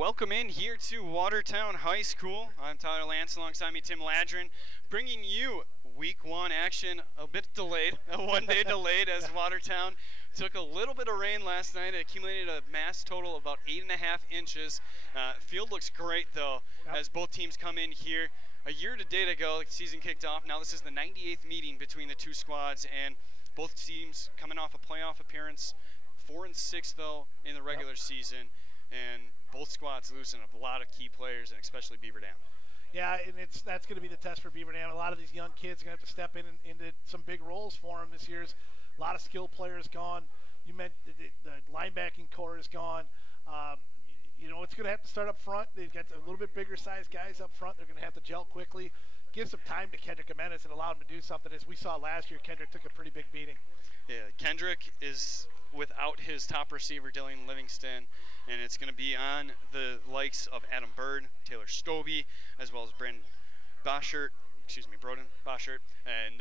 Welcome in here to Watertown High School. I'm Tyler Lance, alongside me Tim Ladrin, bringing you Week 1 action, a bit delayed, a one-day delayed as Watertown took a little bit of rain last night. It accumulated a mass total of about 8.5 inches. Field looks great, though, as both teams come in here. A year to date ago, the season kicked off. Now this is the 98th meeting between the two squads, and both teams coming off a playoff appearance. 4-6, though, in the regular season. And both squads losing a lot of key players, and especially Beaver Dam. Yeah, and that's going to be the test for Beaver Dam. A lot of these young kids are going to have to step into some big roles for them this year. A lot of skilled players gone. You meant the linebacking core is gone. It's going to have to start up front. They've got a little bit bigger sized guys up front. They're going to have to gel quickly. Give some time to Kendrick Jimenez and allow him to do something. As we saw last year, Kendrick took a pretty big beating. Yeah, Kendrick is without his top receiver, Dylan Livingston, and it's going to be on the likes of Adam Bird, Taylor Stovey, as well as Broden Boschert, and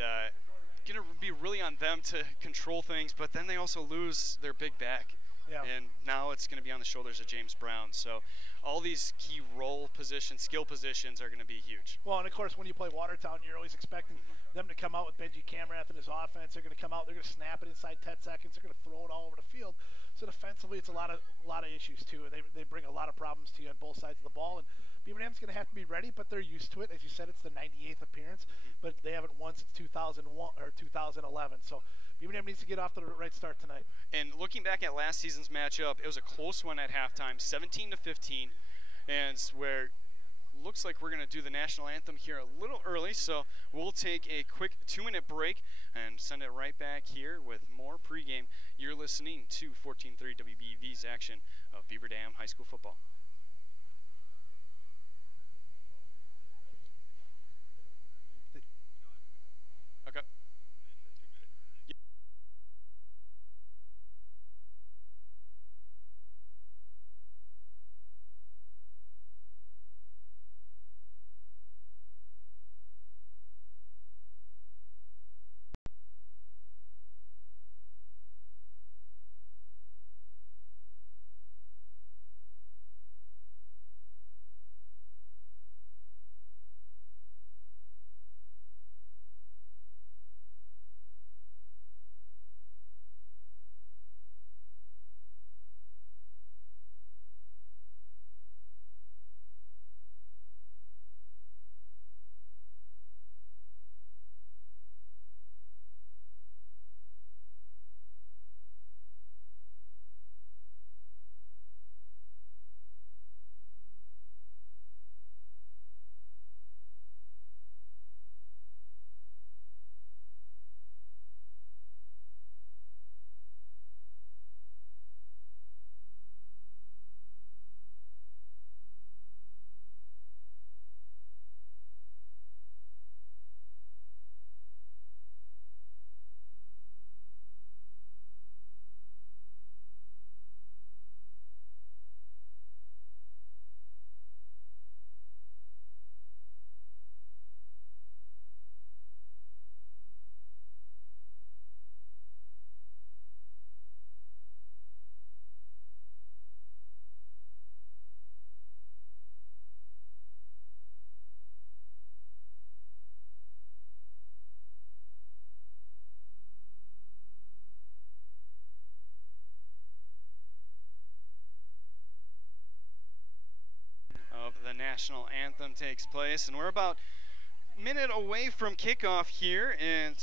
going to be really on them to control things, but then they also lose their big back. Yeah. And now it's going to be on the shoulders of James Brown. So all these key role positions, skill positions are going to be huge. Well, and of course, when you play Watertown, you're always expecting them to come out with Benji Camrath and his offense. They're going to come out, they're going to snap it inside 10 seconds. They're going to throw it all over the field. So defensively, it's a lot of issues, too. They bring a lot of problems to you on both sides of the ball. And Beaver Dam's going to have to be ready, but they're used to it. As you said, it's the 98th appearance, but they haven't won since 2001 or 2011. So Beaver Dam needs to get off to the right start tonight. And looking back at last season's matchup, it was a close one at halftime, 17-15, and where looks like we're going to do the national anthem here a little early, so we'll take a quick 2-minute break and send it right back here with more pregame. You're listening to 14:30 WBV's action of Beaver Dam High School football. Okay. The national anthem takes place, and we're about a minute away from kickoff here. And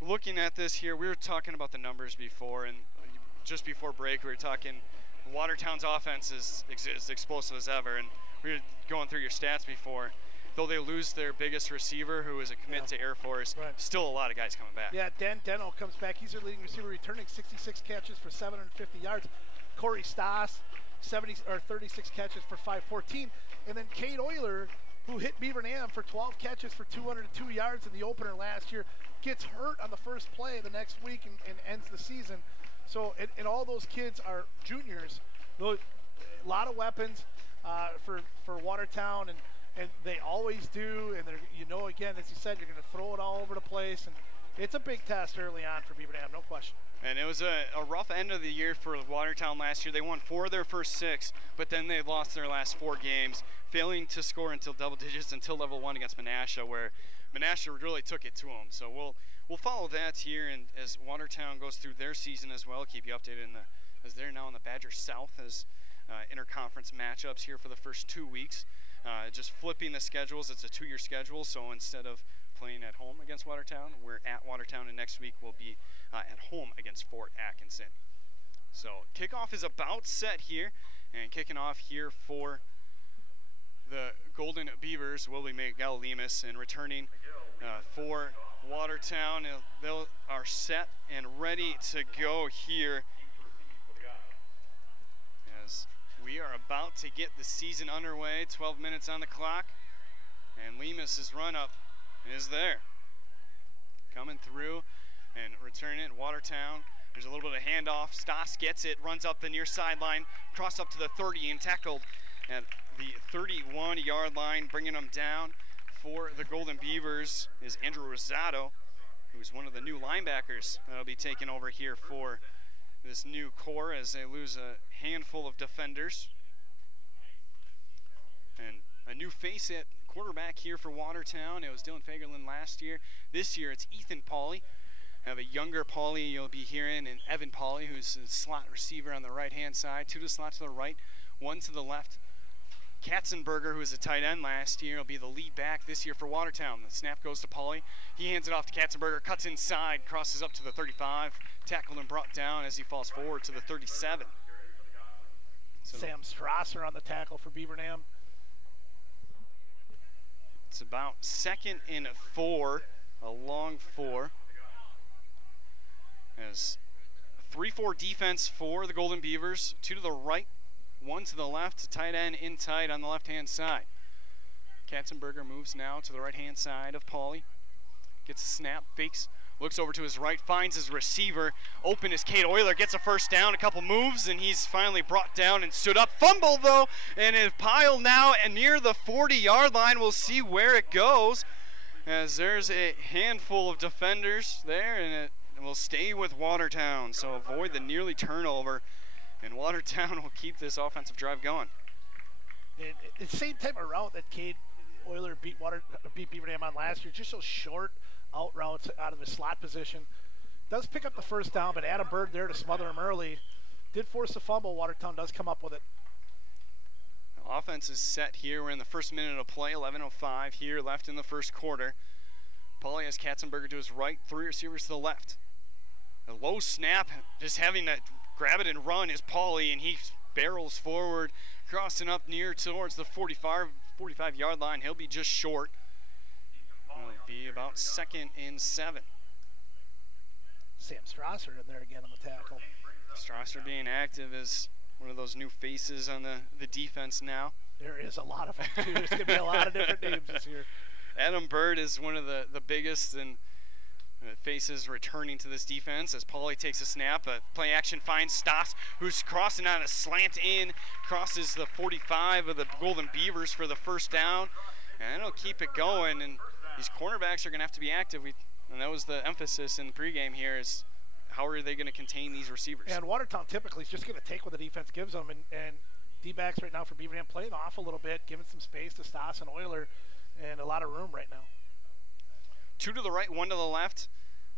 looking at this here, we were talking about the numbers before, and just before break we were talking Watertown's offense is as explosive as ever, and we were going through your stats before. Though they lose their biggest receiver, who is a commit to Air Force, still a lot of guys coming back. Yeah, Deno comes back. He's their leading receiver, returning 66 catches for 750 yards. Corey Stoss, 36 catches for 514. And then Cade Euler, who hit Beaver Dam for 12 catches for 202 yards in the opener last year, gets hurt on the first play of the next week and ends the season. So, and all those kids are juniors. A lot of weapons for Watertown, and they always do. And they're, again, as you said, you're going to throw it all over the place. And It's a big test early on for Beaver Dam, no question. And it was a rough end of the year for Watertown last year. They won 4 of their first 6, but then they lost their last 4 games, failing to score until double digits until level 1 against Menasha, where Menasha really took it to them. So we'll follow that here, and as Watertown goes through their season as well, keep you updated as they're now in the Badger South as interconference matchups here for the first 2 weeks. Just flipping the schedules. It's a 2-year schedule, so instead of playing at home against Watertown, we're at Watertown, and next week we'll be at home against Fort Atkinson. So kickoff is about set here, and kicking off here for the Golden Beavers will be Miguel Lemus, and returning for Watertown. They are set and ready to go here as we are about to get the season underway. 12 minutes on the clock, and Lemus's run up is there. Coming through and returning it. Watertown, there's a little bit of handoff. Stas gets it, runs up the near sideline, cross up to the 30 and tackled at the 31-yard line, bringing them down for the Golden Beavers is Andrew Rosado, who's one of the new linebackers that'll be taking over here for this new core as they lose a handful of defenders. And a new face at quarterback here for Watertown. It was Dylan Fagerlin last year. This year it's Ethan Pauley. Have a younger Pauley you'll be hearing, and Evan Pauley, who's a slot receiver on the right-hand side. 2 to the slot to the right, 1 to the left. Katzenberger, who was a tight end last year, will be the lead back this year for Watertown. The snap goes to Pauley. He hands it off to Katzenberger, cuts inside, crosses up to the 35, tackled and brought down as he falls forward to the 37. So Sam Strasser on the tackle for Beaver Dam. It's about 2nd and 4, a long 4. As 3-4 defense for the Golden Beavers, 2 to the right, 1 to the left, tight end in tight on the left-hand side. Katzenberger moves now to the right-hand side of Pauley. Gets a snap, fakes, looks over to his right, finds his receiver. Open is Cade Euler, gets a first down, a couple moves, and he's finally brought down and stood up. Fumble, though, and is piled now and near the 40-yard line. We'll see where it goes, as there's a handful of defenders there, and it will stay with Watertown. So avoid the nearly turnover, and Watertown will keep this offensive drive going. It's the same type of route that Cade Euler beat Beaver Dam on last year. Just those short out routes out of the slot position. Does pick up the first down, but Adam Bird there to smother him early. Did force a fumble. Watertown does come up with it. The offense is set here. We're in the first minute of play, 11:05 here left in the first quarter. Pauley has Katzenberger to his right, 3 receivers to the left. A low snap, just having to grab it and run is Pauley, and he barrels forward, crossing up near towards the 45-yard line. He'll be just short. It'll be about 2nd and 7. Sam Strasser in there again on the tackle. Strasser being active as one of those new faces on the defense now. There is a lot of them, too. There's going to be a lot of different names this year. Adam Bird is one of the biggest and faces returning to this defense as Pauley takes a snap. Play action finds Stas, who's crossing on a slant in, crosses the 45 of the Golden Beavers for the first down, and it'll keep it going. And these cornerbacks are going to have to be active. And that was the emphasis in the pregame here, is how are they going to contain these receivers? And Watertown typically is just going to take what the defense gives them, and D-backs right now for Beaver Dam playing off a little bit, giving some space to Stas and Euler, and a lot of room right now. 2 to the right, 1 to the left.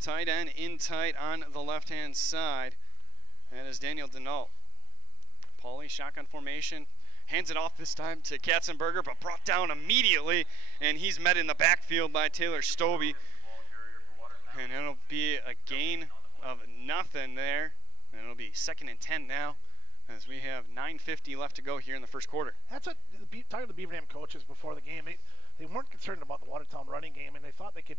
Tight end in tight on the left-hand side. That is Daniel Denault. Pauley, shotgun formation. Hands it off this time to Katzenberger, but brought down immediately. And he's met in the backfield by Taylor Stobie. And it'll be a gain of nothing there. And it'll be 2nd and 10 now, as we have 9:50 left to go here in the first quarter. That's what, talking to the Beaver Dam coaches before the game, they weren't concerned about the Watertown running game, and they thought they could,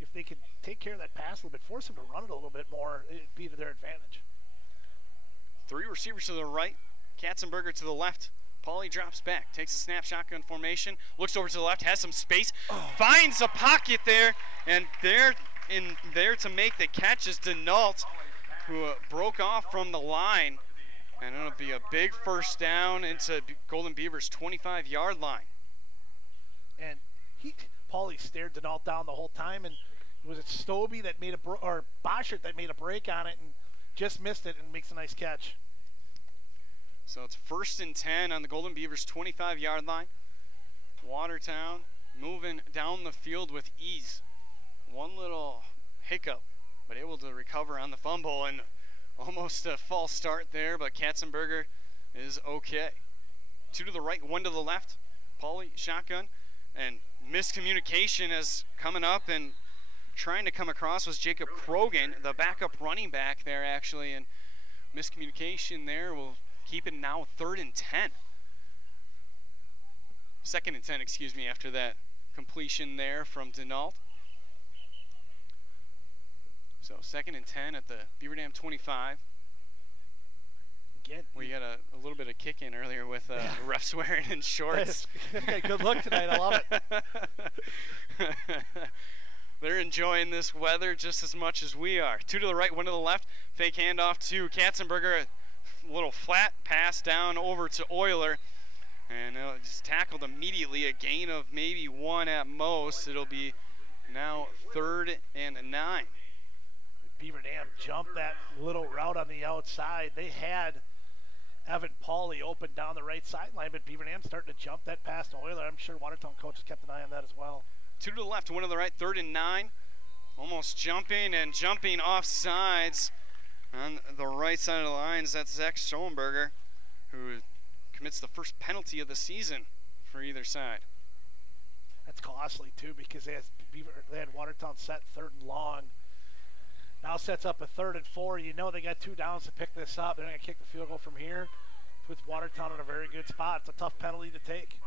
if they could take care of that pass a little bit, force them to run it a little bit more, it'd be to their advantage. 3 receivers to the right, Katzenberger to the left. Pauley drops back, takes a snap, shotgun formation, looks over to the left, has some space, finds a pocket there, and there to make the catch is Denault, who broke off from the line, and it'll be a big first down into Golden Beavers' 25-yard line. And Pauley stared Denault down the whole time, and was it Stobie that made or Boschert that made a break on it and just missed it and makes a nice catch. So it's 1st and 10 on the Golden Beavers 25-yard line. Watertown moving down the field with ease. One little hiccup, but able to recover on the fumble and almost a false start there, but Katzenberger is okay. 2 to the right, 1 to the left. Pauly shotgun, and miscommunication is coming up, and trying to come across was Jacob Krogan, the backup running back there actually, and miscommunication there will keep it now 3rd and 10. 2nd and 10, excuse me, after that completion there from Denault. So 2nd and 10 at the Beaver Dam 25. Again, we got a little bit of kick in earlier with refs wearing in shorts. Okay, good luck tonight. I love it. They're enjoying this weather just as much as we are. 2 to the right, 1 to the left. Fake handoff to Katzenberger. A little flat pass down over to Euler. And just tackled immediately. A gain of maybe 1 at most. It'll be now 3rd and 9. Beaver Dam jumped that little route on the outside. They had Evan Pauly open down the right sideline, but Beaver Dam starting to jump that pass to Euler. I'm sure Watertown coaches kept an eye on that as well. 2 to the left, 1 to the right, 3rd and 9. Almost jumping off sides on the right side of the lines. That's Zach Schoenberger, who commits the first penalty of the season for either side. That's costly too, because they had Watertown set 3rd and long. Now sets up a 3rd and 4. You know they got 2 downs to pick this up. They're going to kick the field goal from here. Puts Watertown in a very good spot. It's a tough penalty to take.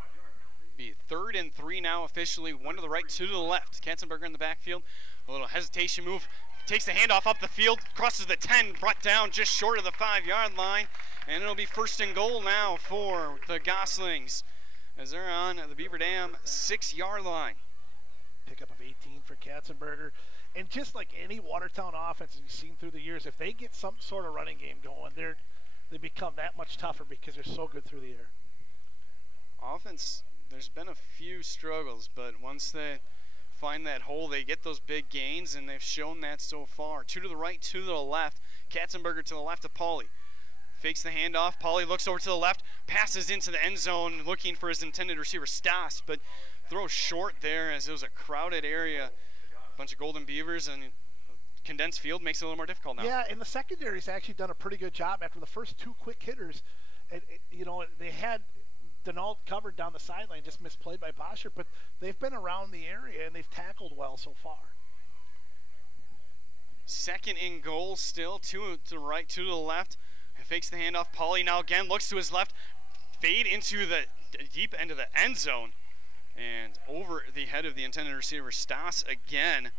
Be 3rd and 3 now officially. 1 to the right, 2 to the left. Katzenberger in the backfield. A little hesitation move. Takes the handoff up the field. Crosses the 10. Brought down just short of the 5-yard line. And it'll be 1st and goal now for the Gosslings, as they're on the Beaver Dam 6-yard line. Pickup of 18 for Katzenberger. And just like any Watertown offense we've seen through the years, if they get some sort of running game going, they become that much tougher because they're so good through the air. Offense, there's been a few struggles, but once they find that hole, they get those big gains, and they've shown that so far. 2 to the right, 2 to the left. Katzenberger to the left of Pauly. Fakes the handoff. Pauly looks over to the left, passes into the end zone looking for his intended receiver, Stas, but throws short there as it was a crowded area. Bunch of Golden Beavers, and condensed field makes it a little more difficult now. Yeah, and the secondary's actually done a pretty good job after the first 2 quick hitters. They had Denault covered down the sideline, just misplayed by Boschert, but they've been around the area and they've tackled well so far. 2nd and goal still, 2 to the right, 2 to the left. Fakes the handoff. Pauly now again looks to his left, fade into the deep end of the end zone. And over the head of the intended receiver, Stas again,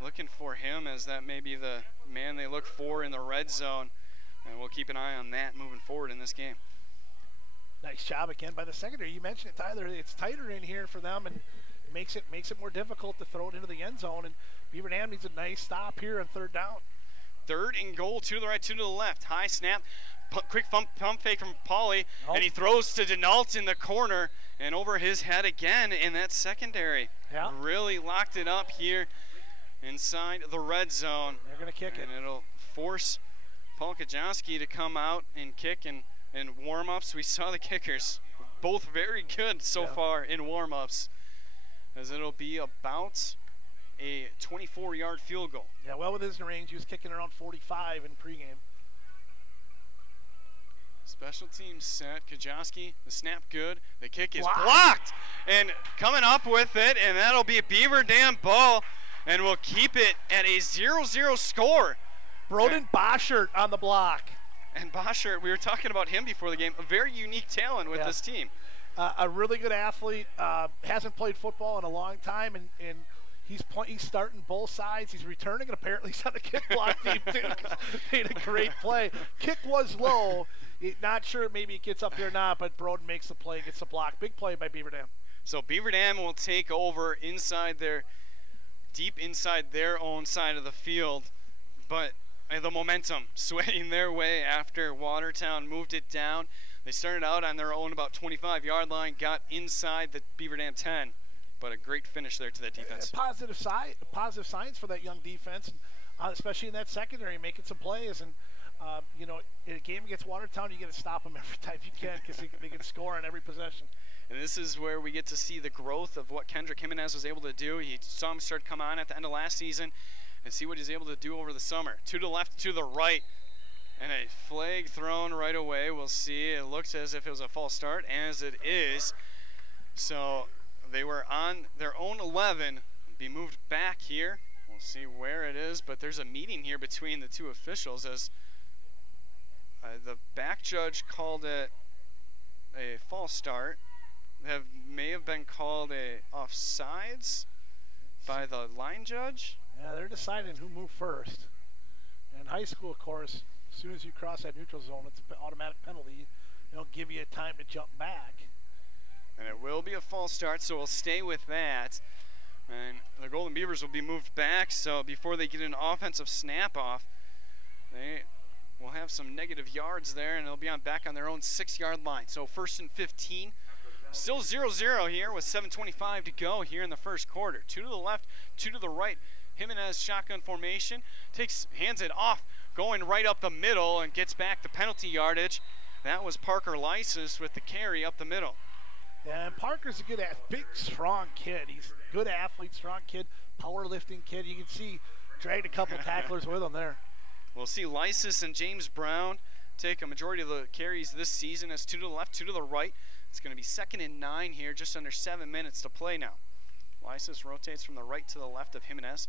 looking for him as that may be the man they look for in the red zone. And we'll keep an eye on that moving forward in this game. Nice job again by the secondary. You mentioned it, Tyler. It's tighter in here for them, and it makes it more difficult to throw it into the end zone. And Beaver Dam needs a nice stop here on 3rd down. 3rd and goal, 2 to the right, 2 to the left. High snap, quick pump fake from Pauly, and he throws to Denault in the corner. And over his head again in that secondary. Yeah. Really locked it up here inside the red zone. They're going to kick it. And it'll force Paul Kajanski to come out and kick in warm-ups. We saw the kickers, both very good so far in warm-ups, as it'll be about a 24-yard field goal. Yeah, well within his range. He was kicking around 45 in pregame. Special teams set. Kajanski, the snap good. The kick is blocked. And coming up with it, and that'll be a Beaver Dam ball. And we'll keep it at a 0-0 score. Broden Boschert on the block. And Boschert, we were talking about him before the game, a very unique talent with this team. A really good athlete, hasn't played football in a long time, and he's starting both sides. He's returning, and apparently he's on the kick block team too. Made a great play. Kick was low. Not sure maybe it gets up there or not, but Broden makes the play, gets the block. Big play by Beaver Dam. So Beaver Dam will take over deep inside their own side of the field, but the momentum swaying their way after Watertown moved it down. They started out on their own about 25-yard line, got inside the Beaver Dam 10. but a great finish there to that defense. Positive signs for that young defense, especially in that secondary, making some plays. And you know, in a game against Watertown, you got to stop them every time you can because they can score on every possession. And this is where we get to see the growth of what Kendrick Jimenez was able to do. He saw him start to come on at the end of last season and see what he's able to do over the summer. 2 to the left, 2 to the right, and a flag thrown right away. We'll see. It looks as if it was a false start, as it is. So they were on their own 11, be moved back here. We'll see where it is, but there's a meeting here between the two officials as the back judge called it a false start. May have been called a offsides by the line judge. Yeah, they're deciding who moved first. And in high school, of course, as soon as you cross that neutral zone, it's an automatic penalty. They don't give you time to jump back. And it will be a false start, so we'll stay with that. And the Golden Beavers will be moved back, so before they get an offensive snap off, they will have some negative yards there, and they'll be back on their own 6-yard line. So 1st and 15. Still 0-0 here with 7:25 to go here in the first quarter. 2 to the left, 2 to the right. Jimenez shotgun formation, hands it off, going right up the middle and gets back the penalty yardage. That was Parker Lysis with the carry up the middle. Yeah, and Parker's a good, big, strong kid. He's a good athlete, strong kid, powerlifting kid. You can see dragged a couple tacklers with him there. We'll see Lysis and James Brown take a majority of the carries this season as 2 to the left, 2 to the right. It's going to be 2nd and 9 here, just under 7 minutes to play now. Lysis rotates from the right to the left of Jimenez.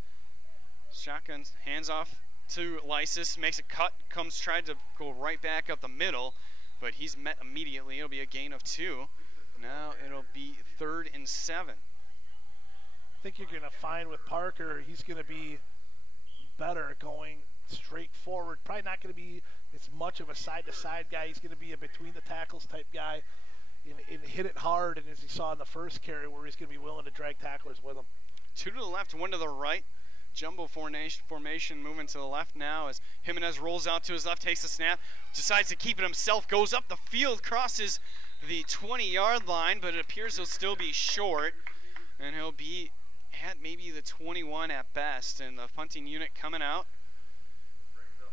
Shotgun, hands off to Lysis, makes a cut, tried to go right back up the middle, but he's met immediately. It'll be a gain of 2. Now it'll be 3rd and 7. I think you're going to find with Parker, he's going to be better going straight forward. Probably not going to be as much of a side-to-side guy. He's going to be a between-the-tackles type guy. And hit it hard, and as you saw in the first carry, where he's going to be willing to drag tacklers with him. 2 to the left, 1 to the right. Jumbo formation moving to the left now as Jimenez rolls out to his left, takes the snap, decides to keep it himself, goes up the field, crosses the 20-yard line, but it appears he'll still be short, and he'll be at maybe the 21 at best. And the punting unit coming out.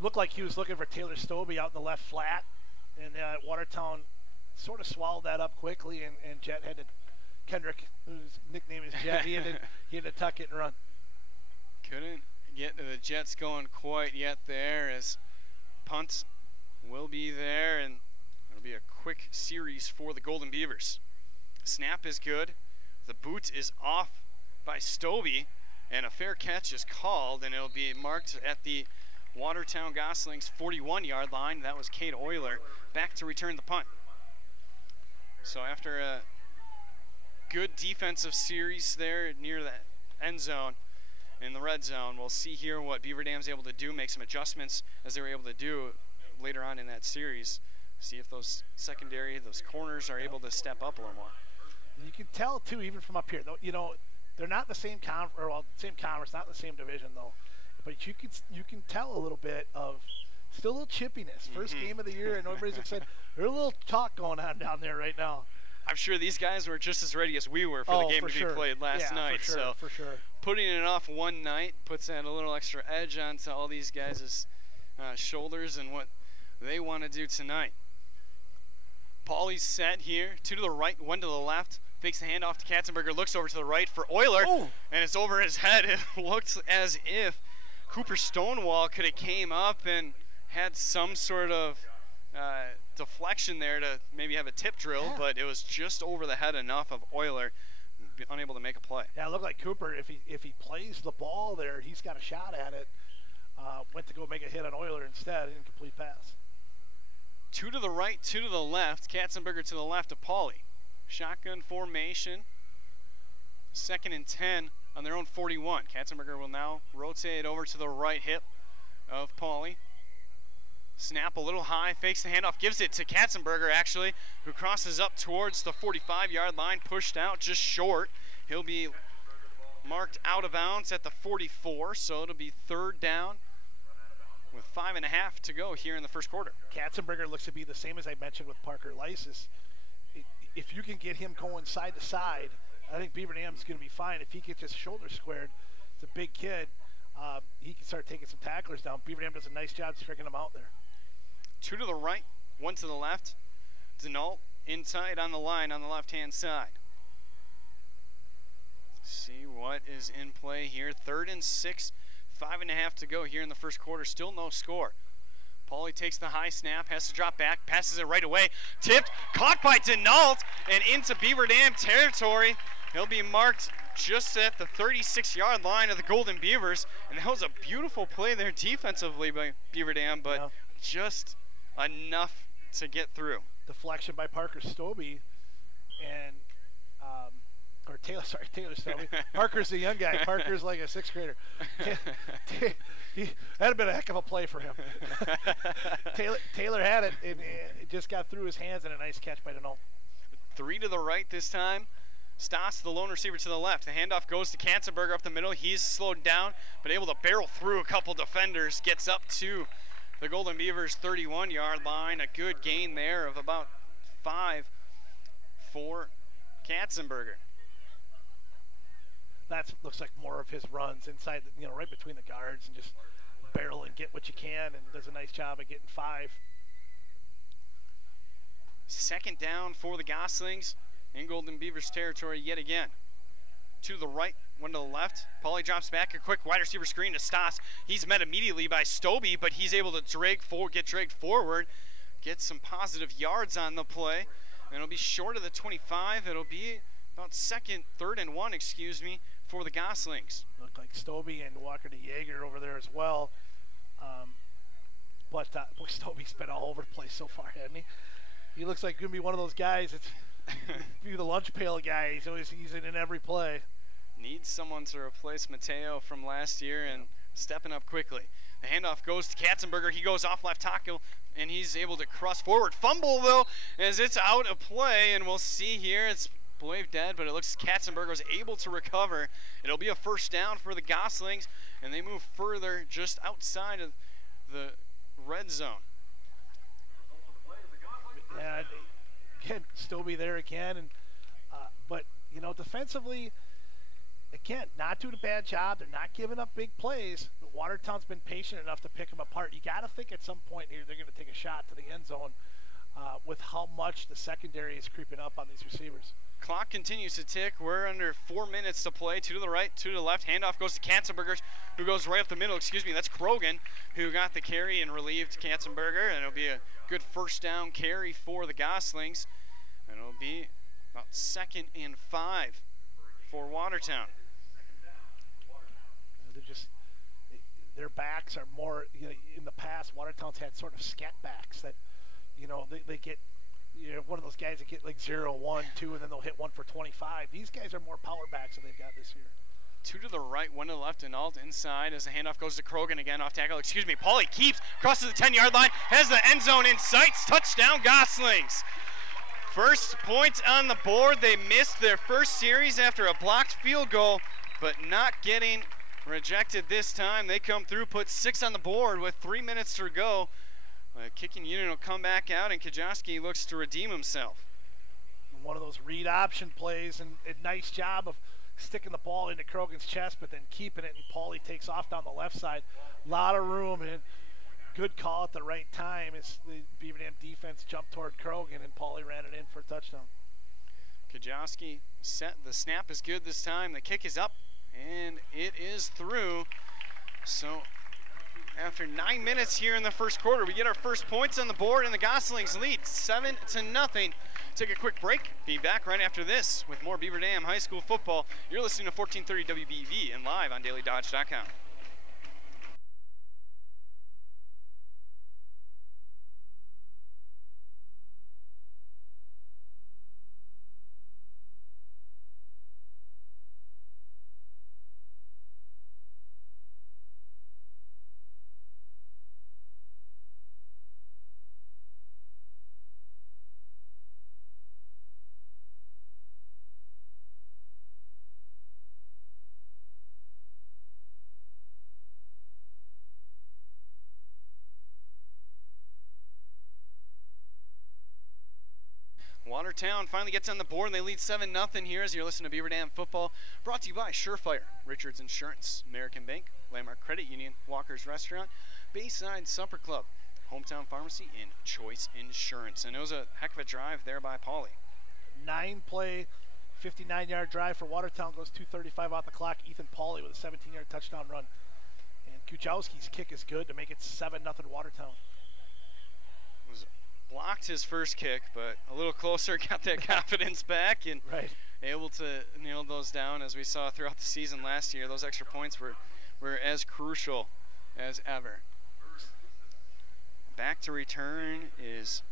Looked like he was looking for Taylor Stobie out in the left flat, and Watertown sort of swallowed that up quickly, and Jet had to, Kendrick, whose nickname is Jet, he had to tuck it and run. Couldn't get the Jets going quite yet there, as punts will be there, and it'll be a quick series for the Golden Beavers. Snap is good. The boot is off by Stobie, and a fair catch is called, and it'll be marked at the Watertown Gosling's 41-yard line. That was Cade Euler back to return the punt. So after a good defensive series there near the end zone in the red zone, we'll see here what Beaver Dam's able to do, make some adjustments as they were able to do later on in that series. See if those corners are able to step up a little more. You can tell too, even from up here, though, you know, they're not the same same conference, not the same division though. But you can tell a little bit of still a little chippiness. First game of the year, and everybody's excited. There's a little talk going on down there right now. I'm sure these guys were just as ready as we were for the game to be played last night. For sure, for sure. Putting it off one night puts that a little extra edge onto all these guys' shoulders and what they want to do tonight. Paulie's set here, 2 to the right, 1 to the left. Fakes the handoff to Katzenberger, looks over to the right for Euler, and it's over his head. It looks as if Cooper Stonewall could have came up and had some sort of deflection there to maybe have a tip drill, but it was just over the head enough of Euler, unable to make a play. Yeah, it looked like Cooper, if he plays the ball there, he's got a shot at it. Went to go make a hit on Euler instead, incomplete pass. 2 to the right, 2 to the left. Katzenberger to the left of Paulie. Shotgun formation. 2nd and 10 on their own 41. Katzenberger will now rotate over to the right hip of Paulie. Snap a little high, fakes the handoff, gives it to Katzenberger actually, who crosses up towards the 45-yard line, pushed out just short. He'll be marked out of bounds at the 44, so it'll be 3rd down with 5.5 to go here in the first quarter. Katzenberger looks to be the same as I mentioned with Parker Lysis. If you can get him going side to side, I think Beaver Dam's going to be fine. If he gets his shoulder squared, it's a big kid, he can start taking some tacklers down. Beaver Dam does a nice job striking him out there. 2 to the right, 1 to the left. Denault inside on the line on the left-hand side. See what is in play here. 3rd and 6, 5.5 to go here in the first quarter. Still no score. Pauly takes the high snap, has to drop back, passes it right away. Tipped, caught by Denault, and into Beaver Dam territory. He'll be marked just at the 36-yard line of the Golden Beavers. And that was a beautiful play there defensively by Beaver Dam, but just enough to get through. Deflection by Parker Stobie, and or Taylor Stobie. Parker's the young guy. Parker's like a 6th grader. That'd have been a heck of a play for him. Taylor had it, and it just got through his hands, and a nice catch by Denault. 3 to the right this time. Stas, the lone receiver, to the left. The handoff goes to Katzenberger up the middle. He's slowed down, but able to barrel through a couple defenders. Gets up to the Golden Beavers' 31-yard line. A good gain there of about 5 for Katzenberger. That looks like more of his runs inside, right between the guards, and just barrel and get what you can, and does a nice job of getting 5. 2nd down for the Gosslings in Golden Beavers territory yet again. 2 to the right, 1 to the left. Pauly drops back, a quick wide receiver screen to Stas. He's met immediately by Stobie, but he's able to get dragged forward, get some positive yards on the play, and it'll be short of the 25. It'll be about 3rd and 1, for the Goslings. Look like Stobie and Walker de Jaeger over there as well. Boy, Stobie's been all over the place so far, hasn't he? He looks like going to be one of those guys that's be the lunch pail guy. He's in every play. Needs someone to replace Mateo from last year and stepping up quickly. The handoff goes to Katzenberger. He goes off left tackle, and he's able to cross forward. Fumble, though, as it's out of play, and we'll see here. It's waved dead, but it looks Katzenberger was able to recover. It'll be a 1st down for the Goslings, and they move further just outside of the red zone. Yeah, again, Stobie there again, and but defensively, again, not doing a bad job. They're not giving up big plays. But Watertown's been patient enough to pick them apart. You got to think at some point here they're going to take a shot to the end zone with how much the secondary is creeping up on these receivers. Clock continues to tick. We're under 4 minutes to play. 2 to the right, 2 to the left. Handoff goes to Katzenberger, who goes right up the middle. That's Krogan, who got the carry and relieved Katzenberger. And it'll be a good 1st down carry for the Goslings. And it'll be about 2nd and 5 for Watertown. Their backs are more, in the past, Watertown's had sort of scat backs that, they get, one of those guys that get like 0, 1, 2, and then they'll hit 1 for 25. These guys are more power backs than they've got this year. 2 to the right, 1 to the left, and Alt inside as the handoff goes to Krogan again off tackle. Pauly keeps, crosses the 10-yard line, has the end zone in sight. Touchdown, Goslings. First point on the board. They missed their first series after a blocked field goal, but not getting rejected this time. They come through, put 6 on the board with 3 minutes to go. Kicking unit will come back out, and Kajoski looks to redeem himself. One of those read option plays, and a nice job of sticking the ball into Krogan's chest, but then keeping it, and Pauly takes off down the left side. A lot of room, and good call at the right time as the Beaver Dam defense jumped toward Krogan, and Pauly ran it in for a touchdown. Kajoski set. The snap is good this time. The kick is up, and it is through. So after 9 minutes here in the first quarter, we get our first points on the board, and the Goslings lead 7-0. Take a quick break. Be back right after this with more Beaver Dam High School football. You're listening to 1430 WBV and live on DailyDodge.com. Watertown finally gets on the board and they lead 7-0 here as you're listening to Beaver Dam Football. Brought to you by Surefire, Richards Insurance, American Bank, Landmark Credit Union, Walker's Restaurant, Bayside Supper Club, Hometown Pharmacy, and Choice Insurance. And it was a heck of a drive there by Pauly. 9-play, 59-yard drive for Watertown, goes 2:35 off the clock. Ethan Pauly with a 17-yard touchdown run. And Kujawski's kick is good to make it 7-0 Watertown. Was blocked his first kick, but a little closer, got that confidence back, and able to nail those down as we saw throughout the season last year. Those extra points were as crucial as ever. Back to return is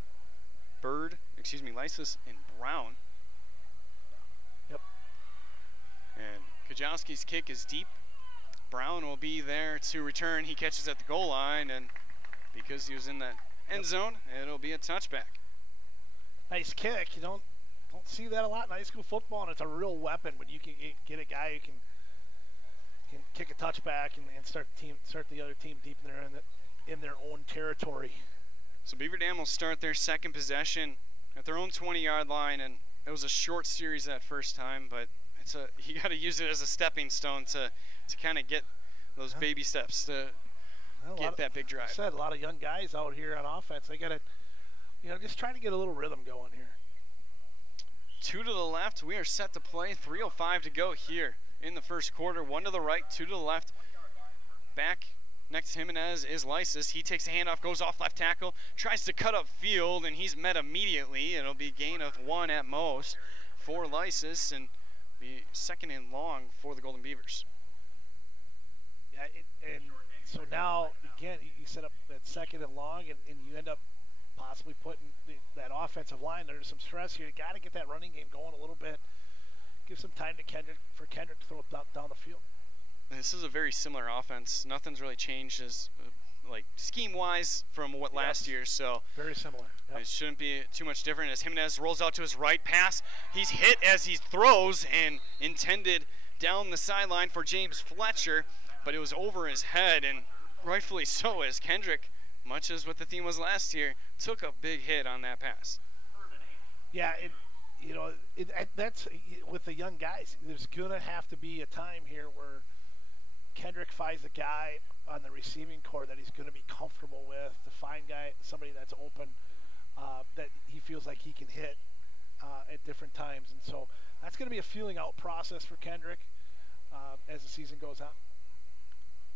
Lysis and Brown. Yep. And Kujawski's kick is deep. Brown will be there to return. He catches at the goal line, and because he was in that end zone, it'll be a touchback. Nice kick. You don't see that a lot in high school football, and it's a real weapon when you can get a guy who can kick a touchback and start the other team deep in their own territory. So Beaver Dam will start their second possession at their own 20-yard line, and it was a short series that first time, but you got to use it as a stepping stone to kind of get those baby steps to get that big drive. I said a lot of young guys out here on offense. They got to, just trying to get a little rhythm going here. 2 to the left. We are set to play. 3:05 to go here in the first quarter. 1 to the right, 2 to the left. Back next to Jimenez is Lysis. He takes the handoff, goes off left tackle, tries to cut up field, and he's met immediately. It'll be a gain of 1 at most for Lysis, and be second and long for the Golden Beavers. Yeah, and so now, again, you set up that second and long, and you end up possibly putting that offensive line under some stress here. You got to get that running game going a little bit. Give some time to Kendrick to throw it down the field. This is a very similar offense. Nothing's really changed as scheme-wise from what last year. So very similar. Yep. It shouldn't be too much different as Jimenez rolls out to his right pass. He's hit as he throws and intended down the sideline for James Fletcher, but it was over his head, and rightfully so, as Kendrick, much as what the theme was last year, took a big hit on that pass. Yeah, that's with the young guys. There's gonna have to be a time here where Kendrick finds a guy on the receiving core that he's going to be comfortable with, to find somebody that's open, that he feels like he can hit at different times. And so that's going to be a feeling out process for Kendrick as the season goes on.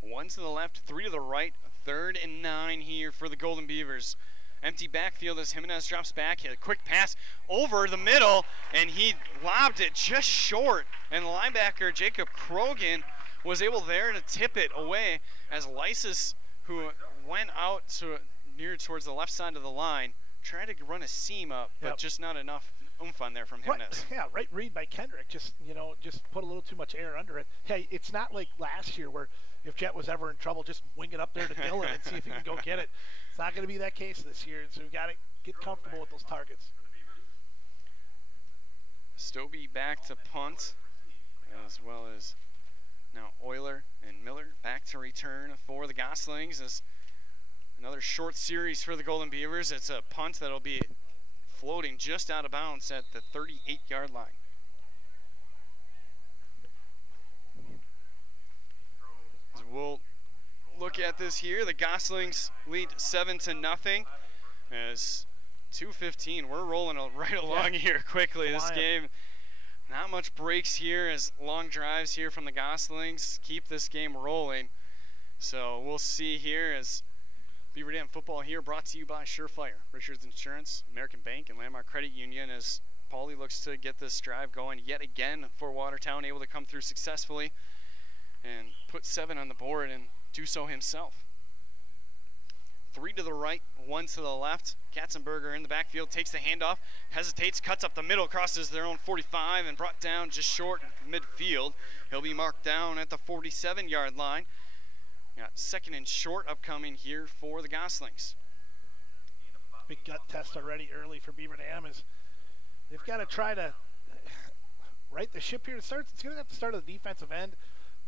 1 to the left, 3 to the right, 3rd and 9 here for the Golden Beavers. Empty backfield as Jimenez drops back, hit a quick pass over the middle, and he lobbed it just short, and the linebacker Jacob Krogan was able there to tip it away as Lysis, who went out near towards the left side of the line, tried to run a seam up, but just not enough oomph on there from Jimenez. Right read by Kendrick. Just put a little too much air under it. Hey, it's not like last year where if Jet was ever in trouble, just wing it up there to Dylan and see if he can go get it. It's not going to be that case this year, so we've got to get comfortable with those targets. Stobie back to punt, as well as now Euler and Miller back to return for the Gosslings. As another short series for the Golden Beavers. It's a punt that'll be floating just out of bounds at the 38-yard line. As we'll look at this here, the Gosslings lead 7-0 as 2:15. We're rolling right along here quickly. This game, not much breaks here as long drives here from the Goslings keep this game rolling. So we'll see here as Beaver Dam Football here brought to you by Surefire, Richards Insurance, American Bank, and Landmark Credit Union as Pauly looks to get this drive going yet again for Watertown, able to come through successfully and put 7 on the board and do so himself. 3 to the right, 1 to the left. Katzenberger in the backfield takes the handoff, hesitates, cuts up the middle, crosses their own 45 and brought down just short midfield. He'll be marked down at the 47-yard line. Got 2nd and short upcoming here for the Goslings. Big gut test already early for Beaver Dam is they've got to try to right the ship here. It's going to have to start at the defensive end,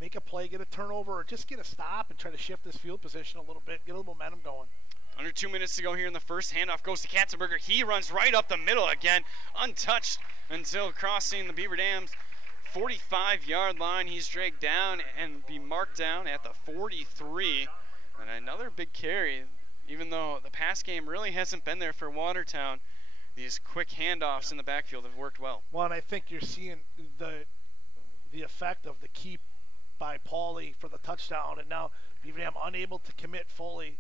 make a play, get a turnover, or just get a stop and try to shift this field position a little bit, get a little momentum going. Under 2 minutes to go here in the first. Handoff goes to Katzenberger. He runs right up the middle again, untouched until crossing the Beaver Dam's 45-yard line. He's dragged down and be marked down at the 43. And another big carry, even though the pass game really hasn't been there for Watertown. These quick handoffs in the backfield have worked well. Well, and I think you're seeing the effect of the keep by Pauly for the touchdown, and now Beaver Dam unable to commit fully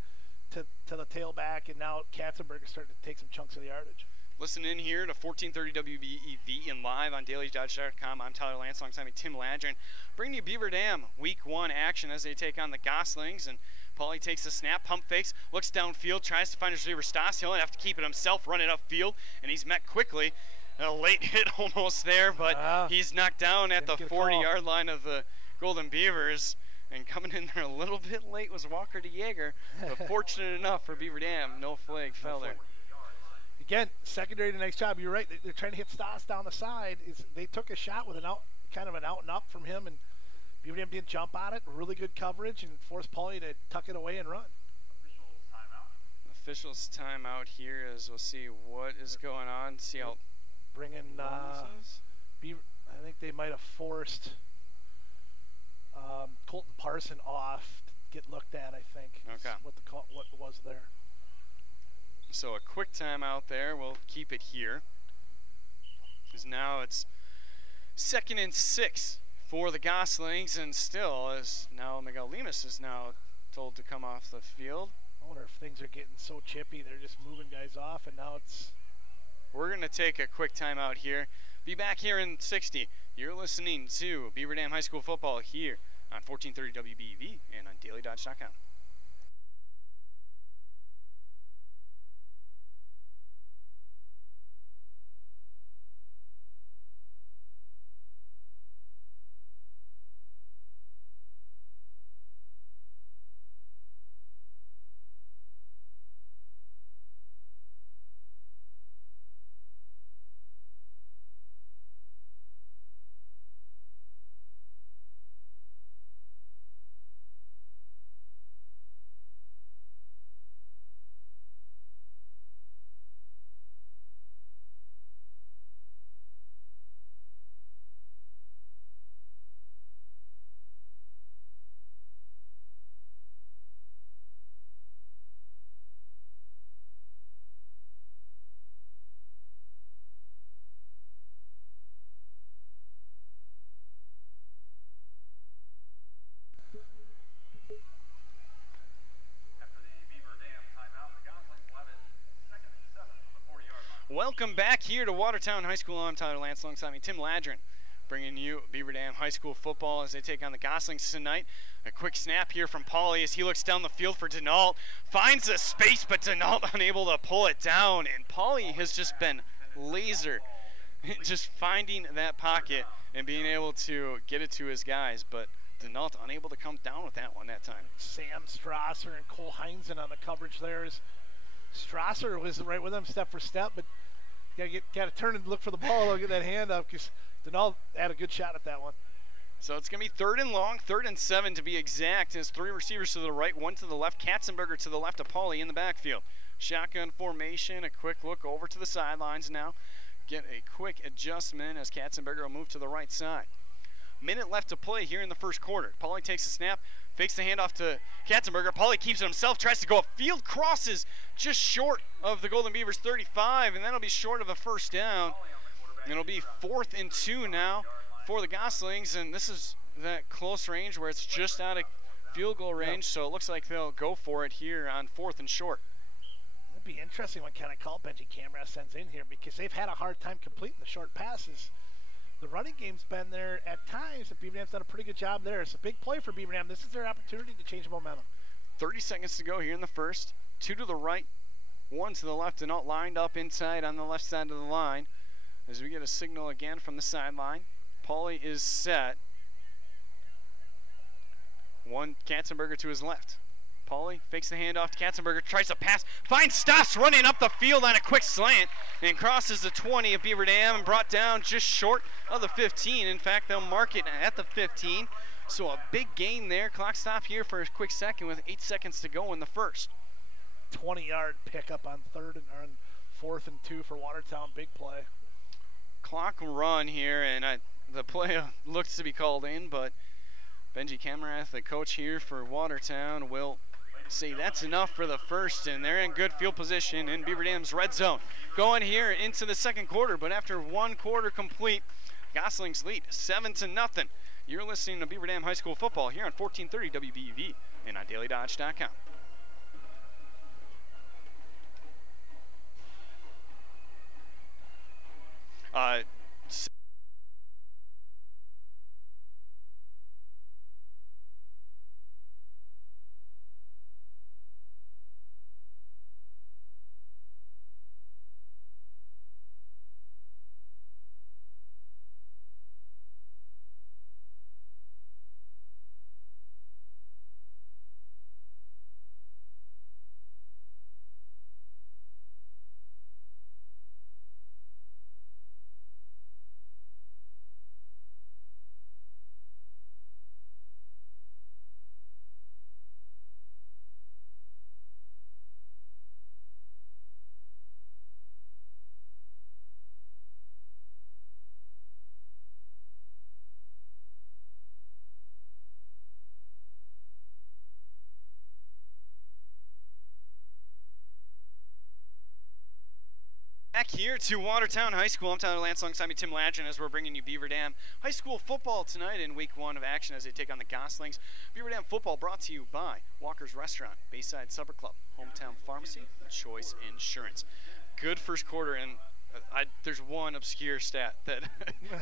to the tailback, and now Katzenberg is starting to take some chunks of the yardage. Listen in here to 1430 WBEV and live on dailydodge.com. I'm Tyler Lance alongside me, Tim Ladrin. Bringing you Beaver Dam Week 1 action as they take on the Gosslings. And Pauly takes the snap, pump fakes, looks downfield, tries to find his receiver Stas. He'll have to keep it himself, run it upfield, and he's met quickly. A late hit almost there, but he's knocked down at the 40-yard line of the Golden Beavers. And coming in there a little bit late was Walker DeJager, but fortunate enough for Beaver Dam, no flag fell there. Again, secondary did a nice job. You're right. They're trying to hit Stas down the side. They took a shot with kind of an out and up from him, and Beaver Dam didn't jump on it. Really good coverage and forced Pauly to tuck it away and run. Officials timeout here as we'll see what is going on. See how bringing Beaver. I think they might have forced Colton Parson off to get looked at. I think. Okay. What was there. So a quick timeout there. We'll keep it here. Because now it's 2nd and 6 for the Goslings, and still as now Miguel Lemus is now told to come off the field. I wonder if things are getting so chippy. They're just moving guys off, and now it's... We're going to take a quick timeout here. Be back here in 60. You're listening to Beaver Dam High School football here on 1430 WBEV and on dailydodge.com. Welcome back here to Watertown High School. I'm Tyler Lance alongside me, Tim Ladrin, bringing you Beaver Dam High School football as they take on the Goslings tonight. A quick snap here from Pauly as he looks down the field for Denault. Finds a space, but Denault unable to pull it down. And Pauly has just been laser, just finding that pocket and being able to get it to his guys. But Denault unable to come down with that one that time. Sam Strasser and Cole Heinzen on the coverage there. Strasser was right with him step for step, but got to turn and look for the ball. Look at that hand up because Denault had a good shot at that one. So it's going to be 3rd and long, 3rd and 7 to be exact. As 3 receivers to the right, 1 to the left. Katzenberger to the left of Pauly in the backfield. Shotgun formation, a quick look over to the sidelines now. Get a quick adjustment as Katzenberger will move to the right side. Minute left to play here in the first quarter. Pauly takes the snap, fakes the handoff to Katzenberger. Pauly keeps it himself, tries to go upfield, crosses just short of the Golden Beavers 35, and that'll be short of a first down. And it'll be 4th and 2 now for the Goslings, and this is that close range where it's just out of field goal range, so it looks like they'll go for it here on 4th and short. It'd be interesting what kind of call Benji Camera sends in here because they've had a hard time completing the short passes. The running game's been there at times, and Beaver Dam's done a pretty good job there. It's a big play for Beaver Dam. This is their opportunity to change momentum. 30 seconds to go here in the first. 2 to the right, 1 to the left, and not lined up inside on the left side of the line. As we get a signal again from the sideline. Pauly is set. One Katzenberger to his left. Pauly fakes the handoff to Katzenberger, tries to pass, finds Stops running up the field on a quick slant and crosses the 20 of Beaver Dam and brought down just short of the 15. In fact, they'll mark it at the 15. So a big gain there. Clock stop here for a quick second with 8 seconds to go in the first. 20-yard pickup on 4th and 2 for Watertown. Big play. Clock run here, and the play looks to be called in, but Benji Kamarath, the coach here for Watertown, will say that's enough for the first, and they're in good field position in Beaver Dam's red zone. Going here into the second quarter, but after one quarter complete, Gosling's lead 7-0. You're listening to Beaver Dam High School football here on 1430 WBEV and on dailydodge.com. Back here to Watertown High School. I'm Tyler Lance alongside me, Tim Ladrin, as we're bringing you Beaver Dam High School football tonight in week 1 of action as they take on the Goslings. Beaver Dam football brought to you by Walker's Restaurant, Bayside Supper Club, Hometown Pharmacy, and Choice Insurance. Good first quarter, and there's one obscure stat that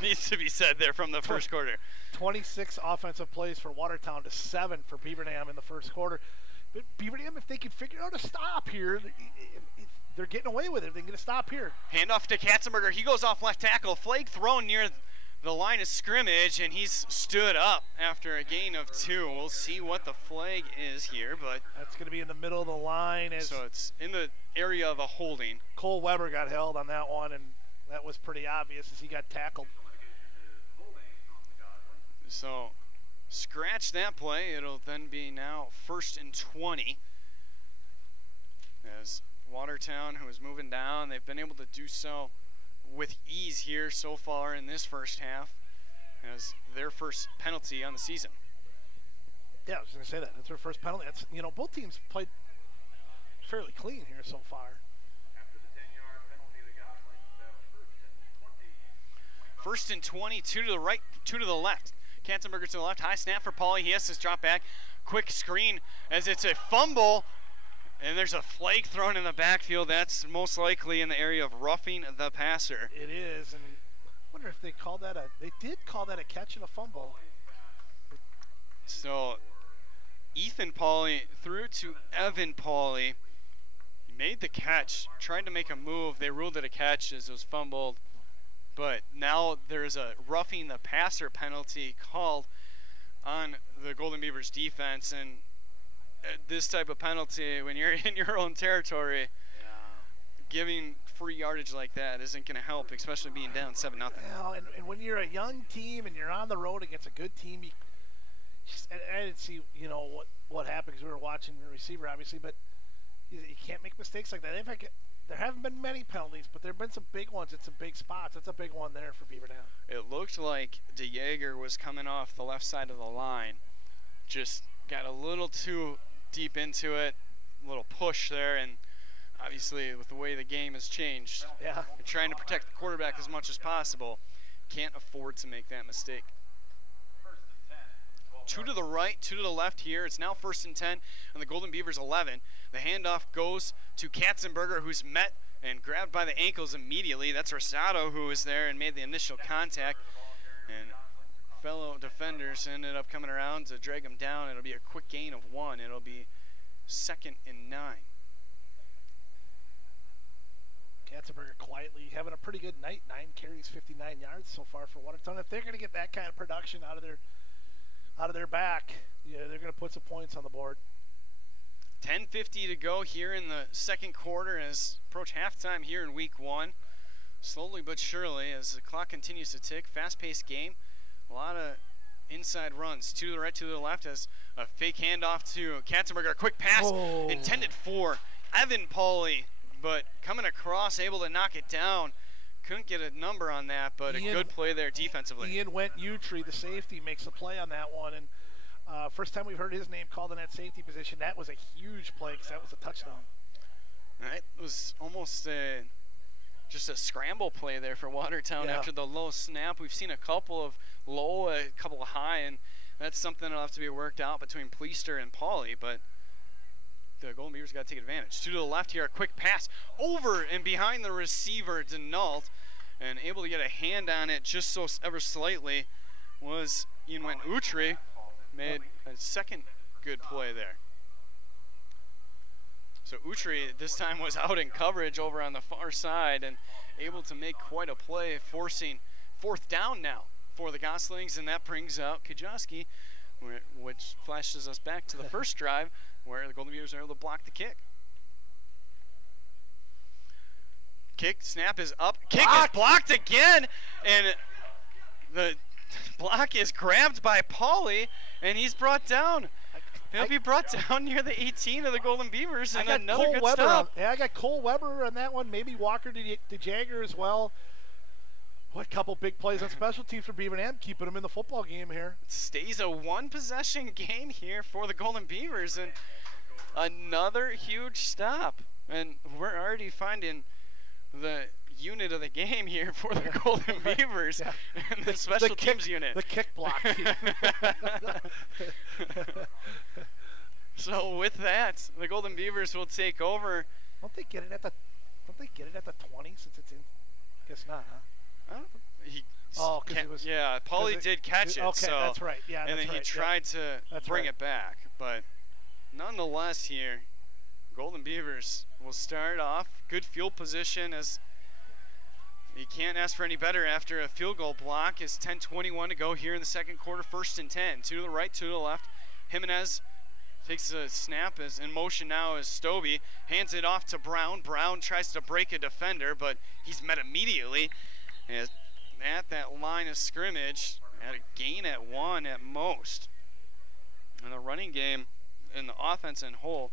needs to be said there from the first quarter. 26 offensive plays for Watertown to 7 for Beaver Dam in the first quarter. But Beaver Dam, if they can figure out a stop here, they're getting away with it. They're going to stop here. Handoff to Katzenberger. He goes off left tackle. Flag thrown near the line of scrimmage, and he's stood up after a gain of 2. We'll see what the flag is here, but that's going to be in the middle of the line. So it's in the area of a holding. Cole Weber got held on that one, and that was pretty obvious as he got tackled. So scratch that play. It'll then be now 1st and 20. As Watertown, who is moving down, they've been able to do so with ease here so far in this first half as their first penalty on the season. Yeah, I was going to say that. That's their first penalty. That's, both teams played fairly clean here so far. After the 10-yard penalty, the Goslings, 1st and 20, 2 to the right, 2 to the left. Katzenberger to the left, high snap for Pauly. He has to drop back. Quick screen as it's a fumble. And there's a flag thrown in the backfield. That's most likely in the area of roughing the passer. It is, and I wonder if they called that they did call that a catch and a fumble. So Ethan Pauly threw to Evan Pauly. He made the catch, tried to make a move. They ruled it a catch as it was fumbled. But now there's a roughing the passer penalty called on the Golden Beavers defense, and this type of penalty when you're in your own territory, giving free yardage like that isn't going to help, especially being down 7-0. Well, and when you're a young team and you're on the road against a good team, I didn't see what happened because we were watching the receiver obviously, but you can't make mistakes like that. In fact, there haven't been many penalties, but there have been some big ones at some big spots. That's a big one there for Beaver Dam. It looked like DeJager was coming off the left side of the line, just got a little too deep into it, a little push there, and obviously with the way the game has changed, you're trying to protect the quarterback as much as possible. Can't afford to make that mistake. 2 to the right, 2 to the left here. It's now 1st and 10 on the Golden Beavers 11. The handoff goes to Katzenberger, who's met and grabbed by the ankles immediately. That's Rosado, who was there and made the initial contact. And fellow defenders ended up coming around to drag him down. It'll be a quick gain of 1. It'll be 2nd and 9. Katzenberger quietly having a pretty good night. 9 carries, 59 yards so far for Watertown. If they're going to get that kind of production out of their back, they're going to put some points on the board. 10:50 to go here in the second quarter as approach halftime here in week 1. Slowly but surely as the clock continues to tick. Fast-paced game. A lot of inside runs. 2 to the right, 2 to the left as a fake handoff to Katzenberger. A quick pass intended for Evan Pauly, but coming across, able to knock it down. Couldn't get a number on that, but a good play there defensively. Ian Went-Utri, the safety, makes a play on that one. And first time we've heard his name called in that safety position. That was a huge play because that was a touchdown. It was almost just a scramble play there for Watertown after the low snap. We've seen a couple of low, a couple of high, and that's something that'll have to be worked out between Pleister and Pauly, but the Golden Beavers got to take advantage. Two to the left here, a quick pass over and behind the receiver, Denault, and able to get a hand on it just so ever slightly was Ian Went-Utri. Made a second good play there. So Utri this time was out in coverage over on the far side and able to make quite a play, forcing fourth down now for the Goslings, and that brings out Kajoski, which flashes us back to the first drive where the Golden Beavers are able to block the kick. Kick, snap is up, kick is blocked again, and the block is grabbed by Pauly, and he's brought down. He'll be brought down near the 18 of the Golden Beavers, and another good stop. I got Cole Weber on that one, maybe Walker DeJagger as well. What couple big plays on special teams for Beaver Dam, keeping them in the football game here. It stays a one-possession game here for the Golden Beavers, and another huge stop. And we're already finding the unit of the game here for the Golden Beavers and the special teams unit. The kick block. So with that, the Golden Beavers will take over. Don't they get it at the 20 since it's in? Guess not, huh? Pauly did catch it. Okay, so, that's right. Yeah, and then he tried to bring it back, but nonetheless here, Golden Beavers will start off good field position, as you can't ask for any better after a field goal block. Is 10:21 to go here in the second quarter. 1st and 10. Two to the right, two to the left. Jimenez takes a snap, is in motion now as Stobie hands it off to Brown. Brown tries to break a defender, but he's met immediately at that line of scrimmage, at a gain at 1 at most. And the running game and the offense in whole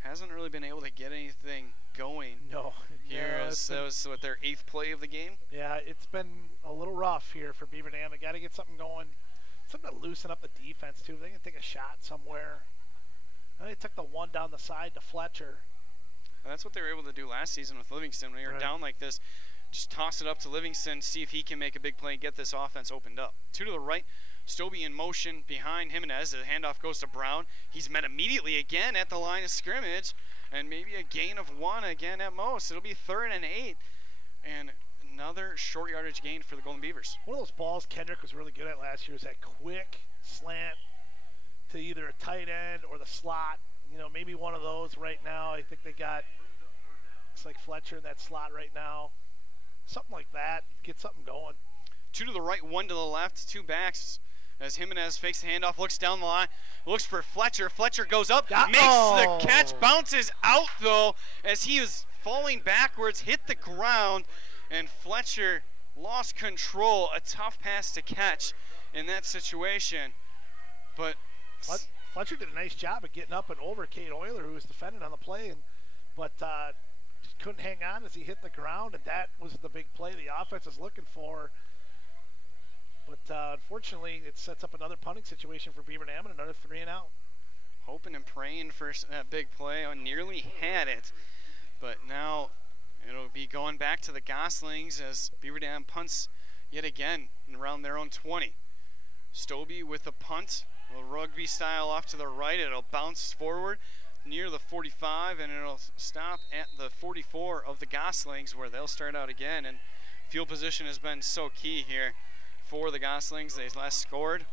hasn't really been able to get anything going. No. Here that was what, their 8th play of the game? Yeah, it's been a little rough here for Beaver Dam. They got to get something going, something to loosen up the defense too. They can take a shot somewhere. And they took the one down the side to Fletcher. And that's what they were able to do last season with Livingston. When they were down like this, just toss it up to Livingston, see if he can make a big play and get this offense opened up. Two to the right, Stobie in motion behind Jimenez. The handoff goes to Brown. He's met immediately again at the line of scrimmage, and maybe a gain of 1 again at most. It'll be 3rd and 8, and another short yardage gain for the Golden Beavers. One of those balls Kendrick was really good at last year is that quick slant to either a tight end or the slot. You know, maybe one of those right now. I think they got, it's like Fletcher in that slot right now. Something like that. Get something going. 2 to the right, 1 to the left, 2 backs. As Jimenez fakes the handoff, looks down the line, looks for Fletcher. Fletcher goes up, makes the catch, bounces out though, as he is falling backwards, hit the ground, and Fletcher lost control. A tough pass to catch in that situation. But Fletcher did a nice job of getting up and over Cade Euler, who was defending on the play, but just couldn't hang on as he hit the ground, and that was the big play the offense is looking for. But unfortunately, it sets up another punting situation for Beaver Dam and another 3 and out. Hoping and praying for that big play. I nearly had it, but now it'll be going back to the Goslings as Beaver Dam punts yet again around their own 20. Stobie with a punt, a rugby style off to the right. It'll bounce forward near the 45, and it'll stop at the 44 of the Goslings, where they'll start out again. And field position has been so key here for the Goslings. They last scored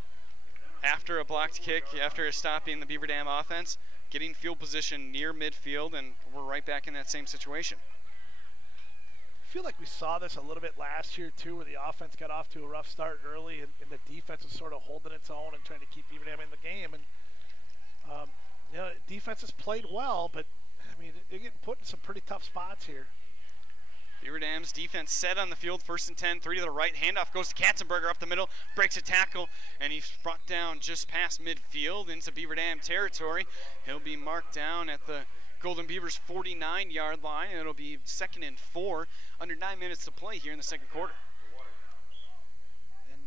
after a blocked kick, after stopping the Beaver Dam offense, getting field position near midfield, and we're right back in that same situation. I feel like we saw this a little bit last year too, where the offense got off to a rough start early, and the defense was sort of holding its own and trying to keep Beaver Dam in the game. And you know, defense has played well, but I mean, they're getting put in some pretty tough spots here. Beaver Dam's defense set on the field, 1st and 10, 3 to the right. Handoff goes to Katzenberger up the middle, breaks a tackle, and he's brought down just past midfield into Beaver Dam territory. He'll be marked down at the Golden Beavers' 49-yard line. It'll be 2nd and 4, under 9 minutes to play here in the second quarter. And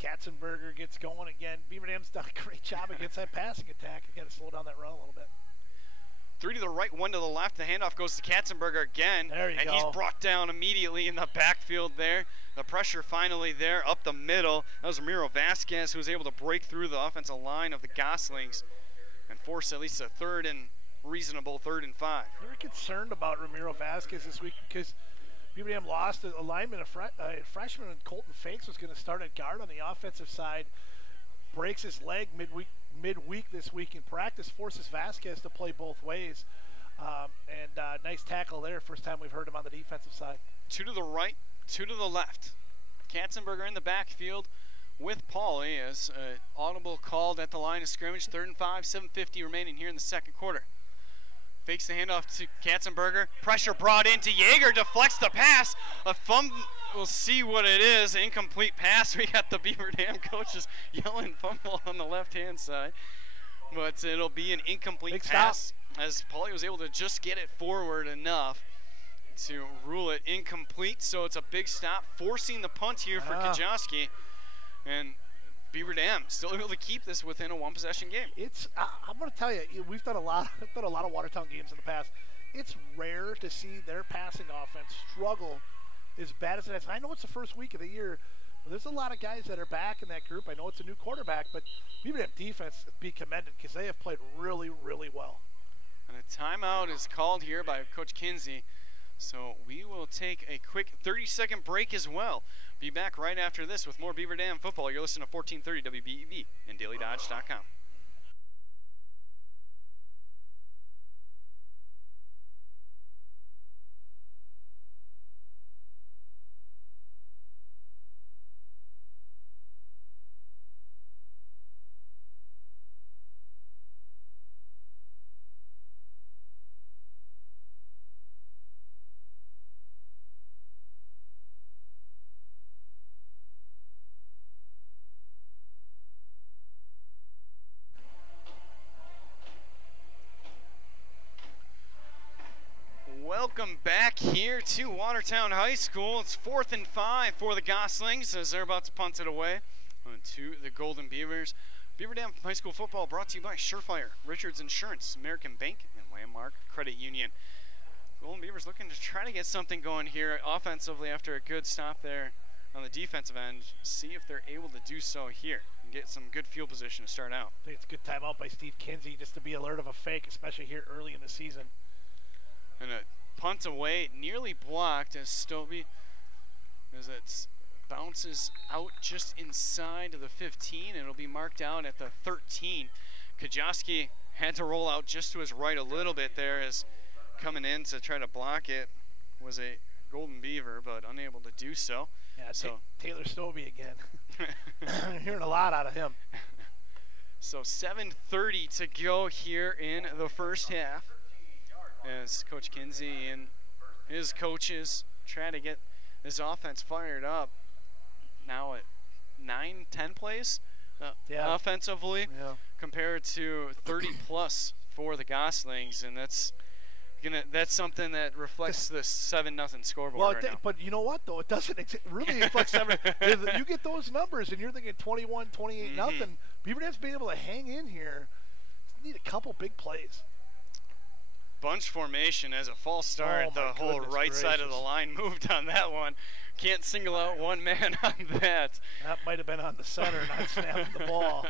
Katzenberger gets going again. Beaver Dam's done a great job against that passing attack. You got to slow down that run a little bit. 3 to the right, 1 to the left. The handoff goes to Katzenberger again. There you go. And he's brought down immediately in the backfield there. The pressure finally there up the middle. That was Ramiro Vasquez who was able to break through the offensive line of the Gosslings and force at least a reasonable 3rd and 5. They were concerned about Ramiro Vasquez this week because Beaver Dam lost a lineman, a freshman, and Colton Fakes was going to start at guard on the offensive side. Breaks his leg midweek this week in practice, forces Vasquez to play both ways. Nice tackle there. First time we've heard him on the defensive side. 2 to the right, 2 to the left. Katzenberger in the backfield with Pauly as audible called at the line of scrimmage. 3rd and 5, 7:50 remaining here in the second quarter. Fakes the handoff to Katzenberger. Pressure brought into Yeager. Deflects the pass. A fumble. We'll see what it is. Incomplete pass. We got the Beaver Dam coaches yelling fumble on the left-hand side. But it'll be an incomplete pass as Pauly was able to just get it forward enough to rule it incomplete. So it's a big stop, forcing the punt here for Kajoski. And Beaver Dam still able to keep this within a 1-possession game. I'm going to tell you, we've done a lot of Watertown games in the past. It's rare to see their passing offense struggle as bad as it has. I know it's the first week of the year, but there's a lot of guys that are back in that group. I know it's a new quarterback, but Beaver Dam defense be commended because they have played really, really well. And a timeout is called here by Coach Kinsey. So we will take a quick 30-second break as well. Be back right after this with more Beaver Dam football. You're listening to 1430 WBEV and DailyDodge.com. Welcome back here to Watertown High School. It's 4th and 5 for the Goslings as they're about to punt it away to the Golden Beavers. Beaver Dam High School football brought to you by Surefire, Richards Insurance, American Bank, and Landmark Credit Union. Golden Beavers looking to try to get something going here offensively after a good stop there on the defensive end. See if they're able to do so here and get some good field position to start out. I think it's a good timeout by Steve Kinsey just to be alert of a fake, especially here early in the season. And a punt away, nearly blocked as Stobie, as it bounces out just inside of the 15. It'll be marked out at the 13. Kajoski had to roll out just to his right a little bit there as coming in to try to block it was a Golden Beaver, but unable to do so. Yeah, so Taylor Stobie again. You're hearing a lot out of him. So 7:30 to go here in the first half as Coach Kinsey and his coaches try to get this offense fired up. Now at 9-10 plays offensively compared to 30+ for the Goslings, and that's something that reflects the 7-0 scoreboard right now. But you know what, though? It doesn't really reflect 7. You get those numbers, and you're thinking 21, 28, nothing. Beaver Dam's being able to hang in here. Just need a couple big plays. Bunch formation as a false start. The whole right side of the line moved on that one. Can't single out one man on that. That might have been on the center, not snapping the ball.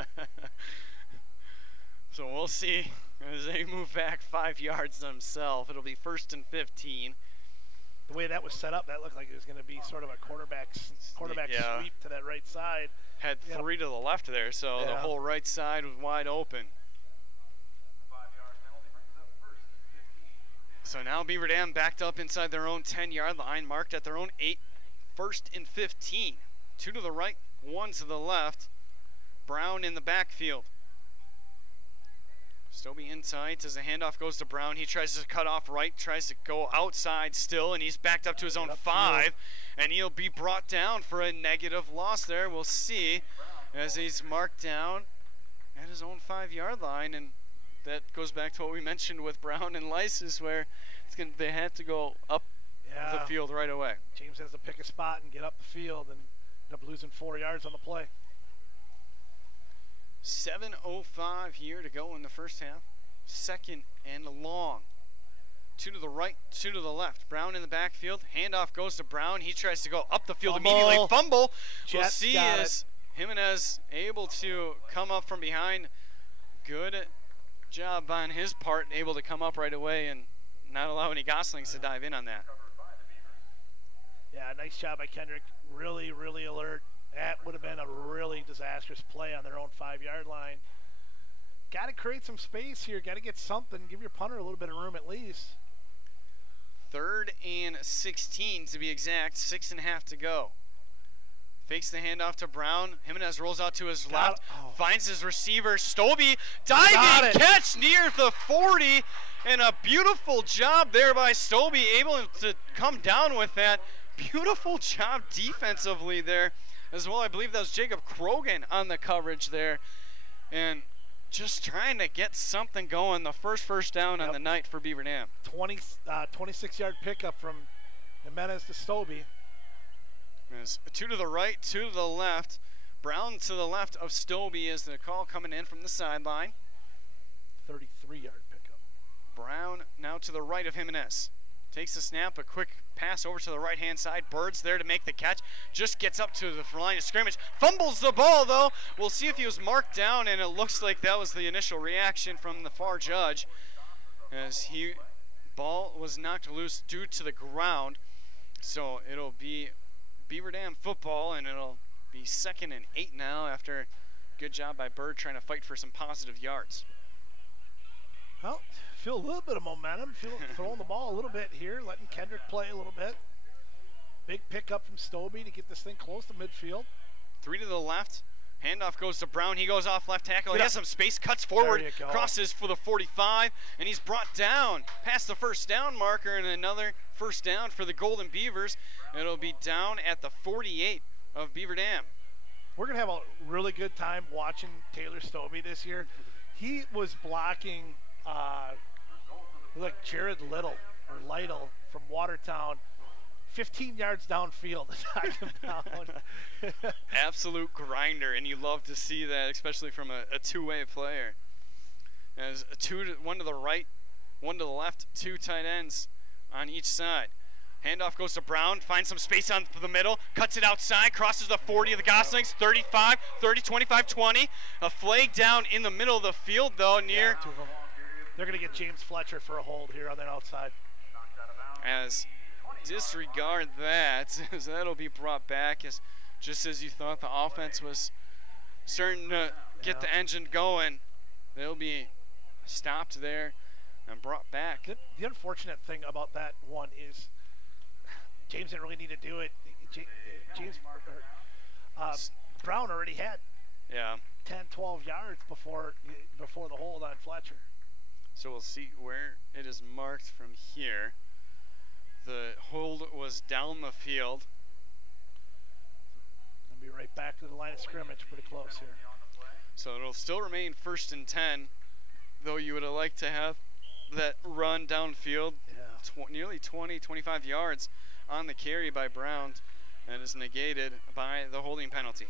So we'll see as they move back 5 yards themselves. It'll be 1st and 15. The way that was set up, that looked like it was going to be sort of a quarterback sweep to that right side. Had 3 to the left there, so the whole right side was wide open. So now Beaver Dam backed up inside their own 10-yard line, marked at their own 8, 1st and 15. 2 to the right, 1 to the left. Brown in the backfield. Stobie inside as the handoff goes to Brown. He tries to cut off right, tries to go outside still, and he's backed up to his own 5, and he'll be brought down for a negative loss there. We'll see as he's marked down at his own 5-yard line, and that goes back to what we mentioned with Brown and Lysis, where they had to go up the field right away. James has to pick a spot and get up the field and end up losing 4 yards on the play. 7:05 here to go in the first half. Second and long. 2 to the right, 2 to the left. Brown in the backfield. Handoff goes to Brown. He tries to go up the field immediately. Fumble. We'll see is Jimenez able to come up from behind. Good job on his part, able to come up right away and not allow any Goslings to dive in on that. Yeah, nice job by Kendrick. Really, really alert. That would have been a really disastrous play on their own 5-yard line. Got to create some space here. Got to get something. Give your punter a little bit of room at least. 3rd and 16 to be exact. 6.5 to go. Fakes the handoff to Brown. Jimenez rolls out to his left. Finds his receiver. Stobie diving catch near the 40. And a beautiful job there by Stobie, able to come down with that. Beautiful job defensively there as well. I believe that was Jacob Krogan on the coverage there. And just trying to get something going. The first down on the night for Beaver Dam. 26-yard pickup from Jimenez to Stobie. As 2 to the right, 2 to the left. Brown to the left of Stobie is the call coming in from the sideline. 33-yard pickup. Brown now to the right of Jimenez. Takes the snap, a quick pass over to the right-hand side. Bird's there to make the catch. Just gets up to the line of scrimmage. Fumbles the ball, though. We'll see if he was marked down, and it looks like that was the initial reaction from the far judge, as ball was knocked loose due to the ground. So it'll be Beaver Dam football, and it'll be 2nd and 8 now after good job by Bird trying to fight for some positive yards. Well, feel a little bit of momentum, throwing the ball a little bit here, letting Kendrick play a little bit. Big pickup from Stobie to get this thing close to midfield. 3 to the left. Handoff goes to Brown. He goes off left tackle. He has some space, cuts forward, crosses for the 45, and he's brought down past the first down marker, and another first down for the Golden Beavers. It'll be down at the 48 of Beaver Dam. We're going to have a really good time watching Taylor Stobie this year. He was blocking like Jared Lytle from Watertown, 15 yards downfield to knock him down. Absolute grinder, and you love to see that, especially from a two-way player. As 1 to the right, 1 to the left, 2 tight ends on each side. Handoff goes to Brown, finds some space on the middle, cuts it outside, crosses the 40 of the Goslings, 35, 30, 25, 20. A flag down in the middle of the field, though, near. Yeah, they're going to get James Fletcher for a hold here on that outside. As disregard that, as that'll be brought back, as just as you thought the offense was starting to get the engine going, they'll be stopped there and brought back. The unfortunate thing about that one is James didn't really need to do it. Brown already had 10, 12 yards before the hold on Fletcher. So we'll see where it is marked from here. The hold was down the field. Gonna be right back to the line of scrimmage, pretty close here. So it'll still remain 1st and 10, though you would have liked to have that run downfield. Yeah. Nearly 20, 25 yards on the carry by Brown, and is negated by the holding penalty.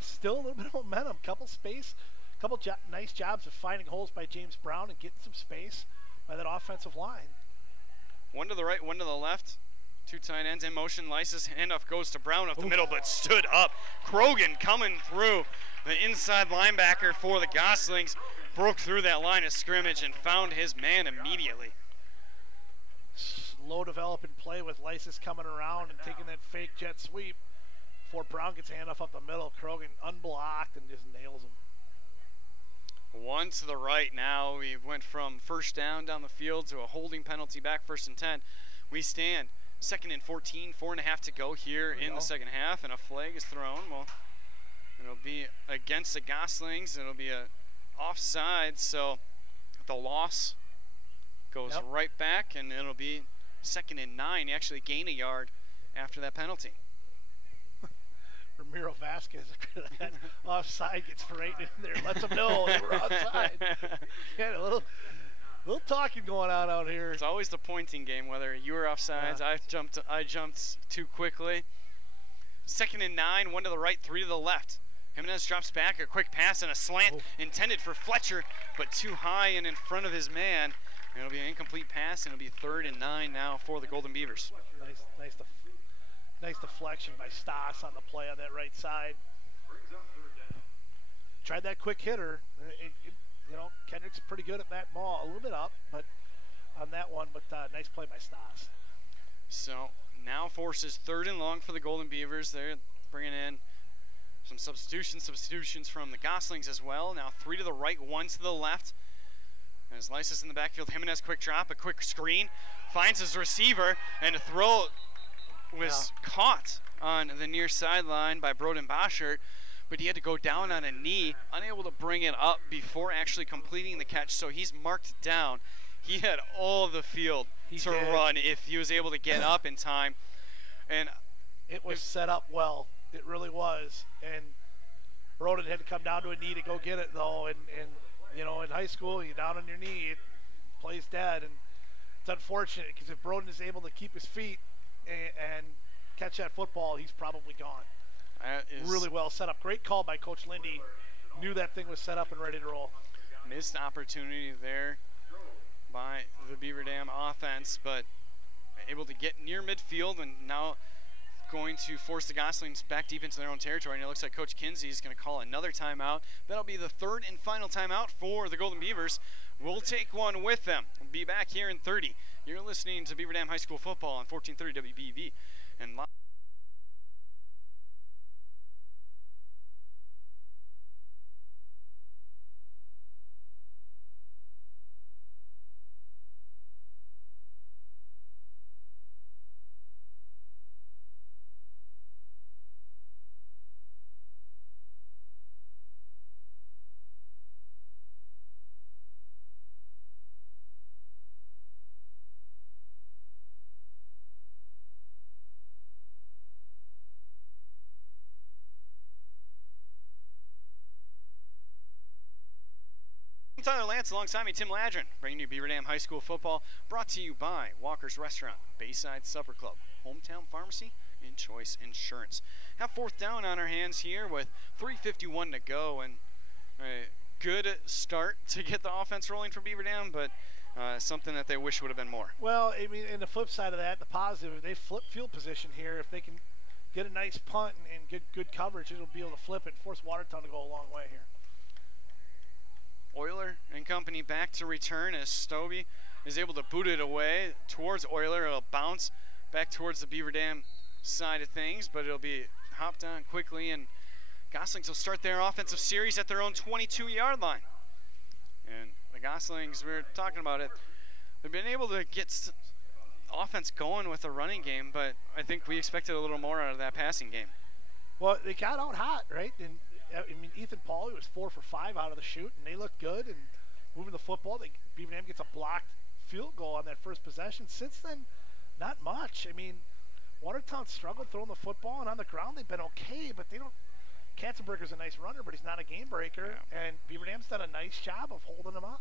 Still a little bit of momentum, couple nice jobs of finding holes by James Brown and getting some space by that offensive line. 1 to the right, 1 to the left. 2 tight ends in motion. Lysis handoff goes to Brown up the middle, but stood up. Krogan coming through. The inside linebacker for the Goslings broke through that line of scrimmage and found his man immediately. Slow developing play with Lysis coming around and taking that fake jet sweep before Brown gets a handoff up the middle. Krogan unblocked and just nails him. 1 to the right now. We went from first down the field to a holding penalty back, 1st and 10. We stand 2nd and 14, 4.5 to go here in the second half, and a flag is thrown. Well, it'll be against the Goslings. It'll be a offside, so the loss goes right back, and it'll be 2nd and 9. You actually gain a yard after that penalty. Ramiro Vasquez. That offside gets right in there, lets them know they were offside. Yeah, a little talking going on out here. It's always the pointing game, whether you were offsides. I jumped too quickly. 2nd and 9, 1 to the right, 3 to the left. Jimenez drops back, a quick pass and a slant intended for Fletcher, but too high and in front of his man. It'll be an incomplete pass, and it'll be 3rd and 9 now for the Golden Beavers. Nice deflection by Stas on the play on that right side. Tried that quick hitter. You know, Kendrick's pretty good at that ball. A little bit up, but on that one, but nice play by Stas. So now forces 3rd and long for the Golden Beavers. They're bringing in some substitutions from the Gosslings as well. Now 3 to the right, 1 to the left. As Lysis in the backfield, Jimenez quick drop, a quick screen, finds his receiver, and a throw was caught on the near sideline by Broden Boschert, but he had to go down on a knee, unable to bring it up before actually completing the catch, so he's marked down. He had all the field to run if he was able to get up in time. And it was set up well. It really was. And Broden had to come down to a knee to go get it, though, and you know, in high school, you're down on your knee, it plays dead, and it's unfortunate because if Broden is able to keep his feet and catch that football, he's probably gone. Really well set up. Great call by Coach Lindy. Knew that thing was set up and ready to roll. Missed opportunity there by the Beaver Dam offense, but able to get near midfield and now going to force the Goslings back deep into their own territory. And it looks like Coach Kinsey is going to call another timeout. That'll be the 3rd and final timeout for the Golden Beavers. We'll take one with them. We'll be back here in 30. You're listening to Beaver Dam High School football on 1430 WBV. And live. I'm Tyler Lance, alongside me Tim Ladrin, bringing you Beaver Dam High School football, brought to you by Walker's Restaurant, Bayside Supper Club, Hometown Pharmacy, and Choice Insurance. Have 4th down on our hands here with 3:51 to go, and a good start to get the offense rolling for Beaver Dam, but something that they wish would have been more. Well, I mean, and the flip side of that, the positive, they flip field position here. If they can get a nice punt and get good coverage, it'll be able to flip it and force Watertown to go a long way here. Euler and company back to return as Stobie is able to boot it away towards Euler. It'll bounce back towards the Beaver Dam side of things, but it'll be hopped on quickly, and Goslings will start their offensive series at their own 22-yard line. And the Goslings, we were talking about it, they've been able to get offense going with the running game, but I think we expected a little more out of that passing game. Well, they got out hot, right? And I mean, Ethan Pauly was 4 for 5 out of the shoot, and they looked good and moving the football. Beaver Dam gets a blocked field goal on that first possession. Since then, not much. I mean, Watertown struggled throwing the football, and on the ground they've been okay, but they don't. Katzenberger's a nice runner, but he's not a game breaker, and Beaver Dam's done a nice job of holding him up.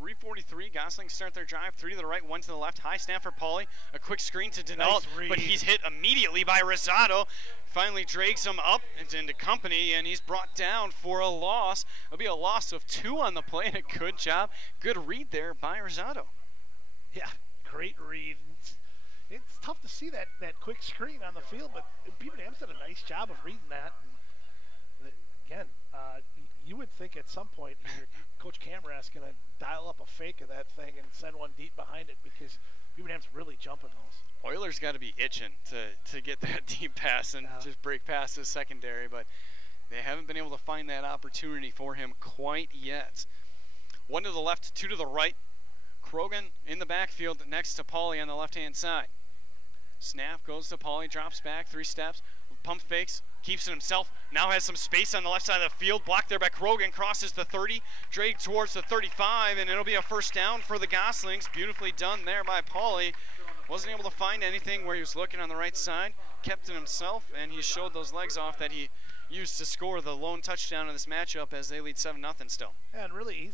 3:43, Goslings start their drive, 3 to the right, 1 to the left. High snap for Pauly, a quick screen to Denault, nice but he's hit immediately by Rosado. Finally drags him up into company, and he's brought down for a loss. It'll be a loss of 2 on the play, and a good job. Good read there by Rosado. Yeah, great read. It's tough to see that quick screen on the field, but Beaver Dam's done a nice job of reading that. And again, you would think at some point Coach Camera's going to dial up a fake of that thing and send one deep behind it, because Beaver Dam's really jumping those. Euler's got to be itching to get that deep pass and just break past his secondary, but they haven't been able to find that opportunity for him quite yet. 1 to the left, 2 to the right. Krogan in the backfield next to Pauly on the left-hand side. Snap goes to Pauly, drops back 3 steps, pump fakes, keeps it himself, now has some space on the left side of the field, blocked there by Krogan, crosses the 30, dragged towards the 35, and it'll be a first down for the Goslings. Beautifully done there by Pauly. wasn't able to find anything where he was looking on the right side, kept it himself, and he showed those legs off that he used to score the lone touchdown in this matchup as they lead 7-0 still. Yeah, and really,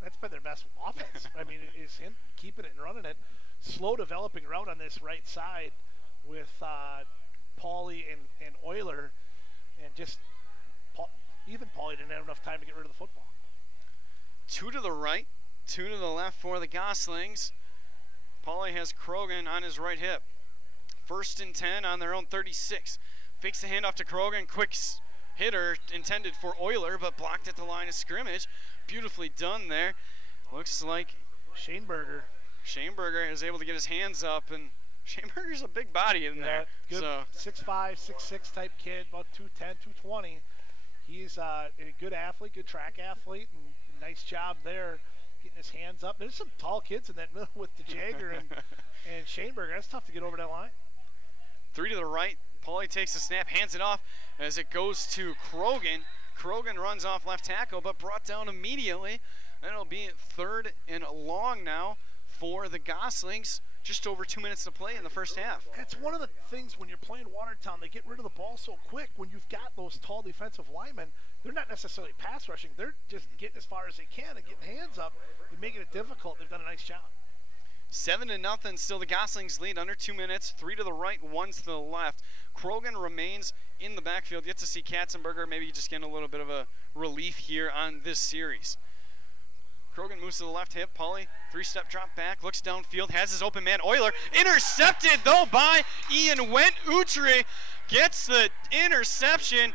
that's been their best offense. I mean, is him keeping it and running it. Slow developing route on this right side with Pauly and Euler, and just even Pauly didn't have enough time to get rid of the football. 2 to the right, 2 to the left for the Gosslings. Pauly has Krogan on his right hip. 1st and 10 on their own 36. Fakes the handoff to Krogan. Quick hitter intended for Euler, but blocked at the line of scrimmage. Beautifully done there. Looks like Shaneberger is able to get his hands up, and Shaneberger's a big body in there. Good, so 6'5", 6'6" type kid, about 210, 220. He's a good athlete, good track athlete, and nice job there getting his hands up. There's some tall kids in that middle with the Jagger and Shaneberger. That's tough to get over that line. 3 to the right. Pauly takes the snap, hands it off as it goes to Krogan. Krogan runs off left tackle, but brought down immediately. That'll be 3rd and long now for the Goslings. Just over 2 minutes to play in the first half. That's one of the things when you're playing Watertown, they get rid of the ball so quick. When you've got those tall defensive linemen, they're not necessarily pass rushing. They're just getting as far as they can and getting hands up and making it difficult. They've done a nice job. 7-0, still the Goslings lead under 2 minutes. 3 to the right, 1 to the left. Krogan remains in the backfield. You get to see Katzenberger maybe just getting a little bit of a relief here on this series. Krogan moves to the left hip. Pauly, 3-step drop back, looks downfield, has his open man. Euler intercepted though by Ian Went-Utri. Gets the interception,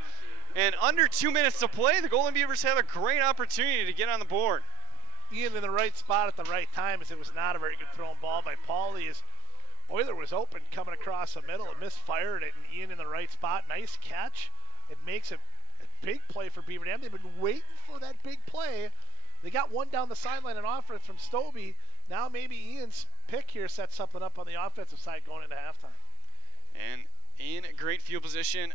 and under 2 minutes to play, the Golden Beavers have a great opportunity to get on the board. Ian in the right spot at the right time, as it was not a very good thrown ball by Pauly. As Euler was open coming across the middle and misfired it, and Ian in the right spot. Nice catch. It makes a big play for Beaver Dam. They've been waiting for that big play. They got one down the sideline and offense from Stobie. Now maybe Ian's pick here sets something up on the offensive side going into halftime. And in great field position,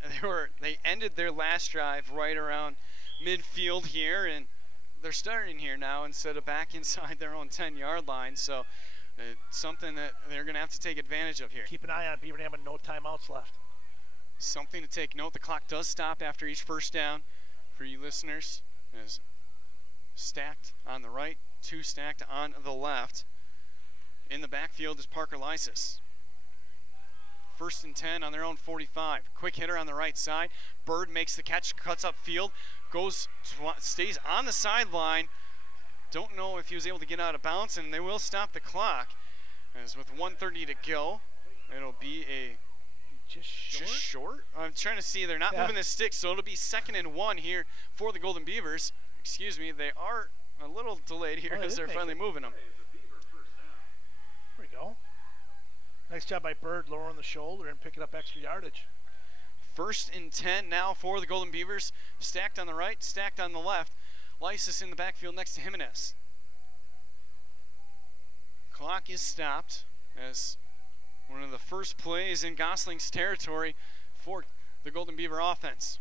they ended their last drive right around midfield here, and they're starting here now instead of back inside their own 10-yard line. So something that they're going to have to take advantage of here. Keep an eye on Beaver Dam with no timeouts left. Something to take note. The clock does stop after each first down for you listeners. As stacked on the right, 2 stacked on the left. In the backfield is Parker Lysis. 1st and 10 on their own 45. Quick hitter on the right side. Bird makes the catch, cuts up field, stays on the sideline. Don't know if he was able to get out of bounds, and they will stop the clock. As with 1:30 to go, it'll be a just short. I'm trying to see. They're not moving the sticks, so it'll be 2nd and 1 here for the Golden Beavers. Excuse me, they are a little delayed here as they're finally moving them. There we go. Nice job by Bird lowering the shoulder and picking up extra yardage. 1st and 10 now for the Golden Beavers. Stacked on the right, stacked on the left. Lysis in the backfield next to Jimenez. Clock is stopped as one of the first plays in Gosling's territory for the Golden Beaver offense.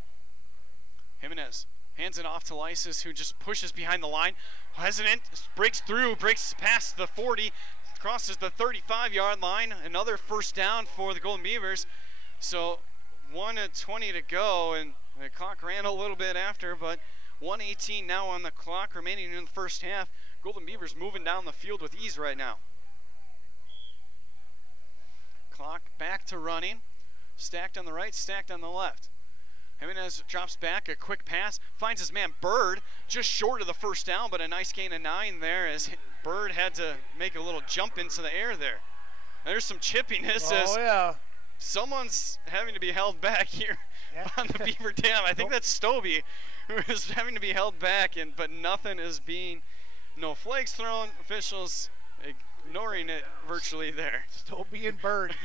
Jimenez hands it off to Lysis, who just pushes behind the line. Hesitant, breaks through, breaks past the 40, crosses the 35-yard line. Another first down for the Golden Beavers. So 1:20 to go, and the clock ran a little bit after, but 1:18 now on the clock remaining in the first half. Golden Beavers moving down the field with ease right now. Clock back to running. Stacked on the right, stacked on the left. Jimenez drops back, a quick pass, finds his man Bird, just short of the first down, but a nice gain of 9 there as Bird had to make a little jump into the air there. There's some chippiness as someone's having to be held back here on the Beaver Dam. I think that's Stobie who is having to be held back, but nothing is being, no flags thrown, officials ignoring it virtually there. Stobie and Bird,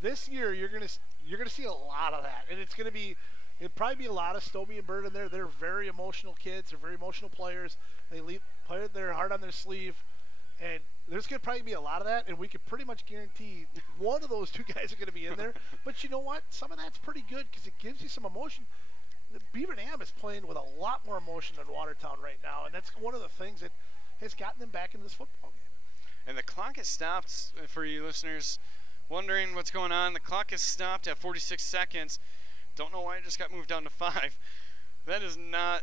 this year you're gonna see a lot of that, and it'll probably be a lot of Stobie and Bird in there. They're very emotional kids. They're very emotional players. They play their heart on their sleeve, and there's gonna probably be a lot of that. And we could pretty much guarantee one of those 2 guys are gonna be in there. But you know what? Some of that's pretty good because it gives you some emotion. The Beaver Dam is playing with a lot more emotion than Watertown right now, and that's one of the things that has gotten them back into this football game. And the clock has stopped, for you listeners wondering what's going on. The clock has stopped at 46 seconds. Don't know why it just got moved down to 5. That is not,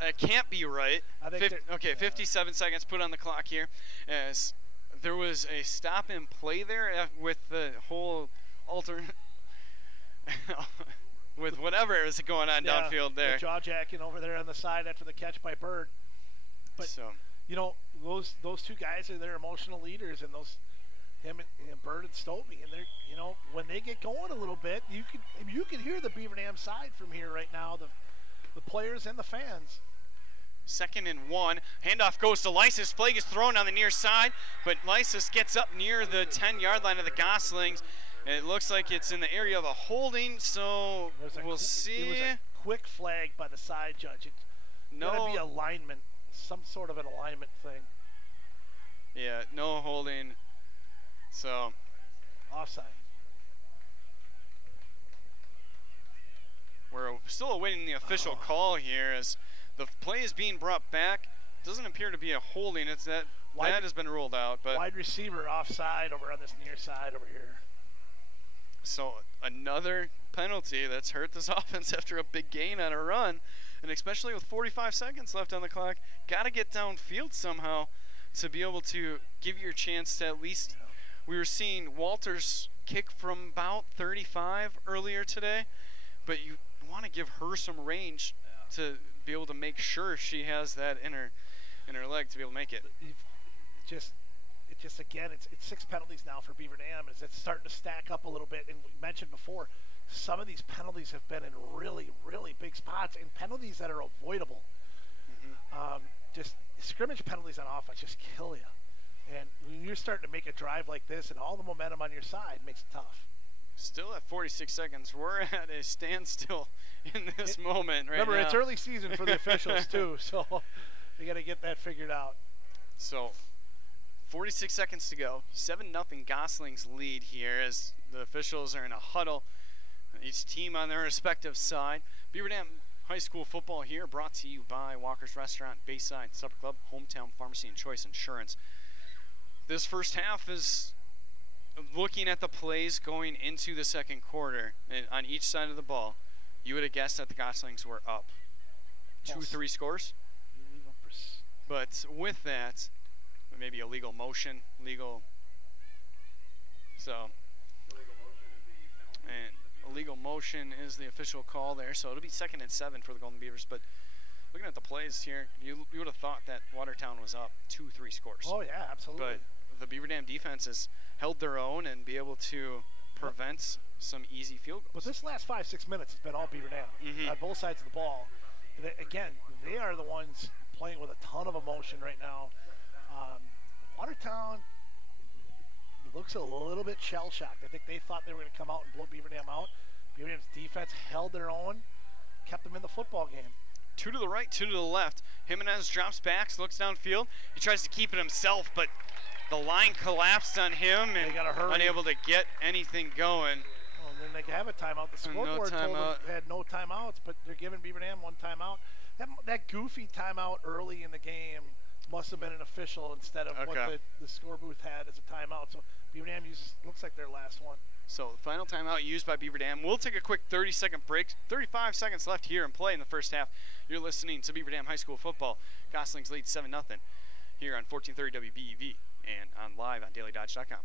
it can't be right. I think okay, 57 seconds put on the clock here. As there was a stop and play there with the whole alternate, with whatever is going on downfield there. The jaw jacking over there on the side after the catch by Bird. But, you know, those two guys are their emotional leaders, and him and Bird and Stobie, and they're, you know, when they get going a little bit, you can hear the Beaver Dam side from here right now, the players and the fans. 2nd and 1. Handoff goes to Lysis. Flag is thrown on the near side, but Lysis gets up near the 10-yard line of the Goslings. And it looks like it's in the area of a holding, so we'll see. It was a quick flag by the side judge. It's got to be alignment, some sort of an alignment thing. Yeah, no holding. So offside. We're still awaiting the official call here as the play is being brought back. Doesn't appear to be a holding. It's that has been ruled out. But wide receiver offside over on this near side over here. So another penalty that's hurt this offense after a big gain on a run, and especially with 45 seconds left on the clock, got to get downfield somehow to be able to give you a chance to at least. We were seeing Walters kick from about 35 earlier today, but you want to give her some range to be able to make sure she has that in her leg to be able to make it. Again, it's 6 penalties now for Beaver Dam, as it's starting to stack up a little bit. And we mentioned before, some of these penalties have been in really, really big spots, and penalties that are avoidable. Just scrimmage penalties on offense just kill you. And when you're starting to make a drive like this and all the momentum on your side, makes it tough. Still at 46 seconds. We're at a standstill in this moment right now. Remember, it's early season for the officials too, so you got to get that figured out. So 46 seconds to go. 7-0 Gosling's lead here as the officials are in a huddle. Each team on their respective side. Beaver Dam High School football here brought to you by Walker's Restaurant, Bayside Supper Club, Hometown Pharmacy, and Choice Insurance. This first half is looking at the plays going into the second quarter, and on each side of the ball, you would have guessed that the Goslings were up 2-3 scores. But with that, maybe a legal motion, a legal motion is the official call there, so it'll be 2nd and 7 for the Golden Beavers. But looking at the plays here, you would have thought that Watertown was up 2-3 scores. Oh yeah, absolutely. But the Beaver Dam defense has held their own and be able to prevent some easy field goals. But this last 5-6 minutes has been all Beaver Dam on both sides of the ball. Again, they are the ones playing with a ton of emotion right now. Watertown looks a little bit shell-shocked. I think they thought they were going to come out and blow Beaver Dam out. Beaver Dam's defense held their own, kept them in the football game. 2 to the right, 2 to the left. Jimenez drops back, looks downfield. He tries to keep it himself, but the line collapsed on him and unable to get anything going. Well, and then they have a timeout. The scoreboard told them had no timeouts, but they're giving Beaver Dam one timeout. That goofy timeout early in the game must have been an official instead of what the score booth had as a timeout. So Beaver Dam looks like their last one. So the final timeout used by Beaver Dam. We'll take a quick 30-second break. 35 seconds left here in play in the first half. You're listening to Beaver Dam High School football. Goslings lead 7-0 here on 1430 WBEV and on live on dailydodge.com.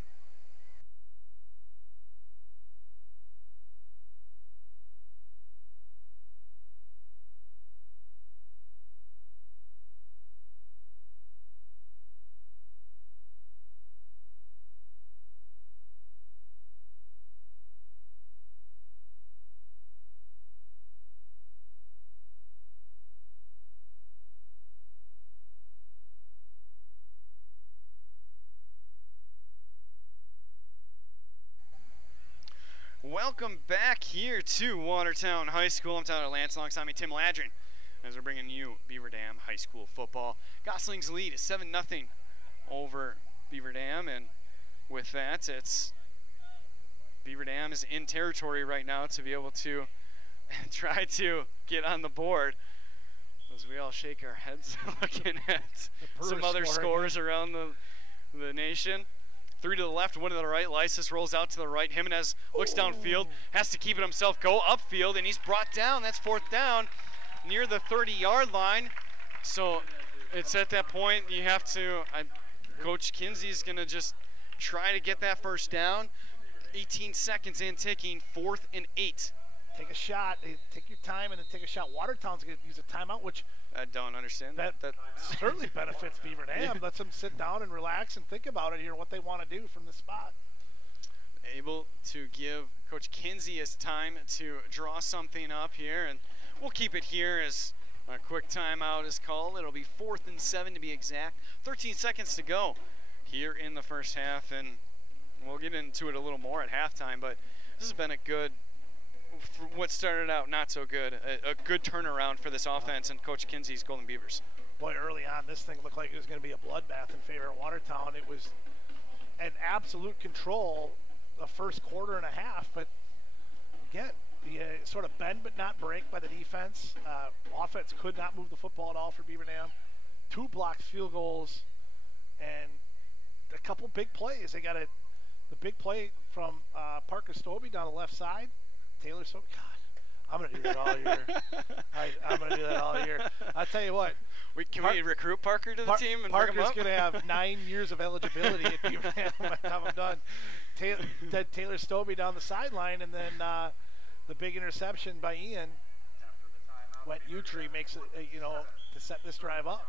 Welcome back here to Watertown High School. I'm Tyler Lance, alongside me Tim Ladrin, as we're bringing you Beaver Dam High School football. Gosling's lead is 7-0 over Beaver Dam, and with that, it's Beaver Dam is in territory right now to be able to try to get on the board. As we all shake our heads looking at some other scores around the nation. 3 to the left, 1 to the right. Lysis rolls out to the right. Jimenez looks downfield, has to keep it himself, go upfield, and he's brought down. That's 4th down near the 30-yard line. So it's at that point you have to, Coach Kinsey's going to just try to get that first down. 18 seconds in ticking, 4th and 8. Take a shot. Take your time and then take a shot. Watertown's going to use a timeout, which I don't understand that certainly benefits Beaver Dam. Yeah. Lets them sit down and relax and think about it here, what they want to do from the spot. Able to give Coach Kinsey his time to draw something up here, and we'll keep it here as a quick timeout is called. It'll be 4th and 7 to be exact. 13 seconds to go here in the first half, and we'll get into it a little more at halftime, but this has been a good, for what started out not so good, a good turnaround for this offense and Coach Kinsey's Golden Beavers. Boy, early on, this thing looked like it was going to be a bloodbath in favor of Watertown. It was an absolute control the first quarter and a half, but again, the sort of bend but not break by the defense. Offense could not move the football at all for Beaver Dam. 2 blocked field goals and a couple big plays. They got the big play from Parker Stobie down the left side. Taylor Stobie, God, I'm going to do that all year. I'm going to do that all year. I'll tell you what. Can we recruit Parker to the team and bring him Parker's up? going to have 9 years of eligibility at Beaver Dam by the time I'm done. Taylor Stobie down the sideline, and then the big interception by Ian. Wet Utri makes it, to set this drive up.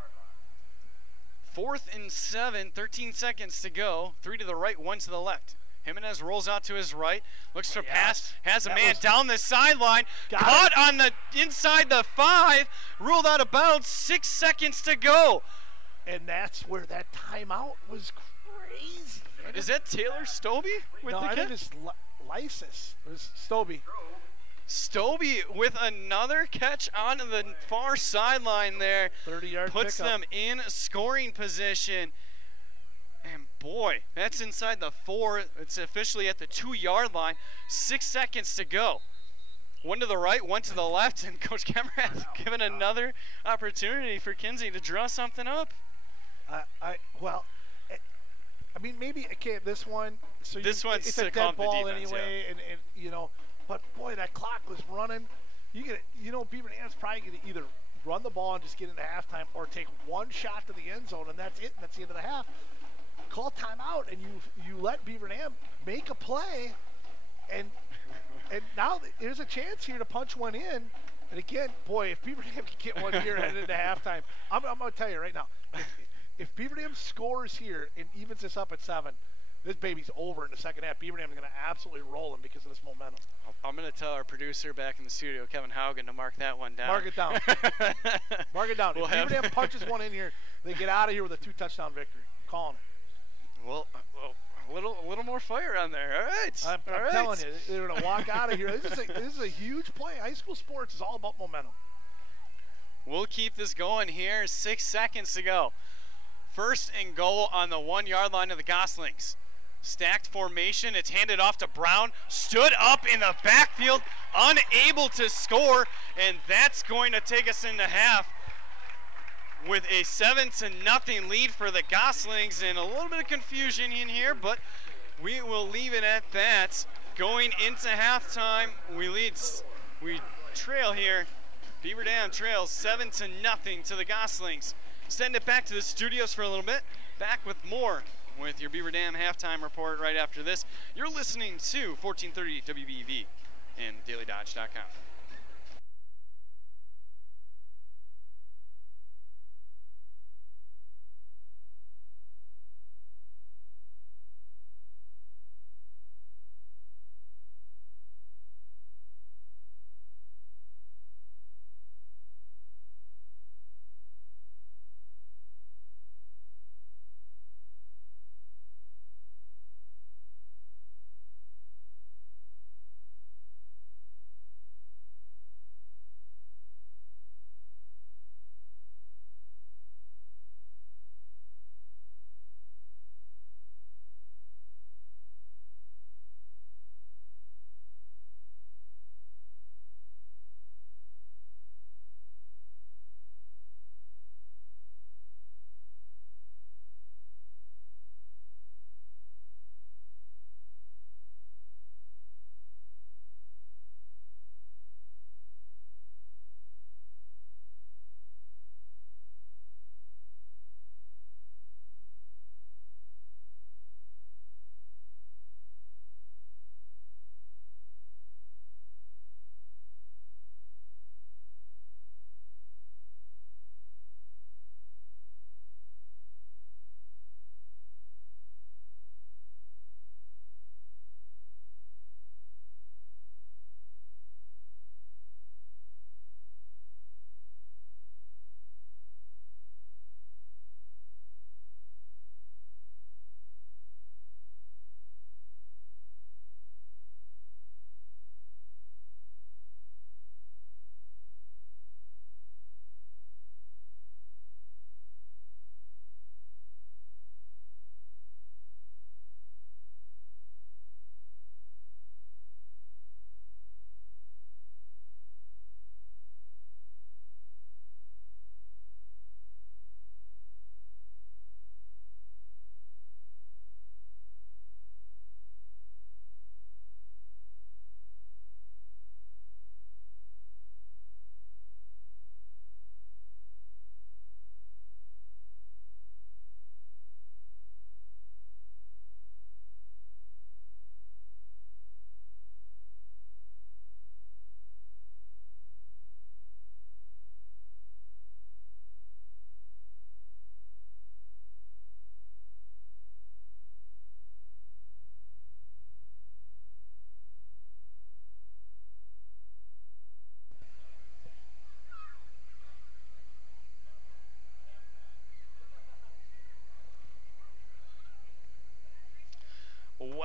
4th and 7, 13 seconds to go. 3 to the right, 1 to the left. Jimenez rolls out to his right, looks to pass, has a man down the sideline, caught on the inside the 5, ruled out of bounds, 6 seconds to go. And that's where that timeout was crazy. Is that Taylor Stobie with no, the I catch? think it's Lysis. It was Stobie. Stobie with another catch onto the far sideline there. 30-yard puts pickup. them in scoring position. And boy, that's inside the 4. It's officially at the 2-yard line. 6 seconds to go. 1 to the right, 1 to the left, and Coach Kemmer has given another opportunity for Kinsey to draw something up. Maybe this one. So this one's it's a to dead calm the ball defense, anyway, and but boy, that clock was running. Beaver Dam's probably going to either run the ball and just get into halftime, or take one shot to the end zone, and that's it. And that's the end of the half. Call timeout, and you let Beaver Dam make a play, and now there's a chance here to punch one in. And again, boy, if Beaver Dam can get one here headed into halftime, I'm going to tell you right now, if Beaver Dam scores here and evens this up at 7, this baby's over in the second half. Beaver Dam is going to absolutely roll him because of this momentum. I'm going to tell our producer back in the studio, Kevin Haugen, to mark that one down. Mark it down. Mark it down. We'll if Beaver Dam punches one in here, they get out of here with a 2-touchdown victory. I'm calling it. Well, a little more fire on there. All right. I'm telling you, they're going to walk out of here. This is a huge play. High school sports is all about momentum. We'll keep this going here. 6 seconds to go. 1st and goal on the 1-yard line of the Goslings. Stacked formation. It's handed off to Brown. Stood up in the backfield, unable to score, and that's going to take us into half with a 7-0 lead for the Goslings, and a little bit of confusion in here, but we will leave it at that. Going into halftime, we trail here. Beaver Dam trails 7-0 to the Goslings. Send it back to the studios for a little bit. Back with more with your Beaver Dam halftime report right after this. You're listening to 1430 WBV and DailyDodge.com.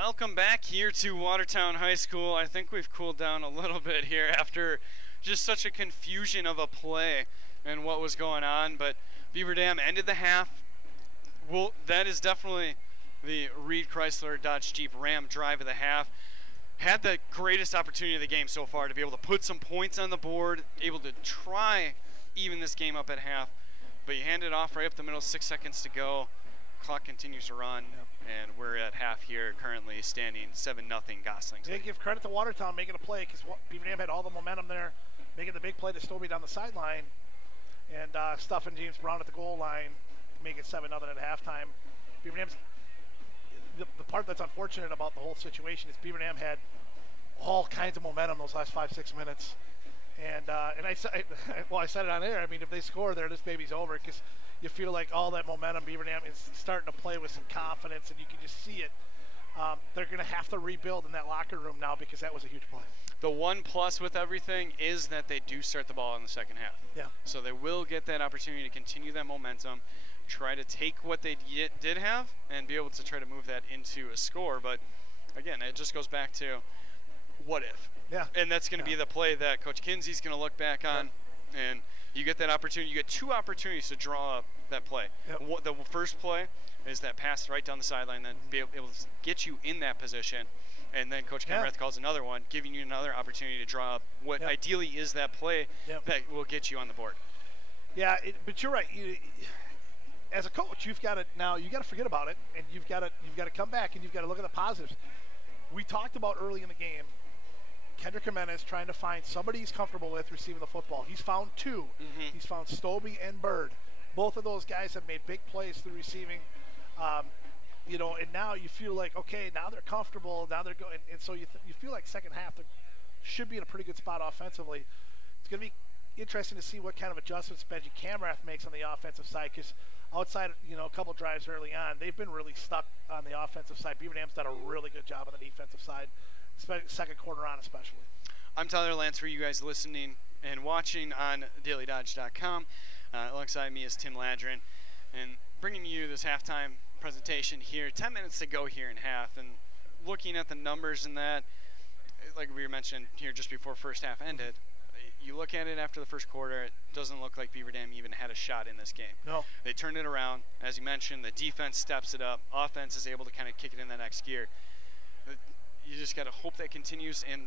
Welcome back here to Watertown High School. I think we've cooled down a little bit here after just such a confusion of a play and what was going on. But Beaver Dam ended the half. Well, that is definitely the Reed Chrysler Dodge Jeep Ram drive of the half. Had the greatest opportunity of the game so far to be able to put some points on the board, able to try even this game up at half. But you hand it off right up the middle, 6 seconds to go. Clock continues to run, and we're at half here, currently standing 7-0 Gossling. Yeah, give credit to Watertown making a play because Beaver Dam had all the momentum there, making the big play to Stobie down the sideline, and stuffing James Brown at the goal line to make it 7-0 at halftime. Beaver Dam's the part that's unfortunate about the whole situation is Beaver Dam had all kinds of momentum those last 5-6 minutes. And I said it on air. I mean, if they score there, this baby's over because you feel like all that momentum, Beaver Dam is starting to play with some confidence, and you can just see it. They're going to have to rebuild in that locker room now because that was a huge play. The one plus with everything is that they do start the ball in the second half. Yeah. So they will get that opportunity to continue that momentum, try to take what they did have, and be able to try to move that into a score. But, again, it just goes back to what if. Yeah. And that's going to be the play that Coach Kinsey's going to look back on. And you get that opportunity. You get two opportunities to draw up that play. The first play is that pass right down the sideline, then be able to get you in that position. And then Coach Kenrath calls another one, giving you another opportunity to draw up what ideally is that play that will get you on the board. Yeah, but you're right. As a coach, you got to forget about it, and you've got to come back, and you've got to look at the positives. We talked about early in the game, Kendrick Jimenez trying to find somebody he's comfortable with receiving the football. He's found two. He's found Stobie and Bird. Both of those guys have made big plays through receiving. And now you feel like, okay, now they're comfortable. Now they're going, and so you feel like second half they should be in a pretty good spot offensively. It's going to be interesting to see what kind of adjustments Benji Camrath makes on the offensive side because outside, a couple drives early on, they've been really stuck on the offensive side. Beaver Dam's done a really good job on the defensive side, second quarter on especially. I'm Tyler Lance for you guys listening and watching on dailydodge.com. Alongside me is Tim Ladrin, and bringing you this halftime presentation here. 10 minutes to go here in half, and looking at the numbers in that, like we mentioned here just before first half ended, you look at it after the first quarter, it doesn't look like Beaver Dam even had a shot in this game. No. They turned it around. As you mentioned, the defense steps it up. Offense is able to kind of kick it in the next gear. You just got to hope that continues, and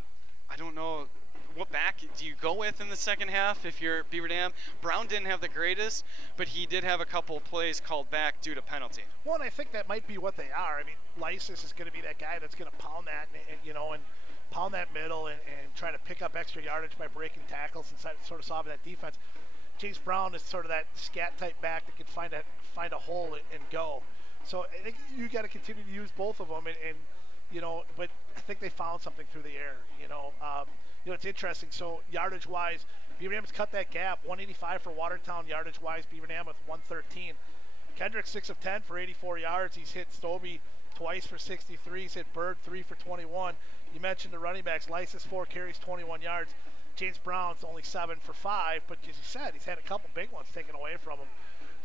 I don't know what back do you go with in the second half if you're Beaver Dam. Brown didn't have the greatest, but he did have a couple plays called back due to penalty. Well, and I think that might be what they are. I mean, Lysis is going to be that guy that's going to pound that and pound that middle and try to pick up extra yardage by breaking tackles and sort of solving that defense. Chase Brown is sort of that scat type back that can find a hole and go. So I think you got to continue to use both of them but I think they found something through the air. It's interesting. So yardage-wise, Beaver Dam has cut that gap. 185 for Watertown yardage-wise. Beaver Dam with 113. Kendrick 6 of 10 for 84 yards. He's hit Stobie twice for 63. He's hit Bird 3 for 21. You mentioned the running backs. Lysis 4 carries, 21 yards. James Brown's only 7 for 5. But as you said, he's had a couple big ones taken away from him.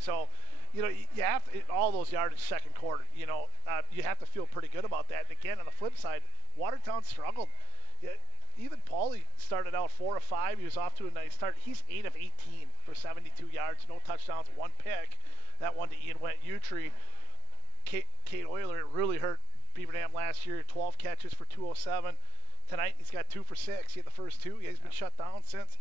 So, you have to, all those yardage second quarter, you have to feel pretty good about that. And again, on the flip side, Watertown struggled. Ethan Pauly started out 4 of 5. He was off to a nice start. He's 8 of 18 for 72 yards, no touchdowns, 1 pick. That one to Ian Went-Utri. Kate Euler really hurt Beaver Dam last year. 12 catches for 207. Tonight he's got 2 for 6. He had the first 2. He's been shut down since.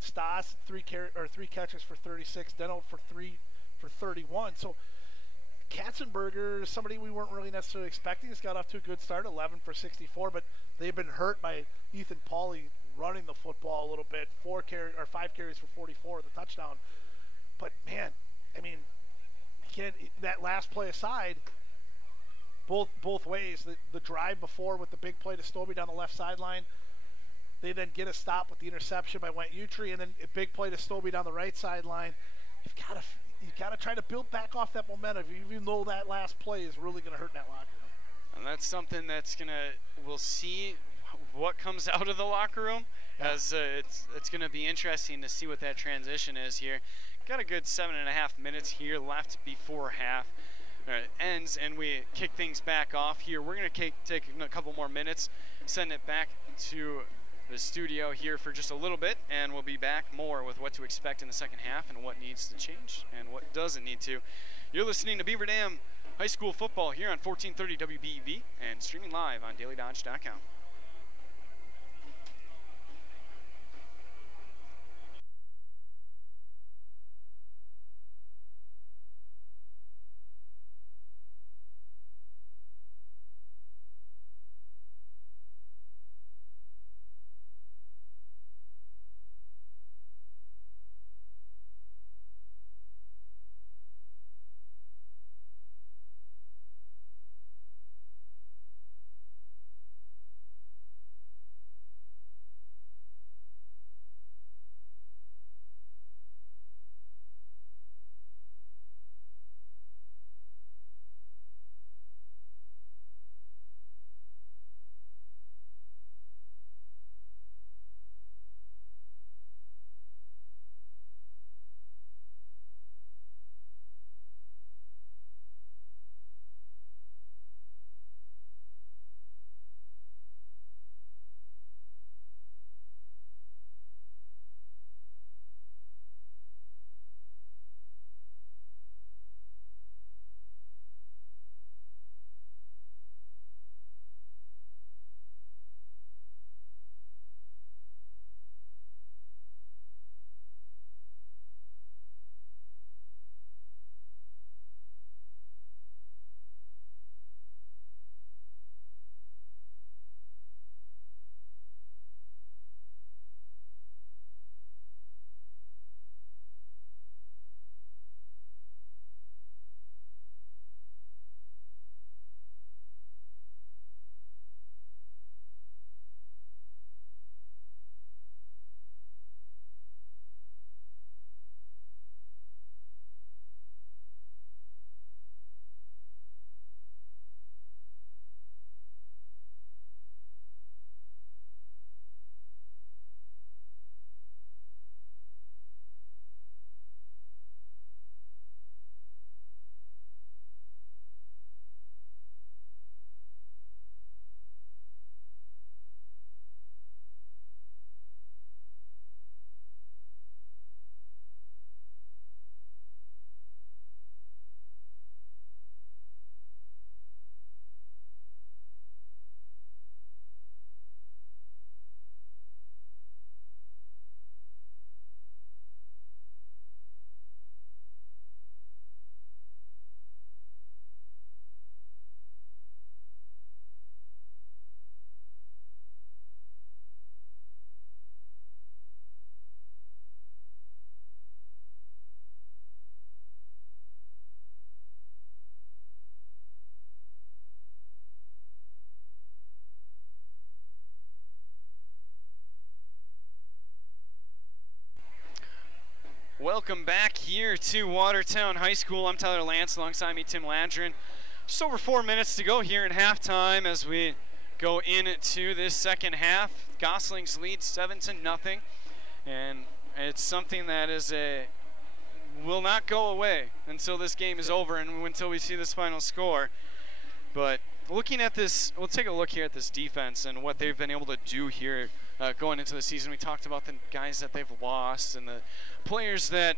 Stas 3 catches for 36. Deno for 3 for 31. So Katzenberger, somebody we weren't really necessarily expecting, has got off to a good start, 11 for 64, but they've been hurt by Ethan Pauly running the football a little bit. 5 carries for 44 with a touchdown. But man, I mean, again, that last play aside, both ways, the drive before with the big play to Stobie down the left sideline, they then get a stop with the interception by Went-Utri, and then a big play to Stobie down the right sideline. You've got to try to build back off that momentum, even though that last play is really going to hurt in that locker room. And that's something we'll see what comes out of the locker room, as it's going to be interesting to see what that transition is here. Got a good 7.5 minutes here left before half. ends and we kick things back off here. We're going to take a couple more minutes, send it back to the studio here for just a little bit, and we'll be back more with what to expect in the second half and what needs to change and what doesn't need to. You're listening to Beaver Dam High School Football here on 1430 WBEV and streaming live on dailydodge.com. Welcome back here to Watertown High School. I'm Tyler Lance, alongside me Tim Ladrin. Just over 4 minutes to go here in halftime as we go into this second half. Gosling's lead 7-0, and it's something that will not go away until this game is over and until we see this final score. But looking at this, we'll take a look here at this defense and what they've been able to do here going into the season. We talked about the guys that they've lost and the players that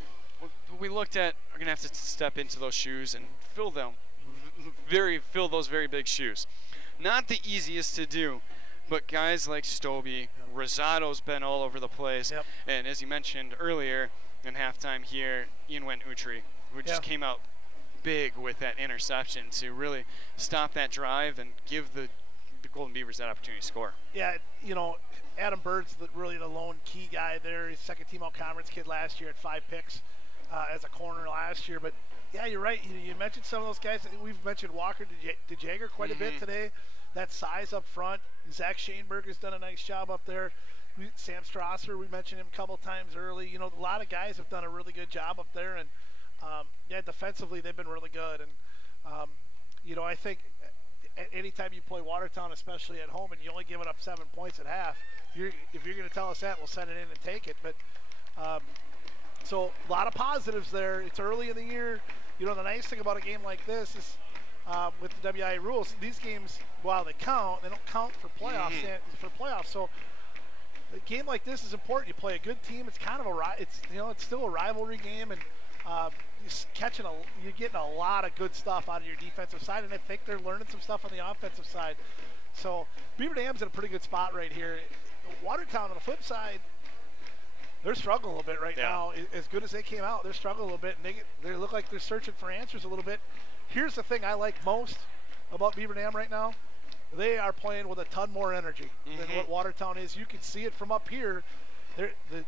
we looked at are going to have to step into those shoes and fill those very big shoes. Not the easiest to do, but guys like Stobie, Rosado's been all over the place, and as you mentioned earlier in halftime here, Ian Went-Utri, who just came out big with that interception to really stop that drive and give the Golden Beavers that opportunity to score. Yeah, you know, Adam Bird's really the lone key guy there. He's second team all-conference kid last year at 5 picks as a corner last year. But, yeah, you're right. You mentioned some of those guys. We've mentioned Walker DeJager quite a bit today. That size up front. Zach Shaneberg has done a nice job up there. Sam Strasser, we mentioned him a couple times early. You know, a lot of guys have done a really good job up there. And, yeah, defensively they've been really good. And, you know, I think anytime you play Watertown, especially at home, and you only give it up 7 points at half, if you're going to tell us that, we'll send it in and take it. But so a lot of positives there. It's early in the year. You know, the nice thing about a game like this is with the WIA rules, these games, while they count, they don't count for playoffs. So a game like this is important. You play a good team. It's kind of it's still a rivalry game, and you're getting a lot of good stuff out of your defensive side, and I think they're learning some stuff on the offensive side. So Beaver Dam's in a pretty good spot right here. Watertown on the flip side, they're struggling a little bit right now. As good as they came out, they're struggling a little bit, and they look like they're searching for answers a little bit. Here's the thing I like most about Beaver Dam right now. They are playing with a ton more energy than what Watertown is. You can see it from up here. The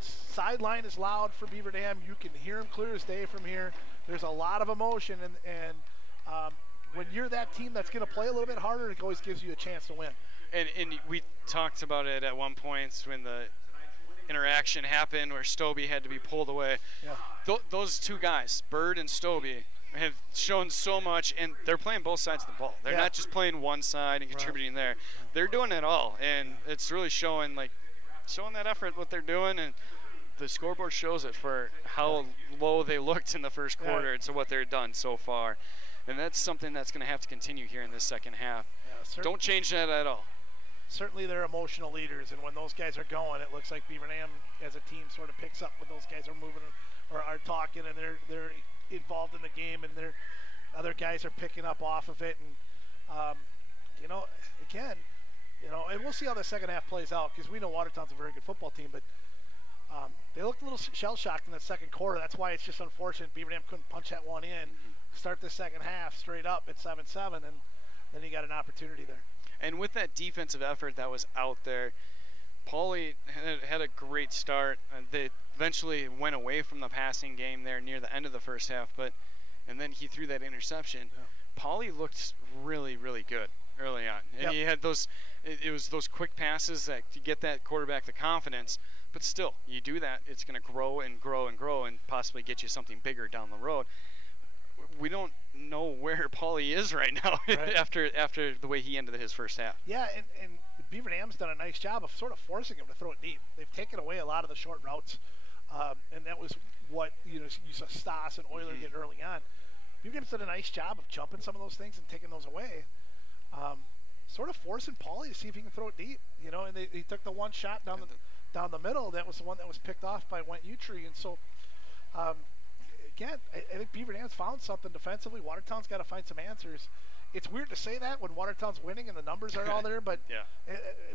sideline is loud for Beaver Dam. You can hear them clear as day from here. There's a lot of emotion, and when you're that team that's going to play a little bit harder, it always gives you a chance to win. And we talked about it at one point when the interaction happened where Stobie had to be pulled away. Yeah. Those two guys, Bird and Stobie, have shown so much, and they're playing both sides of the ball. They're not just playing one side and contributing there. They're doing it all, and it's really showing that effort, what they're doing, and the scoreboard shows it for how low they looked in the first quarter to what they're done so far. And that's something that's going to have to continue here in this second half. Yeah, don't change that at all. Certainly they're emotional leaders, and when those guys are going, it looks like Beaver Dam as a team sort of picks up when those guys are moving or are talking, and they're involved in the game, and their other guys are picking up off of it. And and we'll see how the second half plays out, because we know Watertown's a very good football team, but they looked a little shell-shocked in that second quarter. That's why it's just unfortunate Beaver Dam couldn't punch that one in, start the second half straight up at 7-7, and then you got an opportunity there. And with that defensive effort that was out there, Pauly had a great start. They eventually went away from the passing game there near the end of the first half, and then he threw that interception. Yeah. Pauly looked really, really good early on. And he had it was those quick passes that to get that quarterback the confidence. But still, you do that, it's going to grow and grow and grow and possibly get you something bigger down the road. We don't know where Pauly is right now after the way he ended his first half. Yeah, and Beaver Dam's done a nice job of sort of forcing him to throw it deep. They've taken away a lot of the short routes, and that was what you saw Stas and Euler get early on. Beaver Dam's done a nice job of jumping some of those things and taking those away, sort of forcing Pauly to see if he can throw it deep. And he took the one shot down the middle. That was the one that was picked off by Went Utri, and so. Again, I think Beaver Dam's found something defensively. Watertown's got to find some answers. It's weird to say that when Watertown's winning and the numbers are all there, but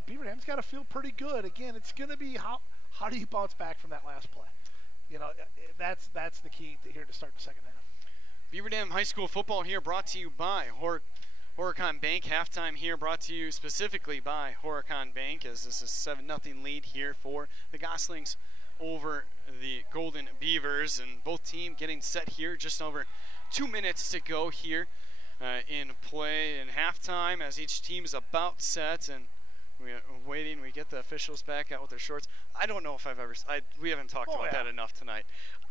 Beaver Dam's got to feel pretty good. Again, it's going to be how do you bounce back from that last play? That's the key here to start the second half. Beaver Dam High School football here brought to you by Horicon Bank. Halftime here brought to you specifically by Horicon Bank, as this is 7-0 lead here for the Gosslings over the Golden Beavers, and both teams getting set here. Just over 2 minutes to go here in play in halftime, as each team is about set, and we're waiting. We get the officials back out with their shorts. I don't know if I've ever. We haven't talked about that enough tonight.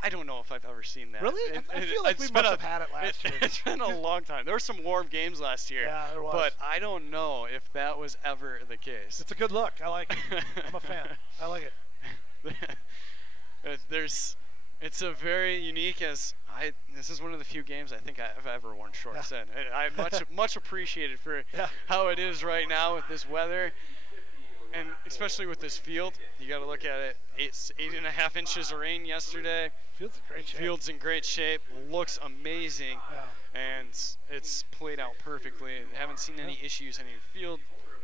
I don't know if I've ever seen that. Really? I feel like we must have had it last year. It's been a long time. There were some warm games last year. Yeah, there was. But I don't know if that was ever the case. It's a good look. I like it. I'm a fan. I like it. It's a very unique, this is one of the few games I think I've ever worn shorts in. I much appreciated for how it is right now with this weather, and especially with this field. You got to look at it. 8.5 inches of rain yesterday. Field's in great shape. Looks amazing, and it's played out perfectly. Haven't seen any issues, any field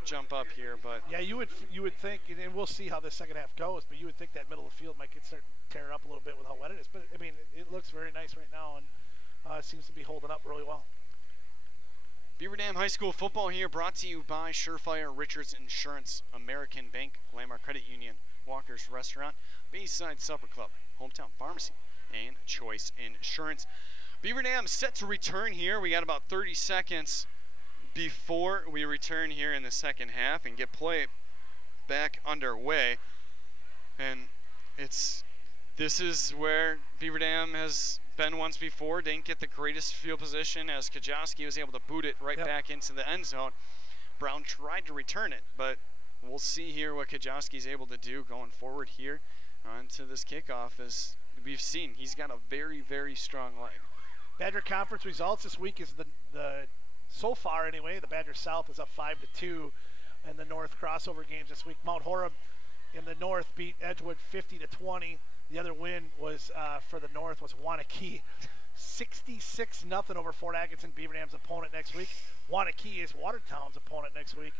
jump up here, but you would think, and we'll see how the second half goes, but you would think that middle of the field might start tearing up a little bit with how wet it is. But I mean, it looks very nice right now, and it seems to be holding up really well. Beaver Dam High School football here brought to you by Surefire, Richards Insurance, American Bank, Landmark Credit Union, Walker's Restaurant, Bayside Supper Club, Hometown Pharmacy, and Choice Insurance. Beaver Dam set to return here. We got about 30 seconds before we return here in the second half and get play back underway. And this is where Beaver Dam has been once before. Didn't get the greatest field position, as Kajowski was able to boot it right back into the end zone. Brown tried to return it, but we'll see here what Kajowski's able to do going forward here onto this kickoff. As we've seen, he's got a very, very strong leg. Badger Conference results this week is the so far anyway, the Badger South is up 5-2 in the North crossover games this week. Mount Horeb in the North beat Edgewood 50-20. The other win was for the North was Wanakee 66-0 over Fort Atkinson, Beaver Dam's opponent next week. Wanakee is Watertown's opponent next week.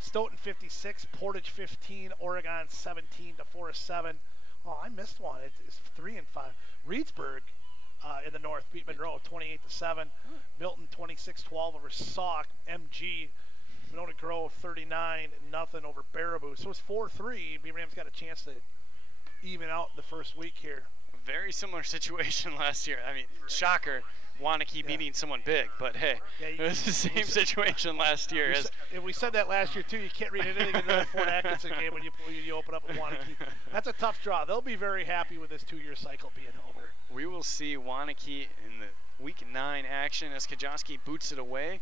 Stoughton 56, Portage 15, Oregon 17-4-7. Oh, I missed one. It's 3-5. Reedsburg in the North beat Monroe 28-7. Milton 26-12 over Sauk. MG Monona Grove 39-0 over Baraboo. So it's 4-3. Beaver Dam's got a chance to even out the first week here. Very similar situation last year. I mean, shocker, Wanakee beating someone big, but hey, it was the same situation last year. We said that last year too. You can't read anything into the Fort Atkinson game when you open up with Wanakee. That's a tough draw. They'll be very happy with this 2-year cycle being over. We will see Wanakee in the Week 9 action as Kajoski boots it away.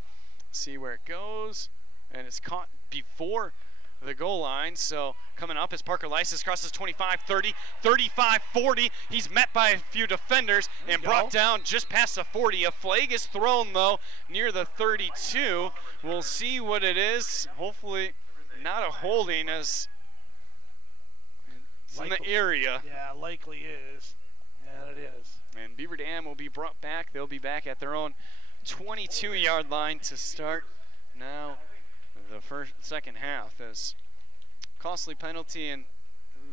See where it goes, and it's caught before the goal line. So coming up as Parker Lysis crosses 25-30, 35-40. He's met by a few defenders and brought down just past the 40. A flag is thrown though near the 32. We'll see what it is. Hopefully not a holding as it's in the area. Yeah, likely is. Yeah, it is. And Beaver Dam will be brought back. They'll be back at their own 22-yard line to start now the second half as costly penalty, and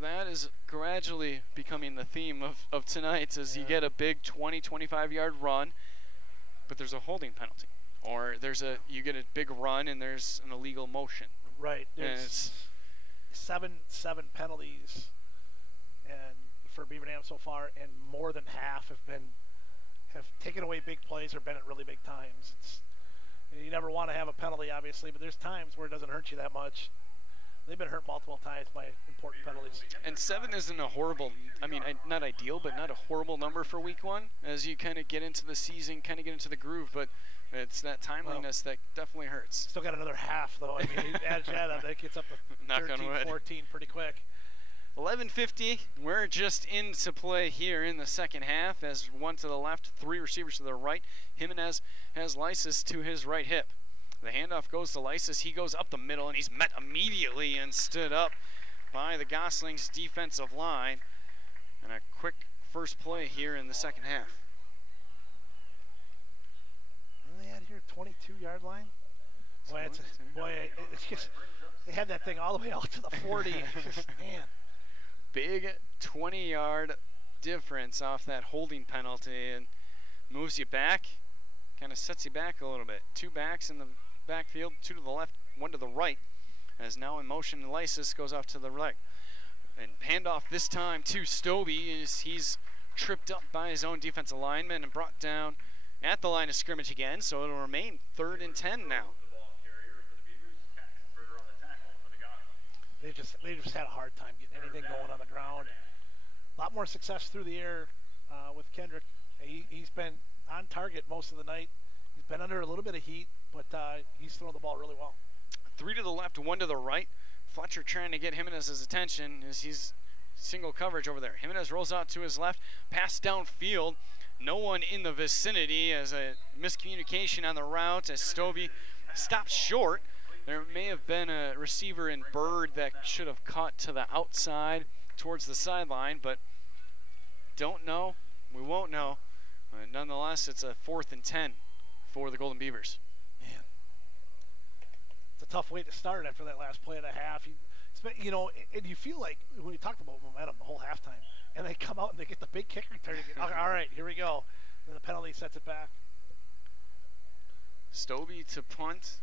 that is gradually becoming the theme of tonight as you get a big 20-25-yard run, but there's a holding penalty, or you get a big run and there's an illegal motion. Right. There's seven penalties and for Beaver Dam so far, and more than half have taken away big plays or been at really big times. You never want to have a penalty, obviously, but there's times where it doesn't hurt you that much. They've been hurt multiple times by important penalties. And 7 isn't a horrible, I mean, not ideal, but not a horrible number for Week 1 as you kind of get into the season, kind of get into the groove, but it's that timeliness that definitely hurts. Still got another half, though. I mean, you add that up, that gets up to 13, 14 pretty quick. 11:50, we're just into play here in the second half as one to the left, 3 receivers to the right. Jimenez has Lysis to his right hip. The handoff goes to Lysis. He goes up the middle, and he's met immediately and stood up by the Gosling's defensive line. And a quick first play here in the second half. What do they add here, 22-yard line? Boy, it's just, they had that thing all the way out to the 40. It's just, man. Big 20-yard difference off that holding penalty and moves you back, kind of sets you back a little bit. 2 backs in the backfield, 2 to the left, 1 to the right, as now in motion Lysis goes off to the right. And handoff this time to Stobie as he's tripped up by his own defensive lineman and brought down at the line of scrimmage again, so it'll remain 3rd and 10 now. They just had a hard time getting anything going on the ground. A lot more success through the air with Kendrick. He's been on target most of the night. He's been under a little bit of heat, but he's thrown the ball really well. 3 to the left, 1 to the right. Fletcher trying to get Jimenez's attention as he's single coverage over there. Jimenez rolls out to his left, pass downfield. No one in the vicinity as a miscommunication on the route as Stobie stops short. There may have been a receiver in Bird that should have caught to the outside towards the sideline, but don't know. We won't know. Nonetheless, it's a 4th and 10 for the Golden Beavers. Man, it's a tough way to start after that last play and a half. You know, and you feel like when you talked about momentum the whole halftime, and they come out and they get the big kick return. All right, here we go. And the penalty sets it back. Stobie to punt.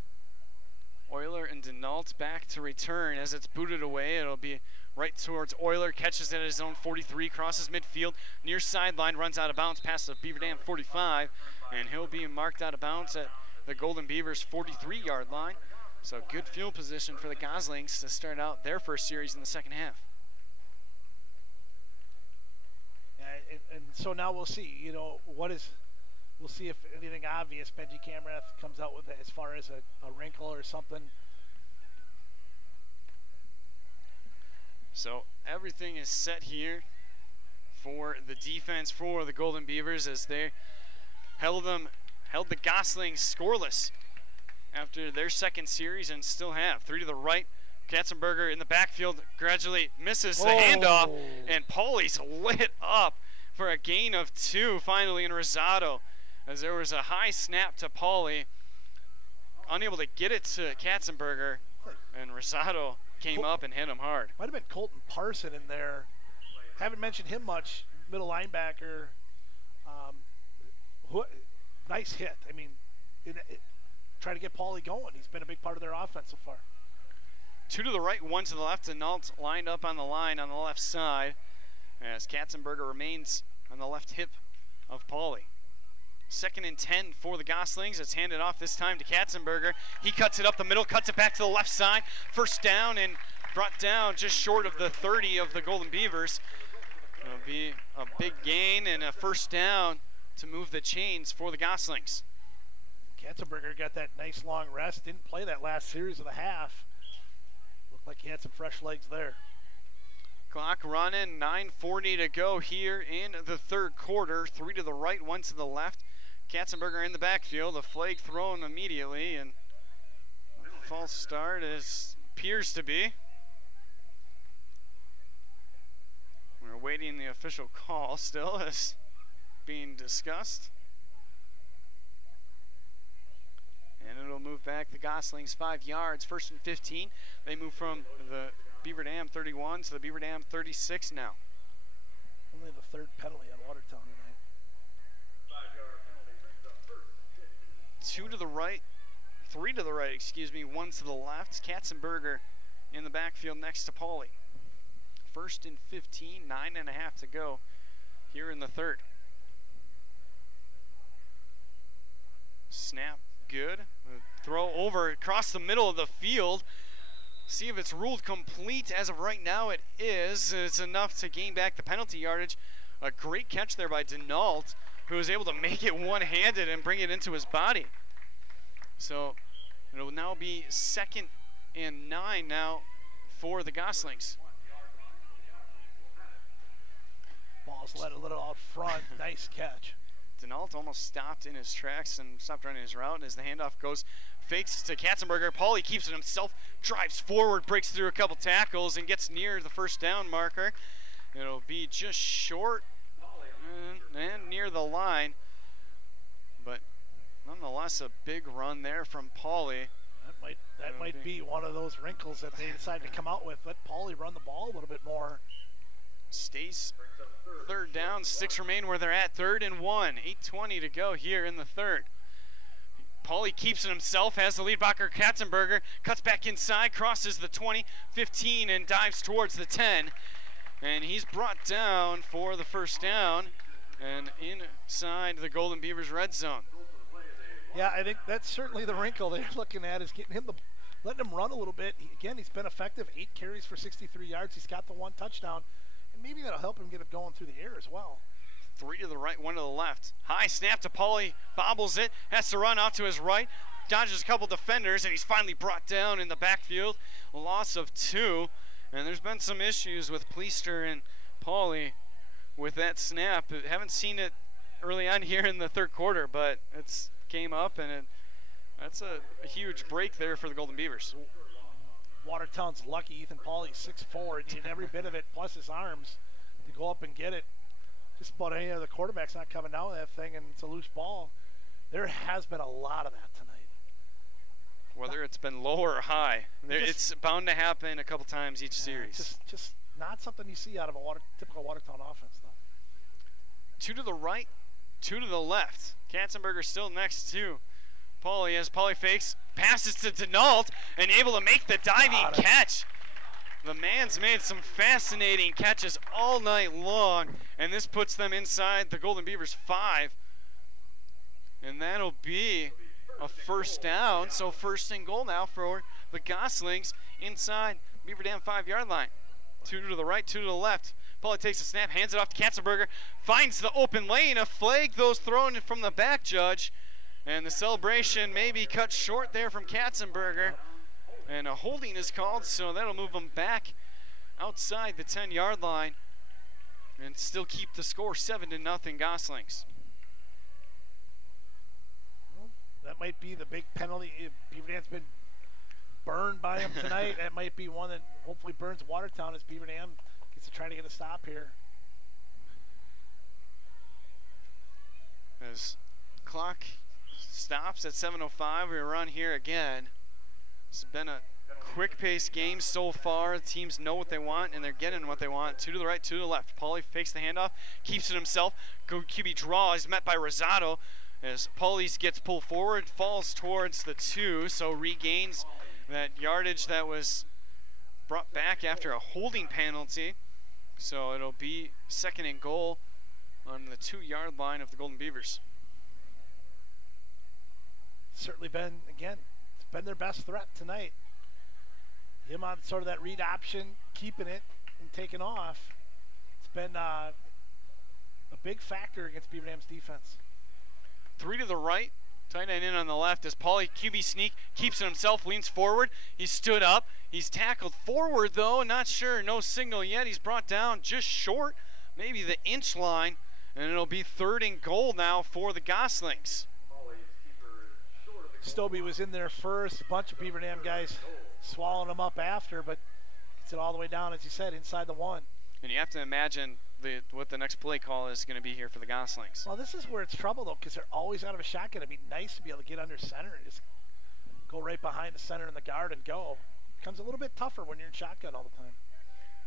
Euler and Denault back to return as it's booted away. It'll be right towards Euler, catches it at his own 43, crosses midfield, near sideline, runs out of bounds past the Beaver Dam 45, and he'll be marked out of bounds at the Golden Beavers 43-yard line. So good field position for the Goslings to start out their first series in the second half. Yeah, and so now we'll see, you know, we'll see if anything obvious Benji Camrath comes out with as far as a wrinkle or something. So everything is set here for the defense for the Golden Beavers as they held the Goslings scoreless after their second series and still have. 3 to the right. Katzenberger in the backfield gradually misses the handoff, and Paulie's lit up for a gain of 2 finally in Rosado, as there was a high snap to Paulie, unable to get it to Katzenberger, and Rosado came up and hit him hard. Might have been Colton Parson in there. Haven't mentioned him much. Middle linebacker. Nice hit. I mean, try to get Paulie going. He's been a big part of their offense so far. 2 to the right, 1 to the left, and Nault lined up on the line on the left side as Katzenberger remains on the left hip of Paulie. 2nd and 10 for the Goslings. It's handed off this time to Katzenberger. He cuts it up the middle, cuts it back to the left side. First down and brought down just short of the 30 of the Golden Beavers. It'll be a big gain and a first down to move the chains for the Goslings. Katzenberger got that nice long rest. Didn't play that last series of the half. Looked like he had some fresh legs there. Clock running, 9:40 to go here in the third quarter. 3 to the right, 1 to the left. Katzenberger in the backfield, a flag thrown immediately, and a false start appears to be. We're awaiting the official call still as being discussed. And it'll move back the Goslings 5 yards, 1st and 15. They move from the Beaver Dam 31 to the Beaver Dam 36 now. Only the 3rd penalty on Watertown tonight. 2 to the right, 3 to the right, 1 to the left. Katzenberger in the backfield next to Paulie. 1st and 15, 9.5 to go here in the third. Snap, good. Throw over across the middle of the field. See if it's ruled complete. As of right now, it is. It's enough to gain back the penalty yardage. A great catch there by Denault, who was able to make it one-handed and bring it into his body. So it will now be 2nd and 9 now for the Goslings. Ball's let a little out front. Nice catch. Denault almost stopped in his tracks and stopped running his route as the handoff goes, fakes to Katzenberger. Paulie keeps it himself, drives forward, breaks through a couple tackles, and gets near the first down marker. It'll be just short and near the line, but nonetheless a big run there from Paulie. That might be one of those wrinkles that they decided to come out with. Let Paulie run the ball a little bit more. Stays 3rd down, 6 remain where they're at, 3rd and 1, 8:20 to go here in the third. Paulie keeps it himself, has the lead blocker Katzenberger, cuts back inside, crosses the 20, 15, and dives towards the 10. And he's brought down for the first down and inside the Golden Beavers red zone. Yeah, I think that's certainly the wrinkle they're looking at, is getting him letting him run a little bit. Again, he's been effective, 8 carries for 63 yards. He's got the 1 touchdown. And maybe that'll help him get it going through the air as well. 3 to the right, 1 to the left. High snap to Paulie, bobbles it, has to run out to his right, dodges a couple defenders, and he's finally brought down in the backfield. A loss of 2, and there's been some issues with Pleister and Paulie with that snap. Haven't seen it early on here in the third quarter, but it's came up, and that's a huge break there for the Golden Beavers. Watertown's lucky. Ethan Paulie's 6'4", and needed every bit of it, plus his arms, to go up and get it. Just about any other quarterback's not coming down with that thing, and it's a loose ball. There has been a lot of that tonight. Whether it's been low or high, it's bound to happen a couple times each series. Just not something you see out of a typical Watertown offense, though. 2 to the right, 2 to the left. Katzenberger still next to Paulie as Paulie fakes, passes to Denault, and able to make the diving catch. The man's made some fascinating catches all night long, and this puts them inside the Golden Beavers 5. And that'll be a first down, so 1st and goal now for the Goslings inside Beaver Dam 5-yard line. 2 to the right, 2 to the left. Paulie takes a snap, hands it off to Katzenberger, finds the open lane, a flag those thrown from the back judge, and the celebration may be cut short there from Katzenberger. And a holding is called, so that'll move them back outside the 10-yard line and still keep the score 7-0 Goslings. That might be the big penalty. Beaver Dam's been burned by him tonight. That might be one that hopefully burns Watertown as Beaver Dam gets to try to get a stop here. As clock stops at 7:05, we run here again. It's been a quick-paced game so far. The teams know what they want, and they're getting what they want. 2 to the right, 2 to the left. Pauly fakes the handoff, keeps it himself. Go QB draw is met by Rosado as Pauly gets pulled forward, falls towards the 2, so regains that yardage that was brought back after a holding penalty. So it'll be 2nd and goal on the 2-yard line of the Golden Beavers. Certainly been, again, it's been their best threat tonight. Him on sort of that read option, keeping it and taking off. It's been a big factor against Beaver Dam's defense. 3 to the right, tight end in on the left as Pauly QB sneak, keeps it himself, leans forward. He stood up. He's tackled forward though, not sure, no signal yet. He's brought down just short, maybe the inch line, and it'll be 3rd and goal now for the Goslings. Stobie was in there first, a bunch of Beaver Dam guys swallowing him up after, but gets it all the way down, as you said, inside the 1. And you have to imagine what the next play call is going to be here for the Goslings. Well, this is where it's trouble, though, because they're always out of a shotgun. It'd be nice to be able to get under center and just go right behind the center and the guard and go. Becomes a little bit tougher when you're in shotgun all the time.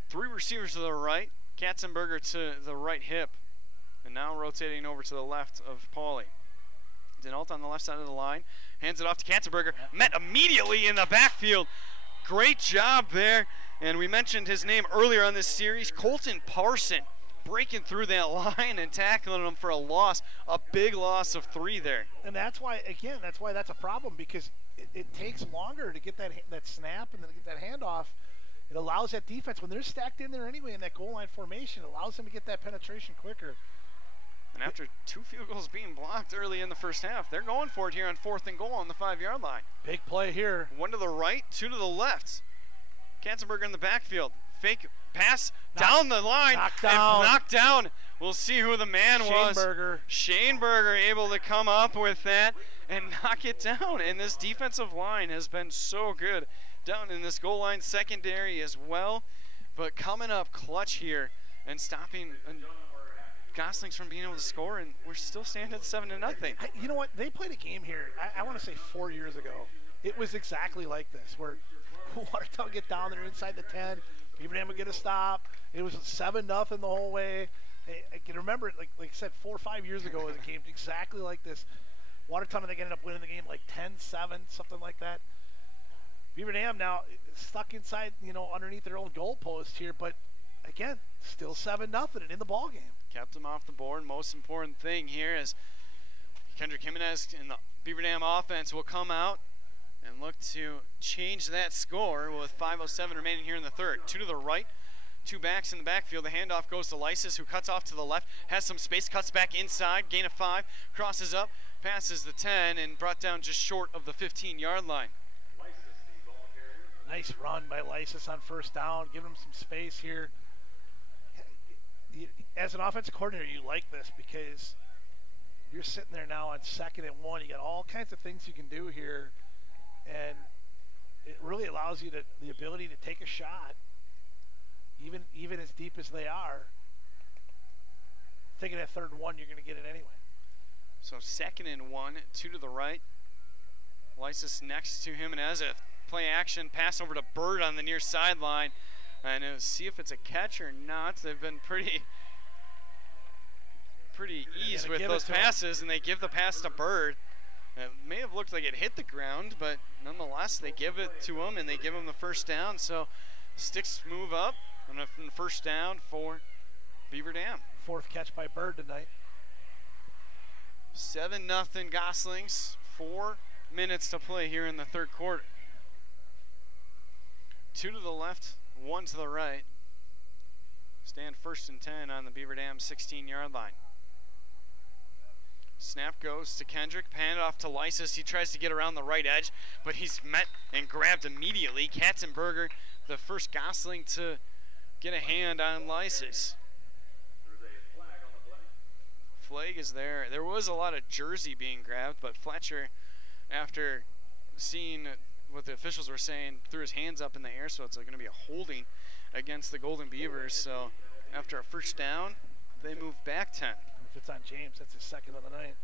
3 receivers to the right, Katzenberger to the right hip, and now rotating over to the left of Pauly. Denault on the left side of the line, hands it off to Katzenberger, met immediately in the backfield. Great job there, and we mentioned his name earlier on this series, Colton Parson, breaking through that line and tackling him for a loss, a big loss of 3 there. And that's why, again, that's a problem, because it takes longer to get that snap and then get that handoff. It allows that defense, when they're stacked in there anyway in that goal line formation, it allows them to get that penetration quicker. And after 2 field goals being blocked early in the first half, they're going for it here on 4th and goal on the 5-yard line. Big play here. 1 to the right, 2 to the left. Katzenberger in the backfield. Fake pass down the line. Knocked down. We'll see who the man was. Shaneberger able to come up with that and knock it down. And this defensive line has been so good down in this goal line secondary as well. But coming up clutch here and stopping Gosling's from being able to score, and we're still standing at 7-0. You know what? They played a game here, I want to say 4 years ago. It was exactly like this, where Watertown get down there inside the 10, Beaver Dam would get a stop. It was 7-0 the whole way. I can remember it, like I said, 4 or 5 years ago, was a game exactly like this. Watertown, I think, ended up winning the game like 10-7, something like that. Beaver Dam now stuck inside, underneath their own goalpost here, but again, still 7-0 and in the ball game. Kept them off the board. Most important thing here is Kendrick Jimenez and the Beaver Dam offense will come out and look to change that score with 5:07 remaining here in the 3rd. 2 to the right, 2 backs in the backfield. The handoff goes to Lysis, who cuts off to the left, has some space, cuts back inside, gain of 5, crosses up, passes the 10, and brought down just short of the 15-yard line. Nice run by Lysis on 1st down, giving him some space here. As an offensive coordinator, you like this because you're sitting there now on 2nd and 1. You got all kinds of things you can do here, and it really allows you the ability to take a shot, even as deep as they are. Thinking at 3rd and 1, you're going to get it anyway. So 2nd and 1, 2 to the right. Lysis next to him, and as a play action pass over to Bird on the near sideline. And see if it's a catch or not. They've been pretty easy with those passes, and they give the pass to Bird. It may have looked like it hit the ground, but nonetheless, they give it to him, and they give him the 1st down. So sticks move up on a 1st down for Beaver Dam. 4th catch by Bird tonight. 7-0 Goslings. 4 minutes to play here in the 3rd quarter. 2 to the left, 1 to the right. Stand 1st and 10 on the Beaver Dam 16-yard line. Snap goes to Kendrick, hand off to Lysis. He tries to get around the right edge, but he's met and grabbed immediately. Katzenberger, the first Gossling to get a hand on Lysis. Flag is there. There was a lot of jersey being grabbed, but Fletcher after seeing what the officials were saying, threw his hands up in the air, so it's going to be a holding against the Golden Beavers. So after a first down, they move back 10. If it's on James, that's his second of the night.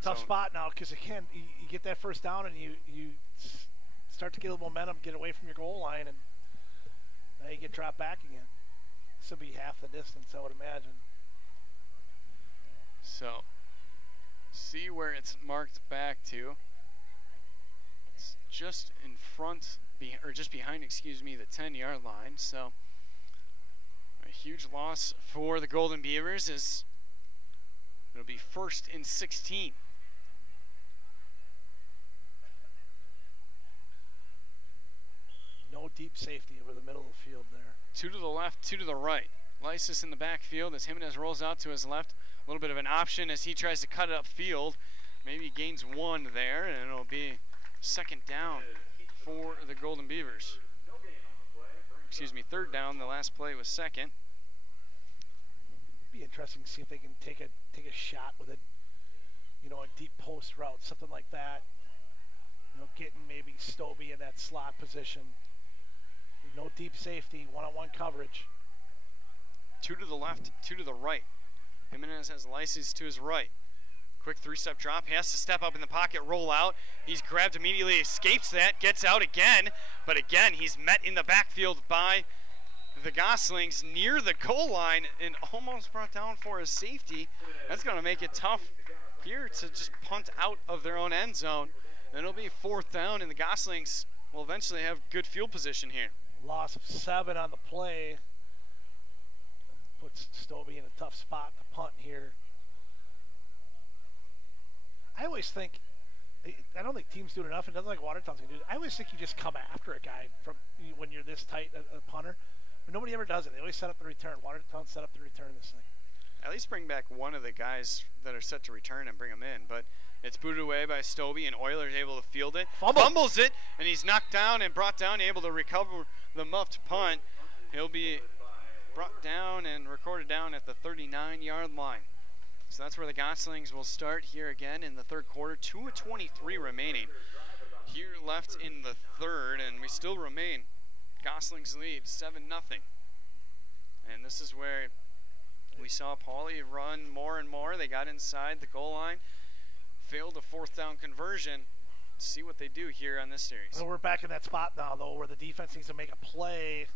Tough spot now because, again, you get that first down and you start to get a little momentum, get away from your goal line, and now you get dropped back again. This will be half the distance, I would imagine. So, see where it's marked back to. It's just in front, or just behind, excuse me, the 10-yard line. So, a huge loss for the Golden Beavers is it'll be 1st and 16. No deep safety over the middle of the field there. 2 to the left, 2 to the right. Lysis in the backfield as Jimenez rolls out to his left. A little bit of an option as he tries to cut it upfield. Maybe gains 1 there, and it'll be 2nd down for the Golden Beavers. Excuse me, 3rd down. The last play was 2nd. Be interesting to see if they can take a shot with it, you know, a deep post route, something like that. You know, getting maybe Stobie in that slot position. No deep safety, one-on-one coverage. 2 to the left, 2 to the right. Jimenez has Lysis to his right. Quick 3-step drop. He has to step up in the pocket, roll out. He's grabbed immediately, escapes that, gets out again. But again, he's met in the backfield by the Goslings near the goal line and almost brought down for a safety. That's going to make it tough here to just punt out of their own end zone. And it'll be 4th down, and the Goslings will eventually have good field position here. Loss of 7 on the play. Puts Stobie in a tough spot to punt here. I always think, I don't think teams do it enough. It doesn't like Watertown's going to do it. I always think you just come after a guy from when you're this tight, a punter. But nobody ever does it. They always set up the return. Watertown set up the return this thing. At least bring back one of the guys that are set to return and bring them in. But it's booted away by Stobie, and Euler's able to field it. Fumbles it, and he's knocked down and brought down, able to recover the muffed punt. He'll be brought down and recorded down at the 39-yard line. So that's where the Goslings will start here again in the 3rd quarter. 2:23 remaining here left in the 3rd, and we still remain Goslings lead 7-0. And this is where we saw Pauly run more and more. They got inside the goal line, failed a 4th down conversion. See what they do here on this series. Well, we're back in that spot now, though, where the defense needs to make a play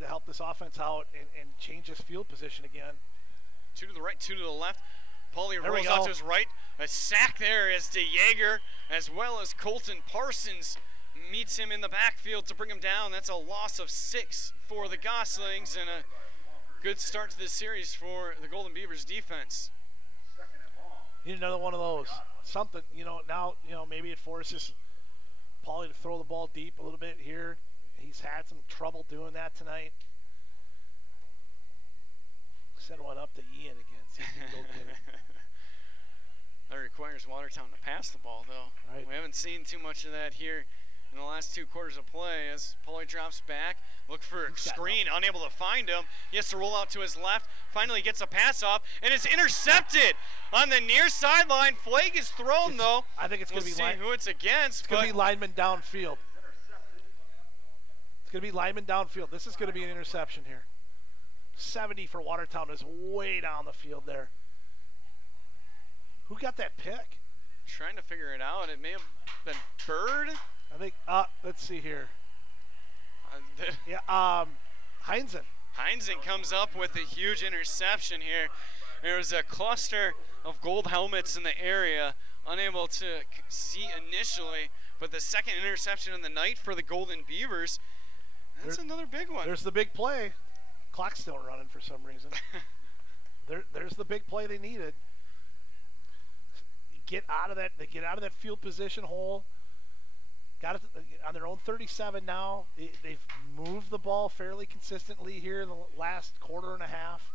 to help this offense out and change this field position again. 2 to the right, 2 to the left. Pauly rolls out to his right. A sack there as DeJager, as well as Colton Parsons, meets him in the backfield to bring him down. That's a loss of 6 for the Goslings, and a good start to this series for the Golden Beavers defense. Need another one of those. Something, you know, now, you know, maybe it forces Pauly to throw the ball deep a little bit here. He's had some trouble doing that tonight. Send one up to Ian again. See if he can go get it. That requires Watertown to pass the ball, though. Right. We haven't seen too much of that here in the last 2 quarters of play as Pauly drops back, look for a screen, unable to find him. He has to roll out to his left, finally gets a pass off, and it's intercepted on the near sideline. Flag is thrown, though. I think it's going to be who it's against. It's going to be lineman downfield. It's going to be lineman downfield. This is going to be an interception here. 70 for Watertown is way down the field there. Who got that pick? Trying to figure it out. It may have been Bird. I think, let's see here. Heinzen. Heinzen comes up with a huge interception here. There was a cluster of gold helmets in the area, unable to see initially, but the 2nd interception of the night for the Golden Beavers. That's another big one. There's the big play. Clock's still running for some reason. There's the big play they needed. Get out of that. They get out of that field position hole. Got it on their own 37 now. They've moved the ball fairly consistently here in the last quarter and a half.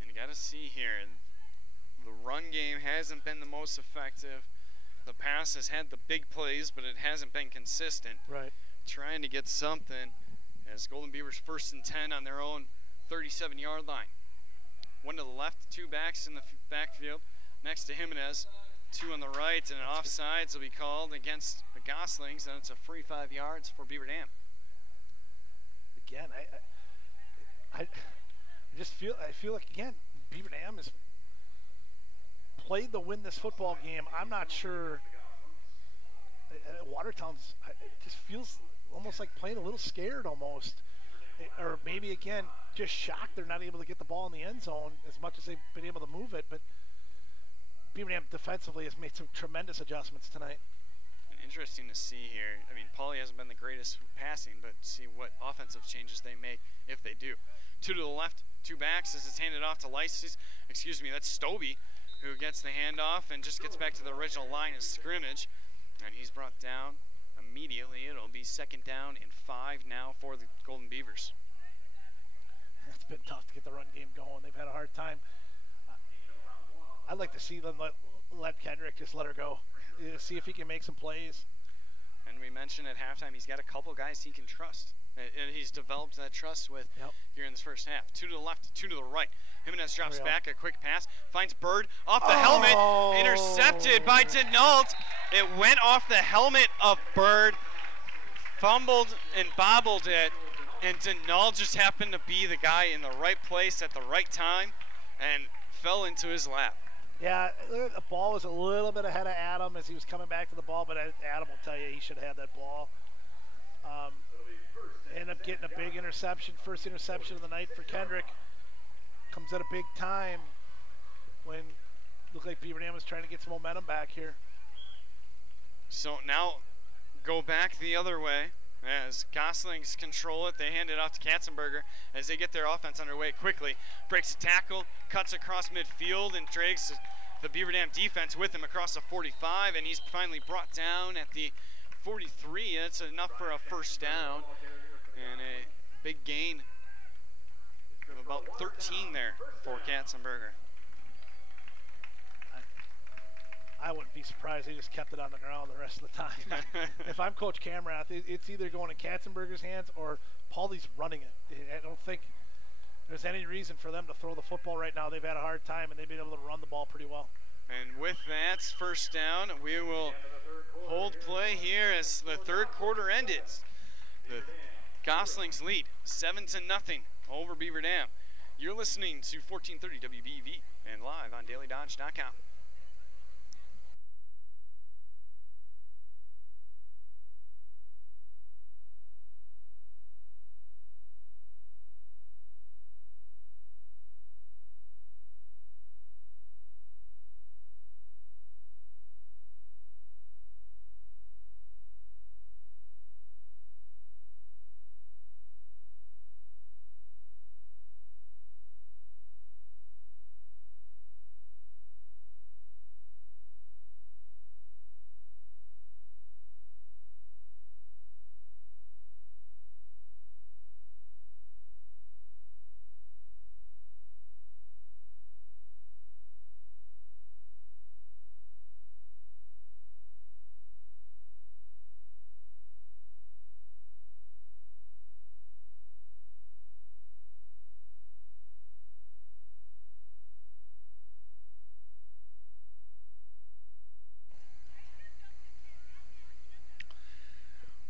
And you got to see here, the run game hasn't been the most effective. The pass has had the big plays, but it hasn't been consistent. Right. Trying to get something as Golden Beavers 1st and 10 on their own 37-yard line. One to the left, 2 backs in the backfield. Next to Jimenez, 2 on the right, and an offsides will be called against the Goslings, and it's a free 5 yards for Beaver Dam. Again, I just feel like again Beaver Dam has played to win this football game. I'm not sure. Watertown's it just feels almost like playing a little scared almost, or maybe again just shocked they're not able to get the ball in the end zone as much as they've been able to move it. But Beaver Dam defensively has made some tremendous adjustments tonight. Interesting to see here. I mean, Pauly hasn't been the greatest passing, but see what offensive changes they make if they do. 2 to the left, 2 backs as it's handed off to Lysis. Excuse me, that's Stobie who gets the handoff and just gets back to the original line of scrimmage. And he's brought down immediately. It'll be 2nd down and 5 now for the Golden Beavers. It's been tough to get the run game going. They've had a hard time. I'd like to see them let Kendrick just let her go. See if he can make some plays. And we mentioned at halftime he's got a couple guys he can trust. And he's developed that trust with here in this first half. 2 to the left, 2 to the right. Jimenez drops back, a quick pass, finds Bird off the helmet, intercepted by Denault. It went off the helmet of Bird, fumbled and bobbled it, and Denault just happened to be the guy in the right place at the right time and fell into his lap. Yeah, the ball was a little bit ahead of Adam as he was coming back to the ball, but Adam will tell you he should have had that ball. Ended up getting a big interception, first interception of the night for Kendrick. Comes at a big time when it looked like Beaver Dam was trying to get some momentum back here. So now go back the other way as Goslings control it. They hand it off to Katzenberger as they get their offense underway quickly. Breaks a tackle, cuts across midfield, and drags the Beaver Dam defense with him across the 45, and he's finally brought down at the 43. That's enough for a first down and a big gain of about 13 there for Katzenberger. I wouldn't be surprised they just kept it on the ground the rest of the time. If I'm Coach Camerath, it's either going in Katzenberger's hands or Pauly's running it. I don't think there's any reason for them to throw the football right now. They've had a hard time, and they've been able to run the ball pretty well. And with that first down, we will hold play here as the third quarter ended. The Goslings lead 7-0 over Beaver Dam. You're listening to 1430 WBV and live on dailydodge.com.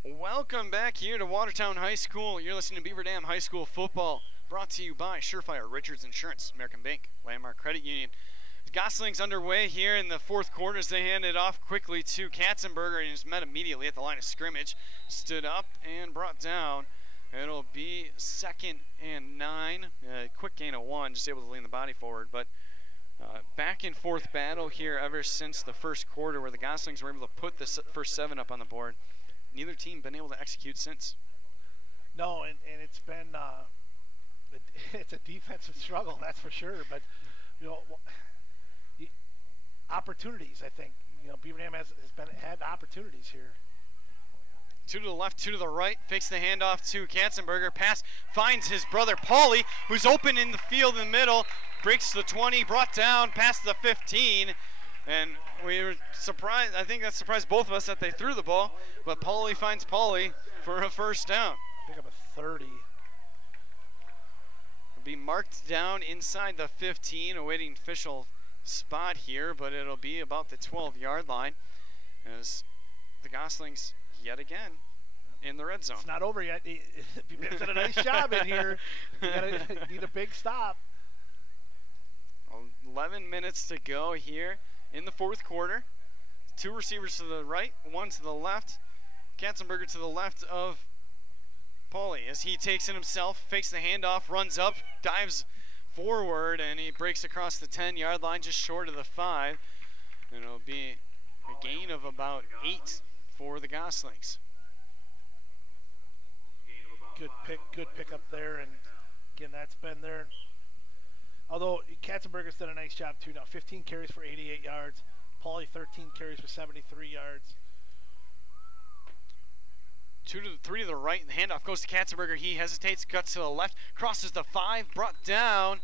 Welcome back here to Watertown High School. You're listening to Beaver Dam High School football, brought to you by Surefire, Richards Insurance, American Bank, Landmark Credit Union. Gosling's underway here in the fourth quarter as they hand it off quickly to Katzenberger, and he's met immediately at the line of scrimmage. Stood up and brought down. It'll be 2nd and 9. Quick gain of 1, just able to lean the body forward. But back and forth battle here ever since the first quarter where the Goslings were able to put the first 7 up on the board. Neither team been able to execute since. No, and it's been it's a defensive struggle, that's for sure. But opportunities, I think. Beaver Dam has had opportunities here. 2 to the left, 2 to the right. Fakes the handoff to Katzenberger. Pass finds his brother Pauly, who's open in the field in the middle. Breaks the 20, brought down past the 15. And we were surprised. I think that surprised both of us that they threw the ball. But Pauly finds Pauly for a first down. Pick up a 30. It'll be marked down inside the 15, awaiting official spot here, but it'll be about the 12-yard line as the Goslings yet again in the red zone. It's not over yet. Beavers did a nice job in here. You need a big stop. 11 minutes to go here in the fourth quarter. 2 receivers to the right, 1 to the left. Katzenberger to the left of Pauly as he takes it himself, fakes the handoff, runs up, dives forward, and he breaks across the 10-yard line just short of the 5. And it'll be a gain of about 8 for the Goslings. Good pick up there, and again, that's been there. Although Katzenberger's done a nice job too now. 15 carries for 88 yards. Pauly 13 carries for 73 yards. 3 to the right, the handoff goes to Katzenberger. He hesitates, cuts to the left, crosses the 5, brought down,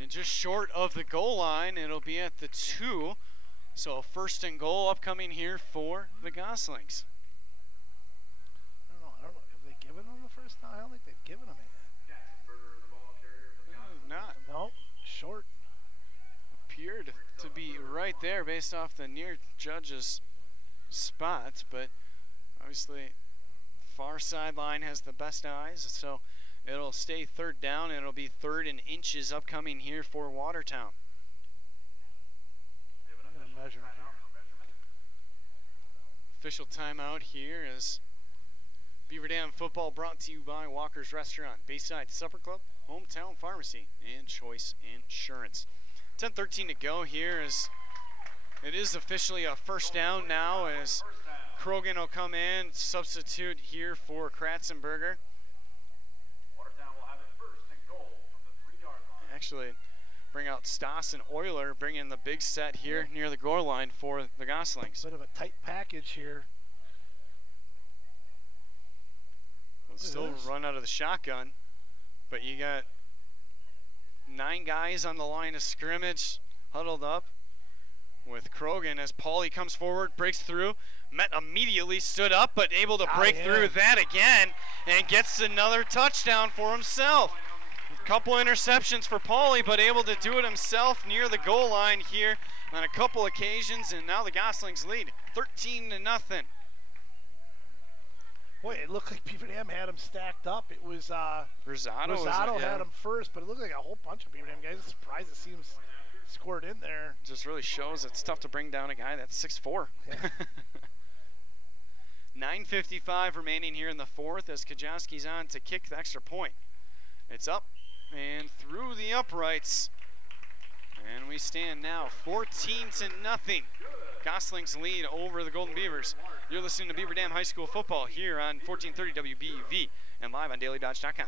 and just short of the goal line. It'll be at the 2. So 1st and goal upcoming here for the Goslings. I don't know. Have they given him the first down? I don't think they've given him it yet. Katzenberger, the ball carrier for the Goslings. Not. No, short. Appeared to be right there based off the near judge's spot, but obviously far sideline has the best eyes, so it'll stay 3rd down, and it'll be 3rd and inches upcoming here for Watertown. I'm going to measure here. Official timeout here is Beaver Dam football brought to you by Walker's Restaurant, Bayside Supper Club, Hometown Pharmacy, and Choice Insurance. 10:13 to go here as it is officially a 1st down now as Krogan will come in, substitute here for Katzenberger. Watertown will have it 1st and goal from the 3-yard line. Actually, bring out Stoss and Euler, bring in the big set here near the goal line for the Goslings. Bit of a tight package here. We'll still run out of the shotgun, but you got 9 guys on the line of scrimmage huddled up with Krogan as Pauly comes forward, breaks through, Met immediately stood up, but able to break through that again and gets another touchdown for himself. A couple interceptions for Pauly, but able to do it himself near the goal line here on a couple occasions, and now the Goslings lead 13-0. Boy, it looked like Beaver Dam had him stacked up. It was Rosado had him first, but it looked like a whole bunch of Beaver Dam guys. I'm surprised it seems scored in there. Just really shows it's tough to bring down a guy that's 6'4". Yeah. 9:55 remaining here in the 4th as Kajowski's on to kick the extra point. It's up and through the uprights. And we stand now 14-0. Gosling's lead over the Golden Beavers. You're listening to Beaver Dam High School football here on 1430 WBV and live on dailydodge.com.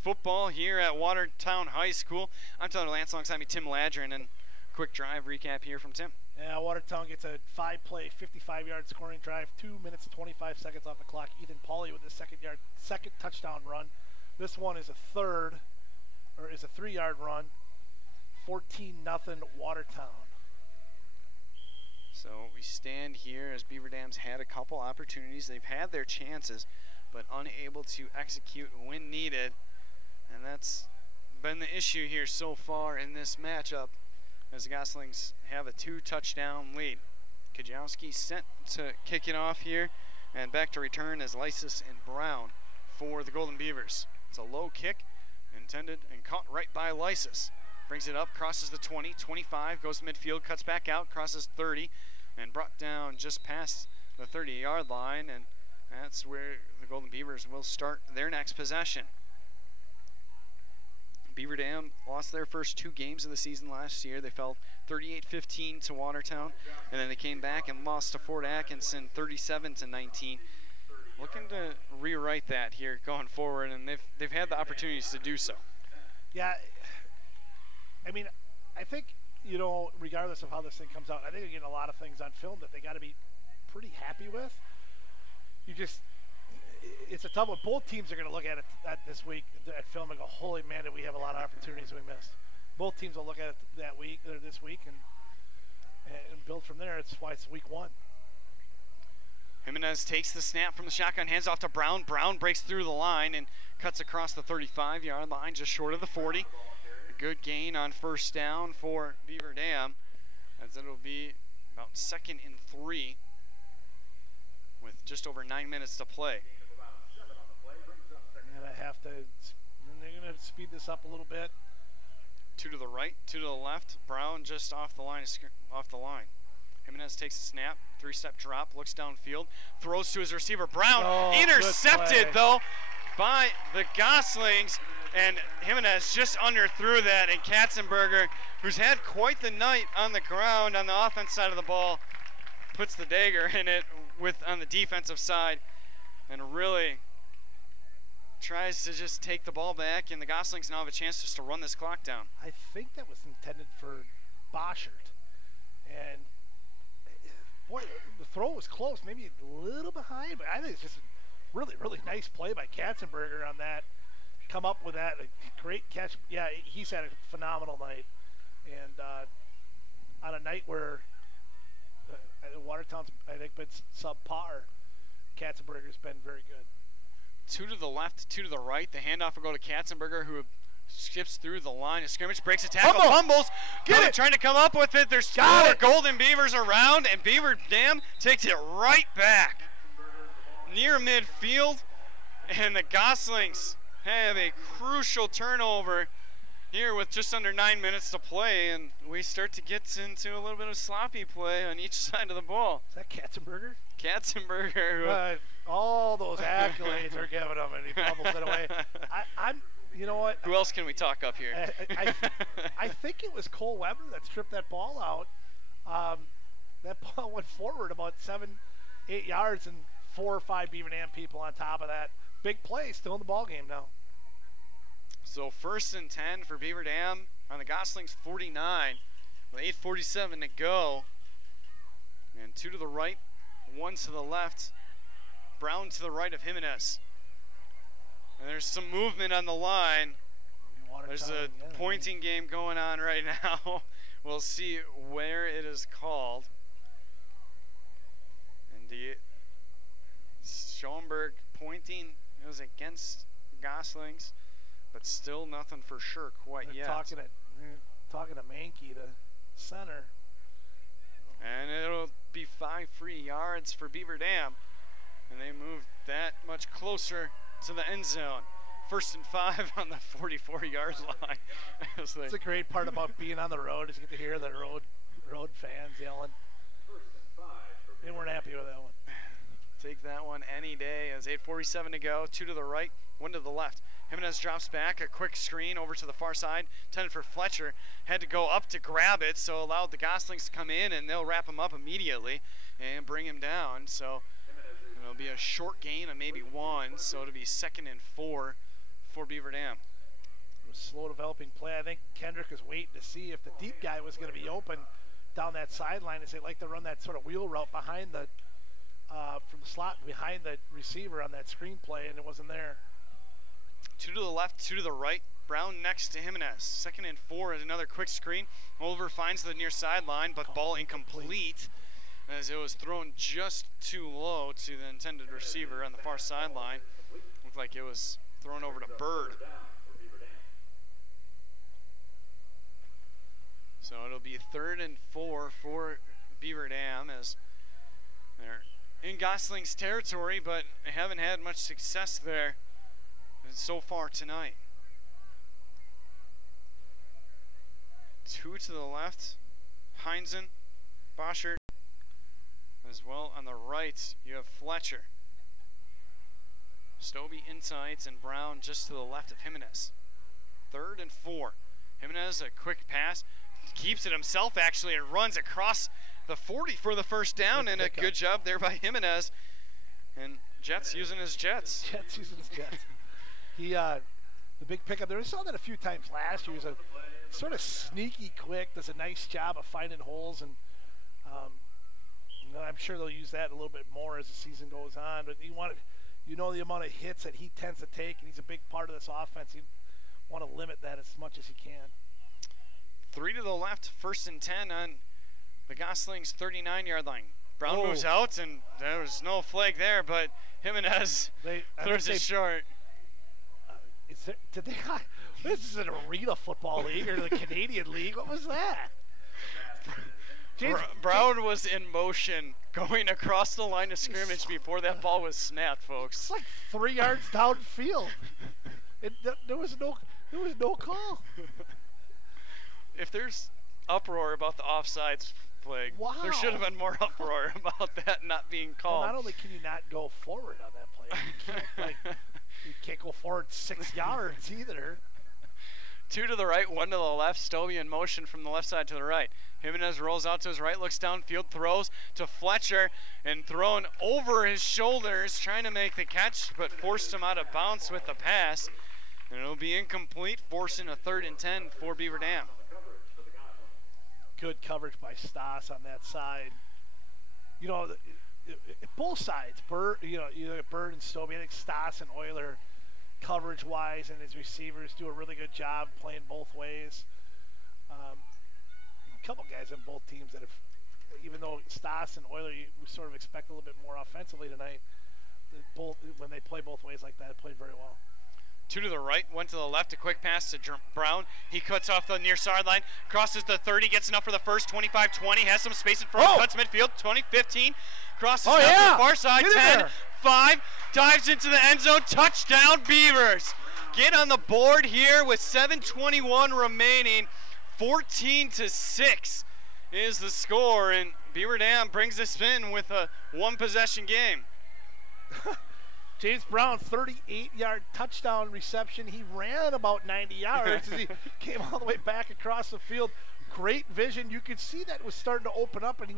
Football here at Watertown High School. I'm Tyler Lance, alongside me Tim Ladrin, and quick drive recap here from Tim. Yeah, Watertown gets a 5-play, 55-yard scoring drive, 2 minutes and 25 seconds off the clock. Ethan Pauly with the second touchdown run. This one is a 3-yard run. 14-0 Watertown. So we stand here as Beaver Dam's had a couple opportunities. They've had their chances, but unable to execute when needed. And that's been the issue here so far in this matchup as the Goslings have a 2-touchdown lead. Kajowski sent to kick it off here, and back to return as Lysis and Brown for the Golden Beavers. It's a low kick, intended and caught right by Lysis. Brings it up, crosses the 20, 25, goes to midfield, cuts back out, crosses 30, and brought down just past the 30-yard line, and that's where the Golden Beavers will start their next possession. Beaver Dam lost their first 2 games of the season last year. They fell 38-15 to Watertown, and then they came back and lost to Fort Atkinson 37-19. Looking to rewrite that here going forward, and they've had the opportunities to do so. Yeah, I mean, I think, you know, regardless of how this thing comes out, I think they're getting a lot of things on film that they got to be pretty happy with. It's a tough one. Both teams are going to look at it this week at film and go, holy man, did we have a lot of opportunities we missed. Both teams will look at it this week and build from there. It's why it's week 1. Jimenez takes the snap from the shotgun, hands off to Brown. Brown breaks through the line and cuts across the 35-yard line, just short of the 40. A good gain on first down for Beaver Dam, as it'll be about 2nd and 3 with just over 9 minutes to play. They're going to speed this up a little bit. 2 to the right, 2 to the left. Brown just off the line. Jimenez takes a snap, 3-step drop, looks downfield, throws to his receiver. Brown intercepted, though, by the Goslings, and Jimenez just underthrew that, and Katzenberger, who's had quite the night on the ground on the offense side of the ball, puts the dagger in it on the defensive side, and really tries to just take the ball back, and the Goslings now have a chance just to run this clock down. I think that was intended for Boschert, and boy, the throw was close, maybe a little behind, but I think it's just a really, really nice play by Katzenberger on that. Come up with that, a great catch. Yeah, he's had a phenomenal night, and on a night where Watertown's, I think, been subpar, Katzenberger's been very good. 2 to the left, 2 to the right. The handoff will go to Katzenberger, who skips through the line of scrimmage, breaks a tackle, fumbles. Trying to come up with it. There's 4 Golden Beavers around, and Beaver Dam takes it right back near midfield. And the Goslings have a crucial turnover here with just under 9 minutes to play, and we start to get into a little bit of sloppy play on each side of the ball. Is that Katzenberger? Katzenberger. All those accolades are giving him, and he fumbles it away. You know what? Who else can we talk up here? I think it was Cole Weber that stripped that ball out. That ball went forward about 7-8 yards, and 4 or 5 Beaver Dam people on top of that. Big play, still in the ball game now. So 1st and 10 for Beaver Dam on the Goslings 49 with 8:47 to go. And 2 to the right, 1 to the left. Brown to the right of Jimenez. And there's some movement on the line. There's a pointing game going on right now. We'll see where it is called. And Schoenberg pointing. It was against the Goslings, but still nothing for sure quite yet. Talking to Mankey, the center. And it'll be 5 free yards for Beaver Dam. And they moved that much closer to the end zone. 1st and 5 on the 44-yard line. That's the great part about being on the road is you get to hear the road fans yelling. They weren't happy with that one. Take that one any day as 8:47 to go. 2 to the right, 1 to the left. Jimenez drops back, a quick screen over to the far side, intended for Fletcher. Had to go up to grab it, so allowed the Goslings to come in, and they'll wrap him up immediately and bring him down. So it'll be a short gain of maybe 1, so it'll be 2nd and 4 for Beaver Dam. It was a slow developing play. I think Kendrick was waiting to see if the deep guy was going to be open down that sideline, as they like to run that sort of wheel route behind the from the slot behind the receiver on that screen play, and it wasn't there. 2 to the left, 2 to the right. Brown next to Jimenez. 2nd and 4 is another quick screen. Oliver finds the near sideline, but ball incomplete as it was thrown just too low to the intended receiver on the far sideline. Looked like it was thrown over to Bird. So it'll be 3rd and 4 for Beaver Dam as they're in Gosling's territory, but they haven't had much success there so far tonight. 2 to the left, Heinzen, Boschert, as well on the right you have Fletcher. Stobie insides and Brown just to the left of Jimenez. 3rd and 4. Jimenez, a quick pass, keeps it himself actually and runs across the 40 for the first down, and a good job there by Jimenez. And Jets using his Jets. Jets using his Jets. The big pickup there. We saw that a few times last year. He's a sort of sneaky quick, does a nice job of finding holes, and I'm sure they'll use that a little bit more as the season goes on. But the amount of hits that he tends to take, and he's a big part of this offense. You want to limit that as much as you can. 3 to the left, 1st and 10 on the Gosling's 39-yard line. Brown moves out, and there was no flag there, but Jimenez throws it short. This is an arena football league or the Canadian league. What was that? Brown was in motion going across the line of scrimmage before that ball was snapped, folks. It's like 3 yards downfield. There was no call. If there's uproar about the offsides flag, there should have been more uproar about that not being called. Well, not only can you not go forward on that play, you can't go forward 6 yards either. 2 to the right, 1 to the left. Stovey in motion from the left side to the right. Jimenez rolls out to his right, looks downfield, throws to Fletcher, and thrown over his shoulders, trying to make the catch, but forced him out of bounds with the pass. And it'll be incomplete, forcing a 3rd and 10 for Beaver Dam. Good coverage by Stas on that side. Both sides, Bird and Stovey. I think Stas and Euler, coverage-wise, and his receivers do a really good job playing both ways. A couple guys on both teams that have, even though Stas and Euler, we sort of expect a little bit more offensively tonight, when they play both ways like that, played very well. 2 to the right, 1 to the left, a quick pass to Brown. He cuts off the near sideline, crosses the 30, gets enough for the first, 25-20, has some space in front, cuts midfield, 20-15, crosses to the far side, 10-5, dives into the end zone, touchdown Beavers. Get on the board here with 7:21 remaining, 14-6 is the score, and Beaver Dam brings the spin with a 1-possession game. James Brown, 38-yard touchdown reception. He ran about 90 yards as he came all the way back across the field. Great vision. You could see that was starting to open up, and he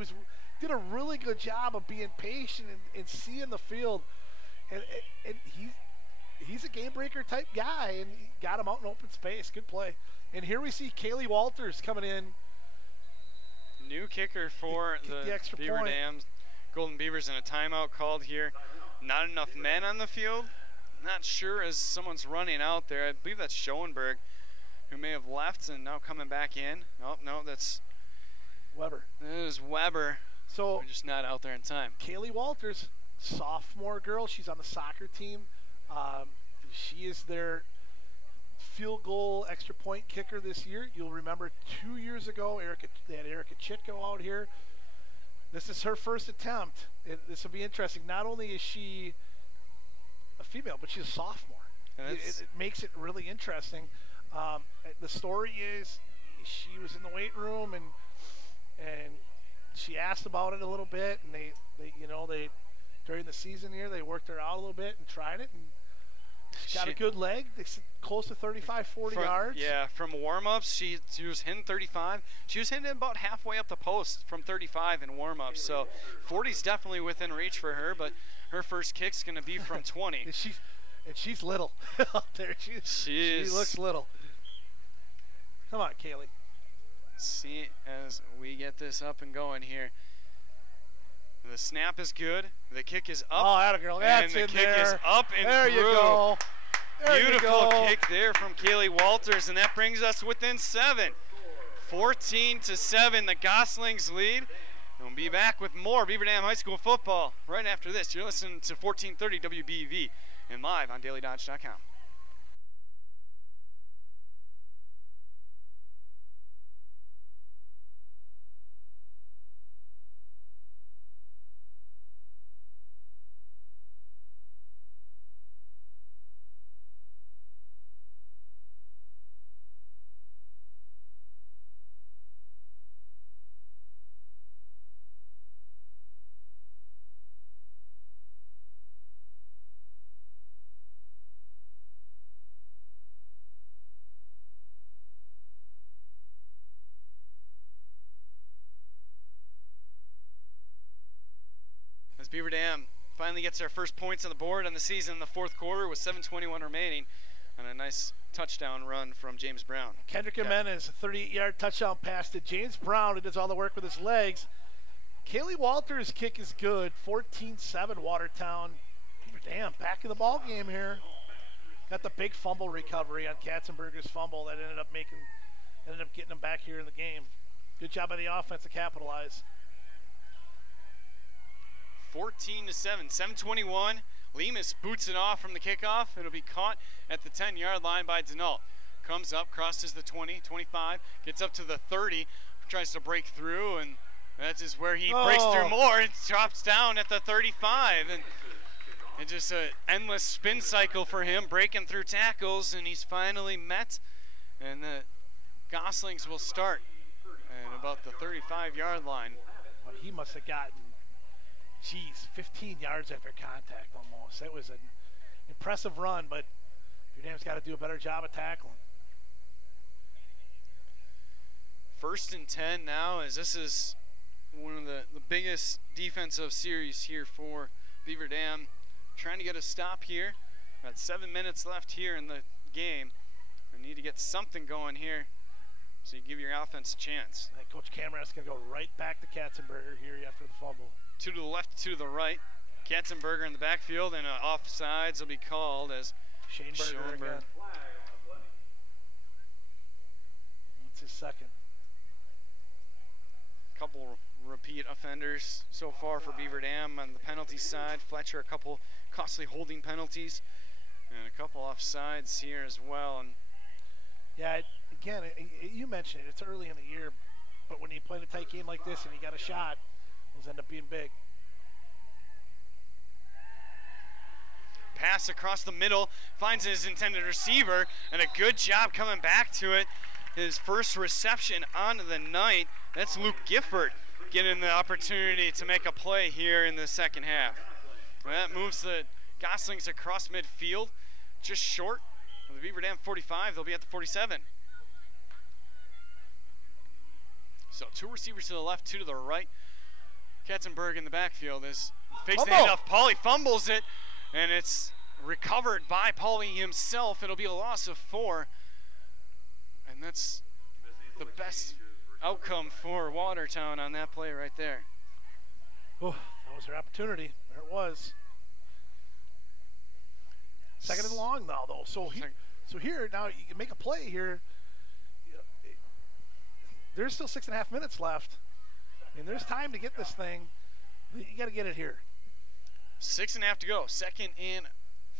did a really good job of being patient and seeing the field. And he's a game-breaker type guy, and he got him out in open space. Good play. And here we see Kaylee Walters coming in. New kicker for the Beaver Dams. Golden Beavers in a timeout called here. Not enough men on the field. Not sure as someone's running out there. I believe that's Schoenberg, who may have left and now coming back in. Oh, no, that's Weber. It is Weber. So we're just not out there in time. Kaylee Walters, sophomore girl. She's on the soccer team. She is their field goal extra point kicker this year. You'll remember 2 years ago, they had Erica Chitko out here. This is her first attempt. This will be interesting. Not only is she a female, but she's a sophomore. It makes it really interesting. The story is she was in the weight room and she asked about it a little bit, and they during the season here they worked her out a little bit and tried it, and she's got a good leg. They said close to 35, 40 yards. Yeah, from warm-ups, she was hitting 35. She was hitting about halfway up the post from 35 in warm-ups. So 40 is definitely within reach for her, but her first kick's going to be from 20. and she's little out there. She looks little. Come on, Kaylee. See as we get this up and going here. The snap is good. The kick is up. Oh, atta girl. That's and the in kick there. is up and there through. You go. There Beautiful you go. kick there from Kaylee Walters, and that brings us within 7. 14-7, the Goslings lead. And we'll be back with more Beaver Dam High School football right after this. You're listening to 1430 WBV and live on dailydodge.com. Beaver Dam finally gets their first points on the board on the season in the fourth quarter with 7:21 remaining, and a nice touchdown run from James Brown. Kendrick Jimenez, a 38-yard touchdown pass to James Brown, who does all the work with his legs. Kaylee Walters' kick is good, 14-7 Watertown. Beaver Dam back in the ball game here. Got the big fumble recovery on Katzenberger's fumble that ended up getting them back here in the game. Good job by the offense to capitalize. 14-7, 7:21. Lemus boots it off from the kickoff. It'll be caught at the 10-yard line by Denault. Comes up, crosses the 20, 25, gets up to the 30, tries to break through, and that is where he breaks through more and drops down at the 35. And just an endless spin cycle for him, breaking through tackles, and he's finally met. And the Gosslings will start at about the 35-yard line. Well, he must have gotten, 15 yards after contact almost. That was an impressive run, but Beaver Dam's got to do a better job of tackling. 1st and 10 now, as this is one of the biggest defensive series here for Beaver Dam. Trying to get a stop here. About 7 minutes left here in the game. We need to get something going here so you give your offense a chance. And Coach Cameron's going to go right back to Katzenberger here after the fumble. 2 to the left, 2 to the right. Katzenberger in the backfield, and offsides will be called as Schoenberger again. It's his second. Couple repeat offenders so far for Beaver Dam on the penalty side. Fletcher, a couple costly holding penalties, and a couple offsides here as well. And yeah, again, you mentioned it, it's early in the year, but when you play in a tight game like this and you got a shot, those end up being big. Pass across the middle, finds his intended receiver, and a good job coming back to it. His first reception on the night. That's Luke Gifford getting the opportunity to make a play here in the second half. Well, that moves the Goslings across midfield, just short of the Beaver Dam 45. They'll be at the 47. So 2 receivers to the left, 2 to the right. Katzenberg in the backfield is fakes the handoff. Pauly fumbles it, and it's recovered by Pauly himself. It'll be a loss of 4, and that's the best outcome for Watertown on that play right there. Oh, that was their opportunity. There it was. 2nd and long now, though. So here now you can make a play here. There's still 6.5 minutes left. I mean, there's time to get this thing. You got to get it here. 6.5 to go. 2nd and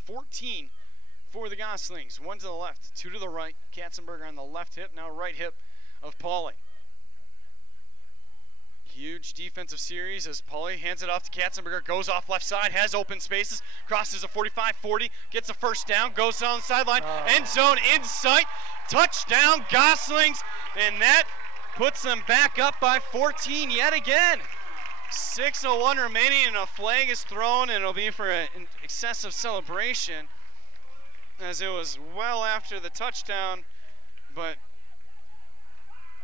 14 for the Goslings. 1 to the left, 2 to the right. Katzenberger on the left hip, now right hip of Pauly. Huge defensive series as Pauly hands it off to Katzenberger, goes off left side, has open spaces, crosses a 45-40, gets a first down, goes down the sideline, end zone in sight, touchdown Goslings, and that puts them back up by 14 yet again. 6:01 remaining, and a flag is thrown, and it'll be for an excessive celebration, as it was well after the touchdown, but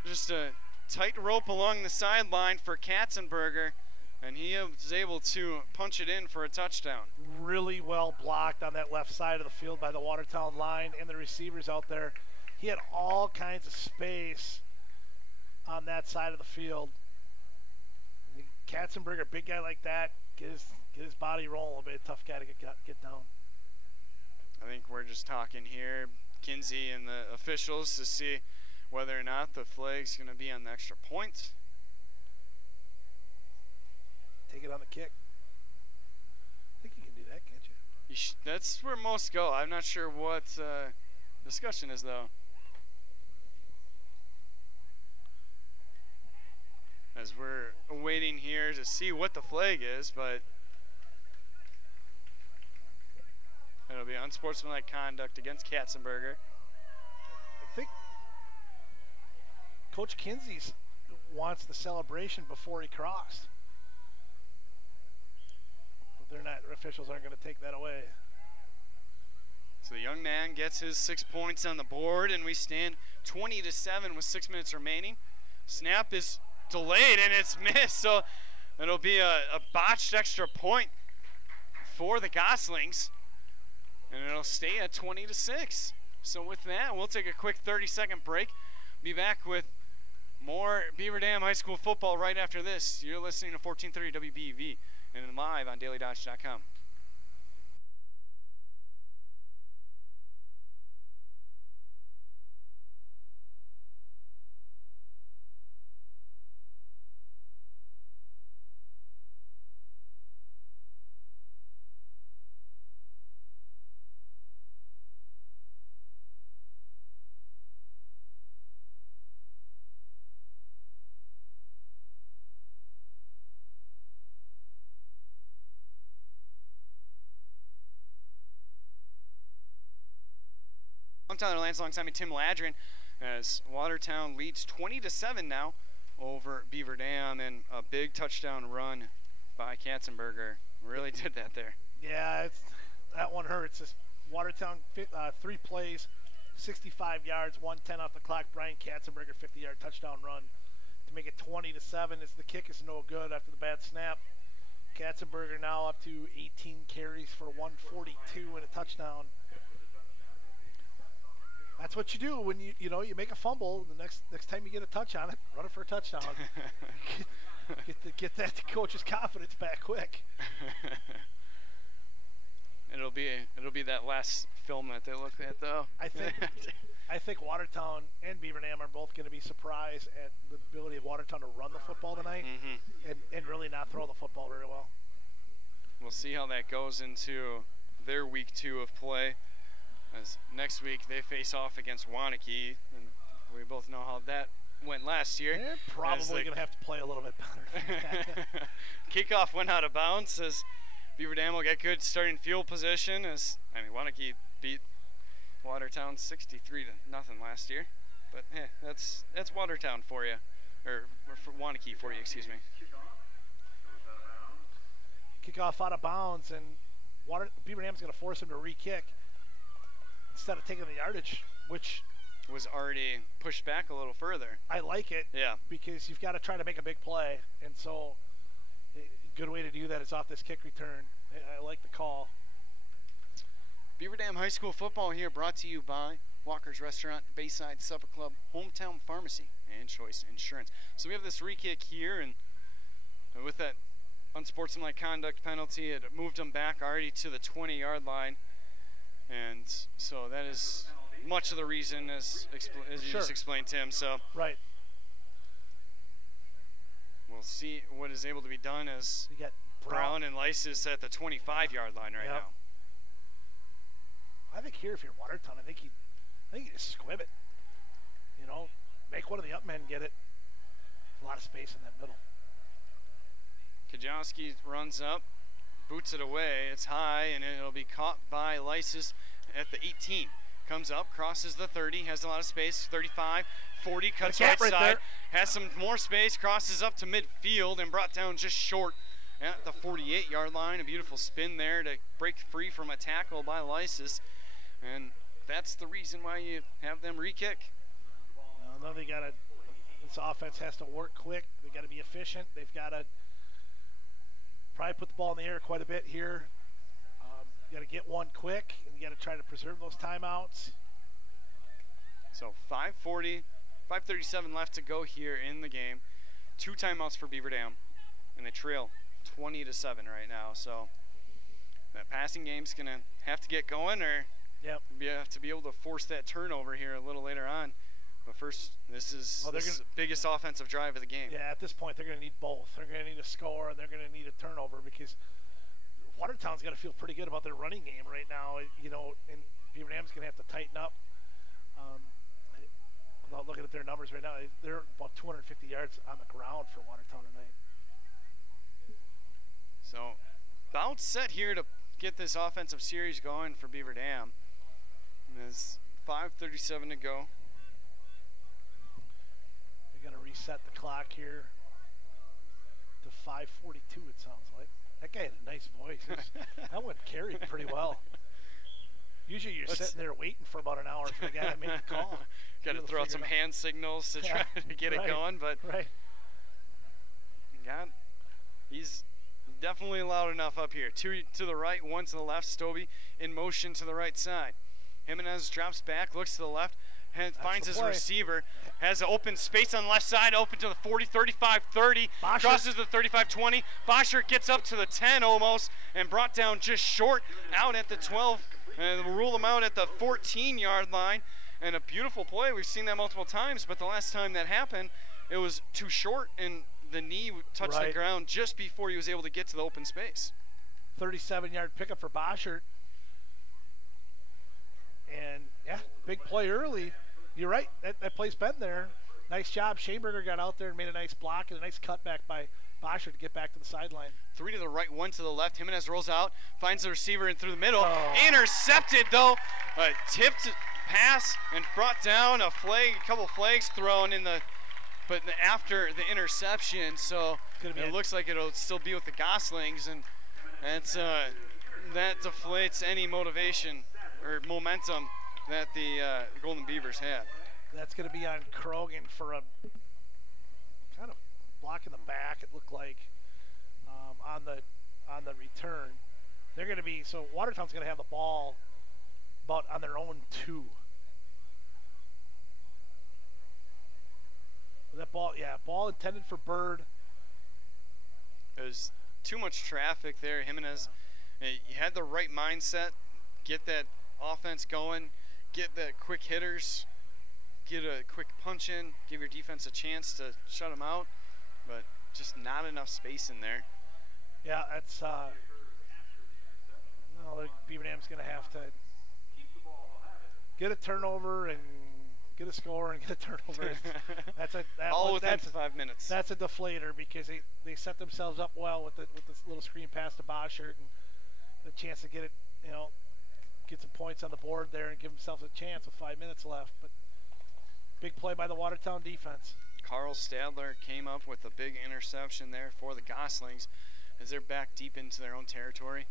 just a tight rope along the sideline for Katzenberger, and he was able to punch it in for a touchdown. Really well blocked on that left side of the field by the Watertown line and the receivers out there. He had all kinds of space on that side of the field. Katzenberger, big guy like that, get his body rolling a little bit. Tough guy to get down. I think we're just talking here, Kinsey and the officials, to see whether or not the flag's going to be on the extra point. Take it on the kick. I think you can do that, can't you? That's where most go. I'm not sure what discussion is, though. As we're waiting here to see what the flag is, but it'll be unsportsmanlike conduct against Katzenberger. I think Coach Kinsey wants the celebration before he crossed. But they're not, officials aren't going to take that away. So the young man gets his 6 points on the board, and we stand 20-7 with 6 minutes remaining. Snap is delayed, and it's missed. So It'll be a botched extra point for the Goslings, and it'll stay at 20-6. So with that, we'll take a quick 30-second break. Be back with more Beaver Dam High School football right after this. You're listening to 1430 WBV and live on dailydodge.com. I'm Tyler Lance alongside me, Tim Ladrin, as Watertown leads 20-7 now over Beaver Dam, and a big touchdown run by Katzenberger really did that there. Yeah, that one hurts. It's Watertown 3 plays, 65 yards, 1:10 off the clock. Brian Katzenberger 50-yard touchdown run to make it 20-7. As the kick is no good after the bad snap. Katzenberger now up to 18 carries for 142 and a touchdown. That's what you do when you make a fumble. The next time you get a touch on it, run it for a touchdown. get that coach's confidence back quick. It'll be that last film that they look at though. I think Watertown and Beaver Dam are both going to be surprised at the ability of Watertown to run the football tonight and really not throw the football very well. We'll see how that goes into their week 2 of play. As next week they face off against Waunakee, and we both know how that went last year. They're probably going to have to play a little bit better. Kickoff went out of bounds as Beaver Dam will get good starting field position. Waunakee beat Watertown 63-0 last year, but that's Watertown for you, or for Waunakee for you, excuse me. Kickoff out of bounds, and Beaver Dam's going to force him to re-kick instead of taking the yardage, which was already pushed back a little further. I like it, because you've got to try to make a big play, and so a good way to do that is off this kick return. I like the call. Beaver Dam High School football here brought to you by Walker's Restaurant, Bayside Supper Club, Hometown Pharmacy, and Choice Insurance. So we have this re-kick here, and with that unsportsmanlike conduct penalty, it moved them back already to the 20-yard line. And so that is much of the reason, as you just explained, Tim. So right. We'll see what is able to be done as you got Brown and Lysis at the 25-yard line right now. I think here, if you're Watertown, I think you just squib it. Make one of the up men get it. A lot of space in that middle. Kajowski runs up, boots it away. It's high, and it'll be caught by Lysis at the 18. Comes up, crosses the 30, has a lot of space. 35, 40, cuts outside, has some more space, crosses up to midfield, and brought down just short at the 48-yard line. A beautiful spin there to break free from a tackle by Lysis, and that's the reason why you have them re-kick. Well, this offense has to work quick. They've got to be efficient. They've got to probably put the ball in the air quite a bit here. You got to get one quick, and you got to try to preserve those timeouts. So 5:37 left to go here in the game. 2 timeouts for Beaver Dam, and they trail 20-7 right now. So that passing game's gonna have to get going, or you have to be able to force that turnover here a little later on. But first, this is the biggest offensive drive of the game. Yeah, at this point, they're going to need both. They're going to need a score, and they're going to need a turnover, because Watertown's got to feel pretty good about their running game right now. And Beaver Dam's going to have to tighten up. Without looking at their numbers right now, they're about 250 yards on the ground for Watertown tonight. So, bounce set here to get this offensive series going for Beaver Dam. There's 5:37 to go. They're going to reset the clock here to 5:42, it sounds like. That guy had a nice voice. That one carried pretty well. Usually you're sitting there waiting for about an hour for the guy to make the call. Got to throw out some hand signals to try to get it going, but he's definitely loud enough up here. Two to the right, one to the left. Stobie in motion to the right side. Jimenez drops back, looks to the left, and finds his receiver. Has an open space on the left side, open to the 40, 35, 30. Crosses the 35, 20. Boschert gets up to the 10 almost, and brought down just short out at the 12. And we'll rule him out at the 14-yard line. And a beautiful play. We've seen that multiple times, but the last time that happened, it was too short, and the knee touched the ground just before he was able to get to the open space. 37-yard pickup for Boschert. And, yeah, big play early. You're right. That play's been there. Nice job. Shaneberger got out there and made a nice block and a nice cutback by Boschert to get back to the sideline. 3 to the right, 1 to the left. Jimenez rolls out, finds the receiver in through the middle. Intercepted, though. Tipped pass and brought down. A couple flags thrown in the, but after the interception, so it looks like it'll still be with the Gosslings, and that deflates any motivation or momentum that the Golden Beavers had. That's going to be on Krogan for a kind of block in the back, it looked like, on the return. They're going to be, so Watertown's going to have the ball about on their own 2. That ball, ball intended for Bird. There's too much traffic there. Jimenez, he had the right mindset, get that offense going, get that quick hitters, get a quick punch in, give your defense a chance to shut them out, but just not enough space in there. Yeah, that's the Beaver Dam's going to have to get a turnover and get a score and get a turnover. All within 5 minutes. That's a deflator because they set themselves up well with this little screen pass to Boschert and the chance to get it, get some points on the board there and give themselves a chance with 5 minutes left. But big play by the Watertown defense. Carl Stadler came up with a big interception there for the Goslings as they're back deep into their own territory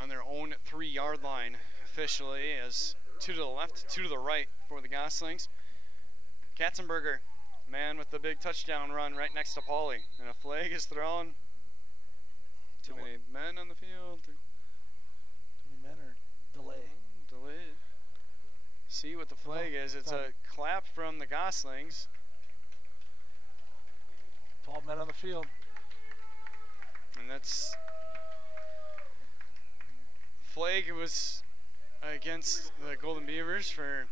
on their own 3-yard line officially, as 2 to the left, 2 to the right for the Goslings. Katzenberger, man with the big touchdown run right next to Pauly, and a flag is thrown. Too many men on the field. Too many men or delay? Delayed. See what the flag is. It's a clap from the Goslings. 12 men on the field. And that's flag was against the Golden Beavers for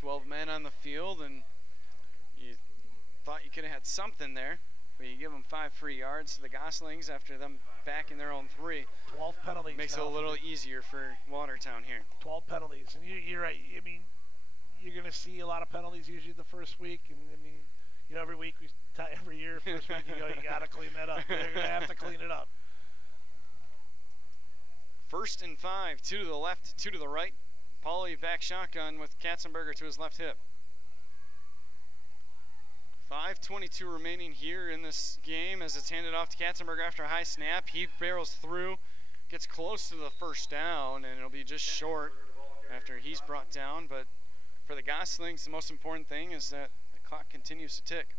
12 men on the field, and you thought you could have had something there, but you give them 5 free yards to the Goslings after them back in their own 3. 12 penalties. Makes it a little easier for Watertown here. 12 penalties, and you're right. I mean, you're going to see a lot of penalties usually the first week, and I mean, every week every year, first week you got to clean that up. You're going to have to clean it up. 1st and 5, 2 to the left, 2 to the right. Pauly back shotgun with Katzenberger to his left hip. 5:22 remaining here in this game as it's handed off to Katzenberger after a high snap. He barrels through, gets close to the first down, and it'll be just short after he's brought down. But for the Goslings, the most important thing is that the clock continues to tick.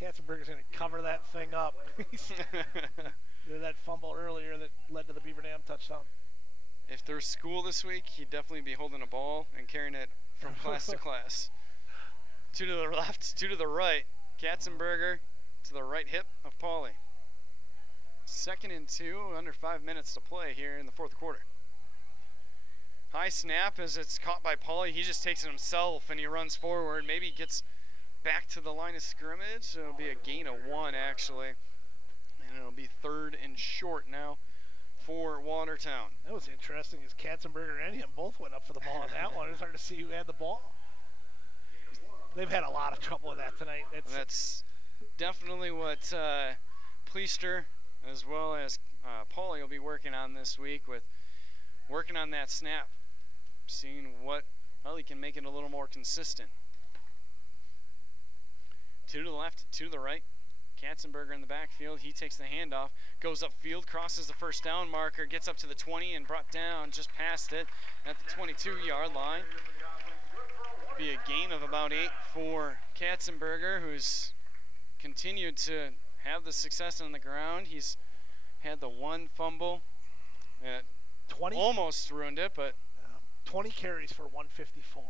Katzenberger's going to cover that thing up. That fumble earlier that led to the Beaver Dam touchdown. If there's school this week, he'd definitely be holding a ball and carrying it from class to class. 2 to the left, 2 to the right. Katzenberger to the right hip of Pauly. 2nd and 2, under 5 minutes to play here in the 4th quarter. High snap as it's caught by Pauly. He just takes it himself and he runs forward. Maybe gets back to the line of scrimmage. It'll be a gain of 1 actually. And it'll be 3rd and short now for Watertown. That was interesting as Katzenberger and him both went up for the ball on that one. It's hard to see who had the ball. They've had a lot of trouble with that tonight. That's definitely what Pleister as well as Pauly will be working on this week, with working on that snap, seeing how he can make it a little more consistent. 2 to the left, 2 to the right. Katzenberger in the backfield. He takes the handoff, goes upfield, crosses the first down marker, gets up to the 20 and brought down just past it at the 22-yard line. Be a gain of about 8 for Katzenberger, who's continued to have the success on the ground. He's had the one fumble that 20, almost ruined it, but 20 carries for 154.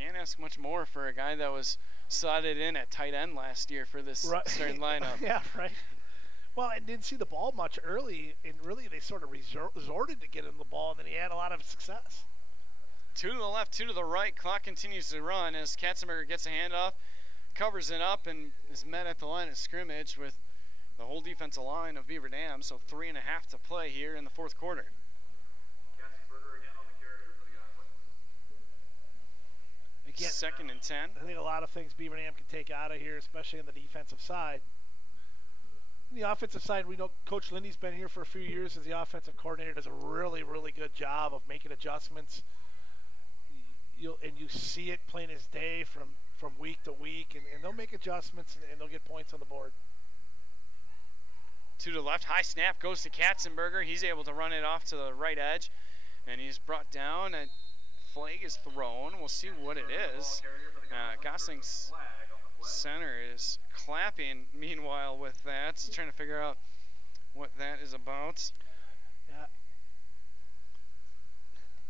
can't ask much more for a guy that was slotted in at tight end last year for this starting lineup. Yeah, right. Well, and didn't see the ball much early, and really they sort of resorted to get him the ball, and then he had a lot of success. 2 to the left, 2 to the right. Clock continues to run as Katzenberger gets a handoff, covers it up, and is met at the line of scrimmage with the whole defensive line of Beaver Dam. So 3.5 to play here in the fourth quarter. Katzenberger again on the carrier for the Gossling. Again, 2nd and 10. I think a lot of things Beaver Dam can take out of here, especially on the defensive side. On the offensive side, we know Coach Lindy's been here for a few years as the offensive coordinator. Does a really, really good job of making adjustments. You see it plain as day from week to week, and they'll make adjustments and they'll get points on the board. 2 to the left, high snap goes to Katzenberger. He's able to run it off to the right edge, and he's brought down. A flag is thrown. We'll see what it is. Gosling's center is clapping meanwhile with that, trying to figure out what that is about. Yeah.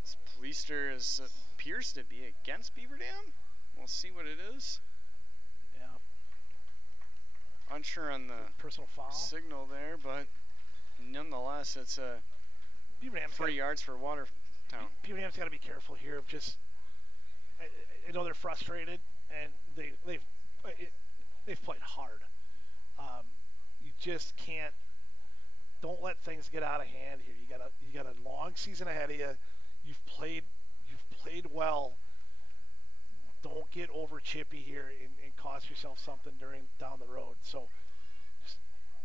This Pleister appears to be against Beaver Dam. We'll see what it is. Yeah. Unsure on the personal foul signal there, but nonetheless, it's a 3 yards for Watertown. Beaver Dam's got to be careful here of just. I know they're frustrated and they've played hard. You just can't. Don't let things get out of hand here. You got a long season ahead of you. You've played well. Don't get over chippy here and cost yourself something down the road. So,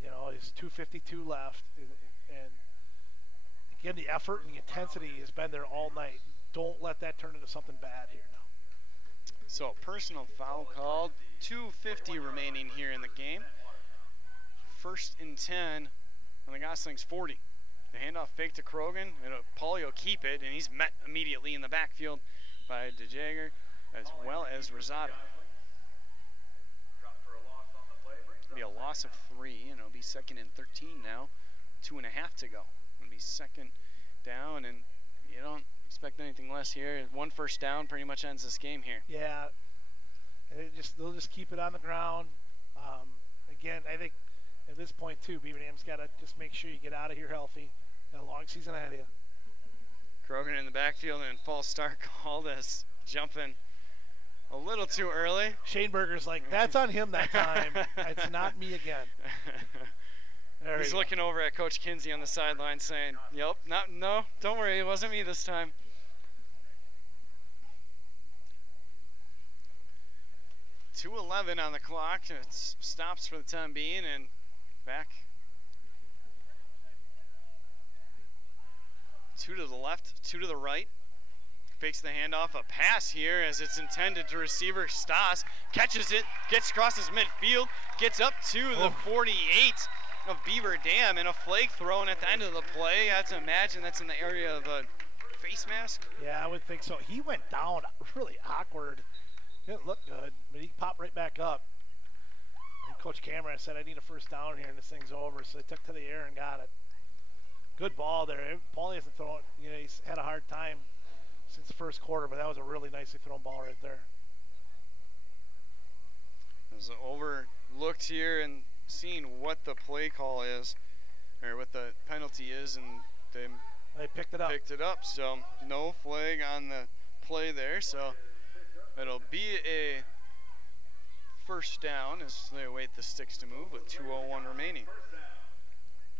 it's 2:52 left, and again, the effort and the intensity has been there all night. Don't let that turn into something bad here now. So, personal foul called. 2:50 remaining here in the game. 1st and 10 on the Gosling's 40. The handoff fake to Krogan, and Pauly will keep it, and he's met immediately in the backfield by DeJager as well as Rosado. It'll be a loss of 3, and it'll be 2nd and 13 now. 2.5 to go. It'll be 2nd down, and you don't expect anything less here. 1 first down pretty much ends this game here. Yeah, and they'll just keep it on the ground. Again, I think at this point too, Beaver Dam's got to just make sure you get out of here healthy. Got a long season ahead of you. Krogan in the backfield, and false start called as jumping a little too early. Shaneberger's like, that's on him that time. It's not me again. He's looking over at Coach Kinsey on the sideline saying, yep, no, don't worry, it wasn't me this time. .2:11 on the clock. It stops for the time being, and back. 2 to the left, 2 to the right. Fakes the handoff, a pass here as it's intended to receiver Stas. Catches it, gets across his midfield, gets up to the 48 of Beaver Dam, and a flag thrown at the end of the play. I have to imagine that's in the area of a face mask. Yeah, I would think so. He went down really awkward. Didn't look good, but he popped right back up. And Coach Cameron said, I need a first down here, and this thing's over. So they took to the air and got it. Good ball there. Pauly hasn't thrown, he's had a hard time since the first quarter, but that was a really nicely thrown ball right there. It was overlooked here and seeing what the play call is, or what the penalty is, and they picked it up. So no flag on the play there. So it'll be a first down as they await the sticks to move with 2:01 remaining.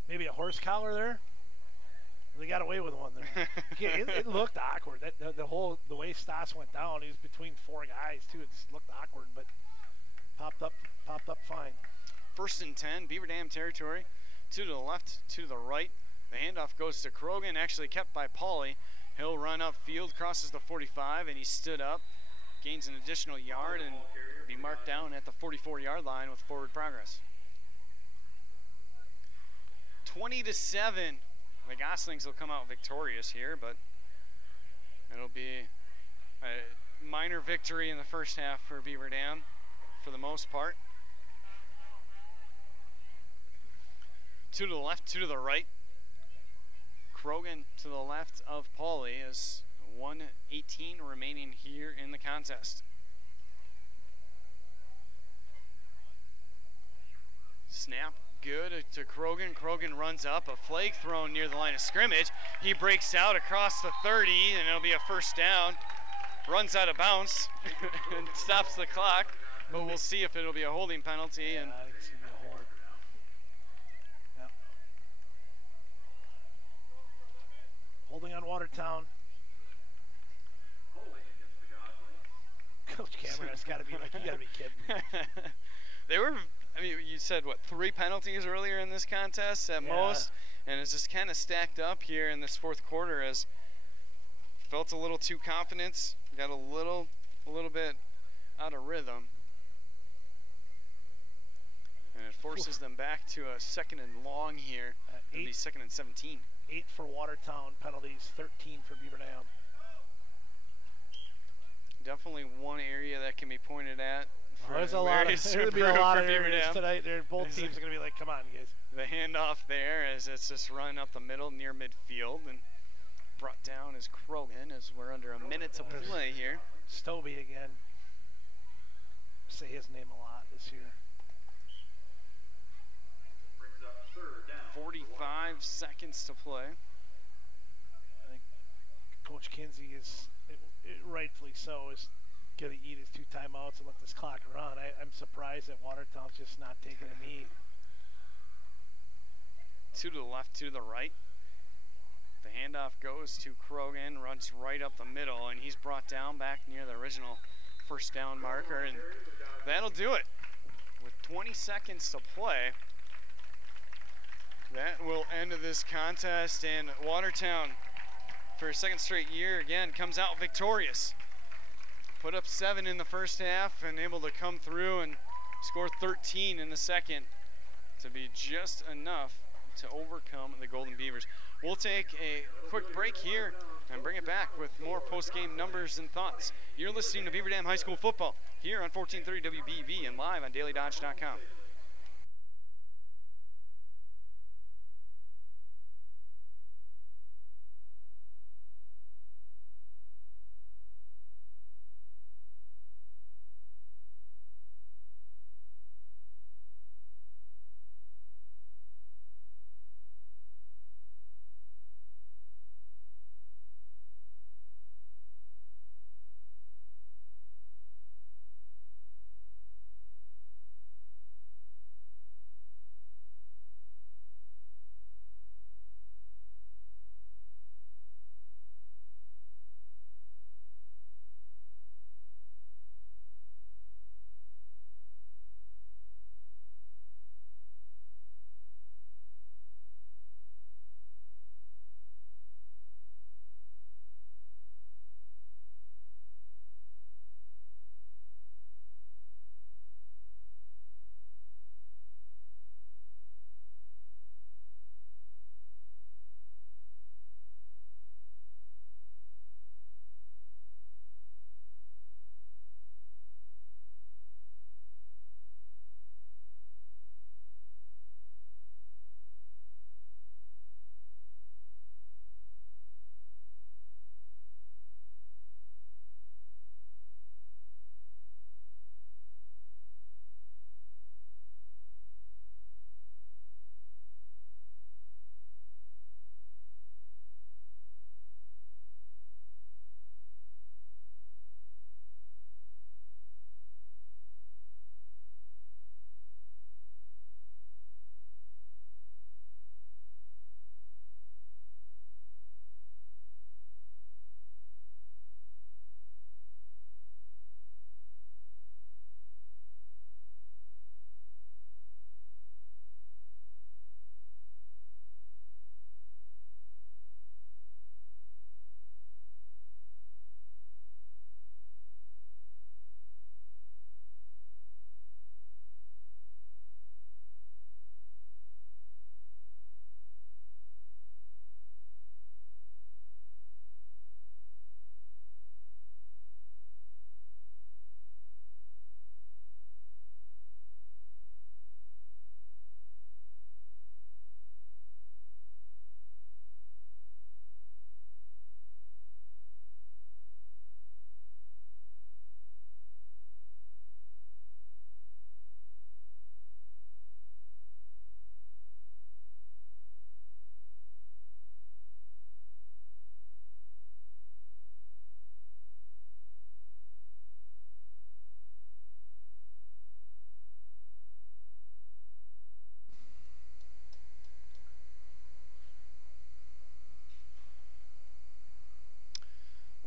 Maybe a horse collar there. They got away with one there. It looked awkward. The way Stas went down, he was between 4 guys too. It just looked awkward, but popped up fine. 1st and 10, Beaver Dam territory. 2 to the left, 2 to the right. The handoff goes to Krogan, actually kept by Pauly. He'll run upfield, crosses the 45, and he stood up, gains an additional yard, and be marked down at the 44-yard line with forward progress. 20-7. The Goslings will come out victorious here, but it'll be a minor victory in the first half for Beaver Dam for the most part. Two to the left, two to the right. Krogan to the left of Pauly as 1:18 remaining here in the contest. Snap good to Krogan. Krogan runs up, a flag thrown near the line of scrimmage. He breaks out across the 30, and it'll be a first down. Runs out of bounds and stops the clock, but we'll see if it'll be a holding penalty. And I think it's going to be a hold. Yep. Holding on Watertown. Holding against the Gossling. Coach Cameron has got to be like, you got to be kidding me. They were, I mean, you said, what, 3 penalties earlier in this contest at most? And it's just kind of stacked up here in this fourth quarter as felt a little too confident, got a little bit out of rhythm. And it forces them back to a second and long here. It'll be second and 17. 8 for Watertown penalties, 13 for Beaver Dam. Definitely one area that can be pointed at. There's a lot of, there'll be a lot of areas tonight. Both teams are going to be like, come on, guys. The handoff there as it's just run up the middle near midfield and brought down is Krogan as we're under a minute to play here. Stobie again. Say his name a lot this year. Brings up third down. 45 seconds to play. I think Coach Kinsey is, rightfully so, is going to eat his 2 timeouts and let this clock run. I'm surprised that Watertown's just not taking a knee. 2 to the left, 2 to the right. The handoff goes to Krogan, runs right up the middle, and he's brought down back near the original first down marker, and that'll do it. With 20 seconds to play, that will end this contest, and Watertown, for a second straight year, again, comes out victorious. Put up 7 in the first half and able to come through and score 13 in the second to be just enough to overcome the Golden Beavers. We'll take a quick break here and bring it back with more post-game numbers and thoughts. You're listening to Beaver Dam High School football here on 1430 WBV and live on dailydodge.com.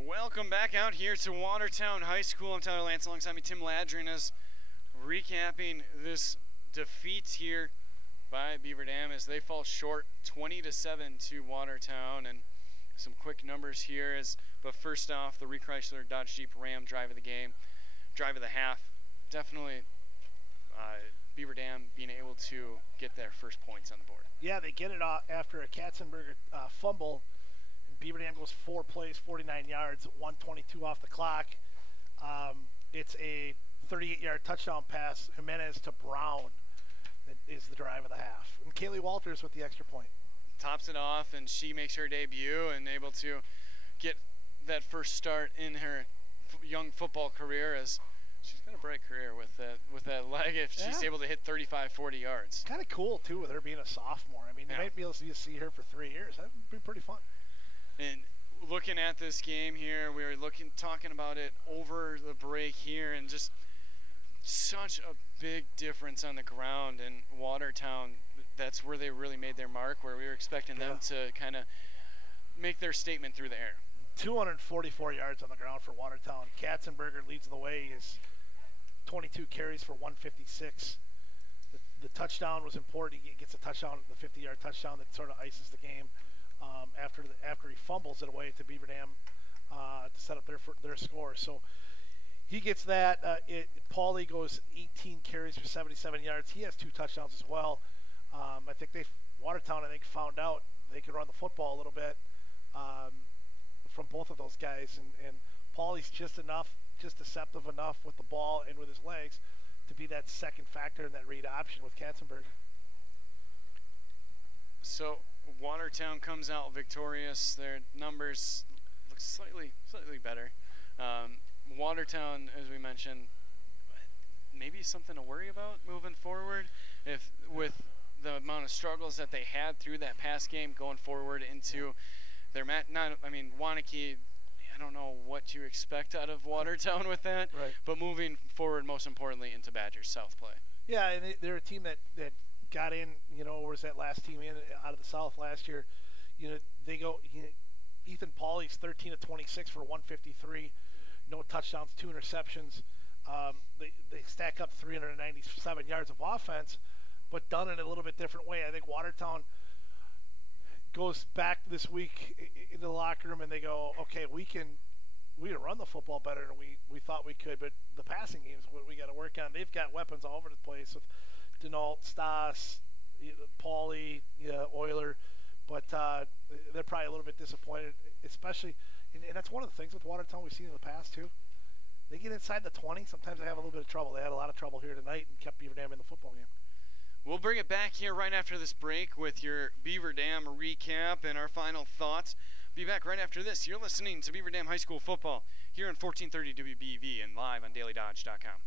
Welcome back out here to Watertown High School. I'm Tyler Lance, alongside me Tim Ladrin, as recapping this defeat here by Beaver Dam as they fall short 20-7 to Watertown. And some quick numbers here, but first off, the Chrysler Dodge Jeep Ram drive of the game, drive of the half. Definitely Beaver Dam being able to get their first points on the board. Yeah, they get it after a Katzenberger fumble. Beaver Dam goes 4 plays, 49 yards, 122 off the clock. It's a 38-yard touchdown pass, Jimenez to Brown, that is the drive of the half. And Kaylee Walters with the extra point. Tops it off, and she makes her debut and able to get that first start in her young football career, as she's got a bright career with that leg if she's able to hit 35, 40 yards. Kind of cool, too, with her being a sophomore. I mean, you might be able to see her for 3 years. That would be pretty fun. And looking at this game here, we were talking about it over the break here, and just such a big difference on the ground in Watertown. That's where they really made their mark, where we were expecting them to kind of make their statement through the air. 244 yards on the ground for Watertown. Katzenberger leads the way. Is 22 carries for 156. The touchdown was important. He gets a touchdown, the 50-yard touchdown that sort of ices the game. After he fumbles it away to Beaver Dam to set up their score. So he gets that. Paulie goes 18 carries for 77 yards. He has 2 touchdowns as well. I think Watertown found out they could run the football a little bit from both of those guys. And Paulie's just deceptive enough with the ball and with his legs to be that second factor in that read option with Katzenberger. So Watertown comes out victorious. Their numbers look slightly better. Watertown, as we mentioned, maybe something to worry about moving forward, if with the amount of struggles that they had through that past game going forward into their Wanakee. I don't know what you expect out of Watertown with that, right. But moving forward, most importantly, into Badgers South play. Yeah, and they're a team that got in, was that last team in out of the South last year. They go, Ethan Paulie's 13 of 26 for 153, no touchdowns, 2 interceptions. They stack up 397 yards of offense, but done in a little bit different way. I think Watertown goes back this week in the locker room and they go, okay, we can run the football better than we thought we could, but the passing game is what we got to work on. They've got weapons all over the place with Denault, Stas, Paulie, Euler, but they're probably a little bit disappointed, especially, and that's one of the things with Watertown we've seen in the past too. They get inside the 20, sometimes they have a little bit of trouble. They had a lot of trouble here tonight and kept Beaver Dam in the football game. We'll bring it back here right after this break with your Beaver Dam recap and our final thoughts. Be back right after this. You're listening to Beaver Dam High School Football here on 1430 WBV and live on DailyDodge.com.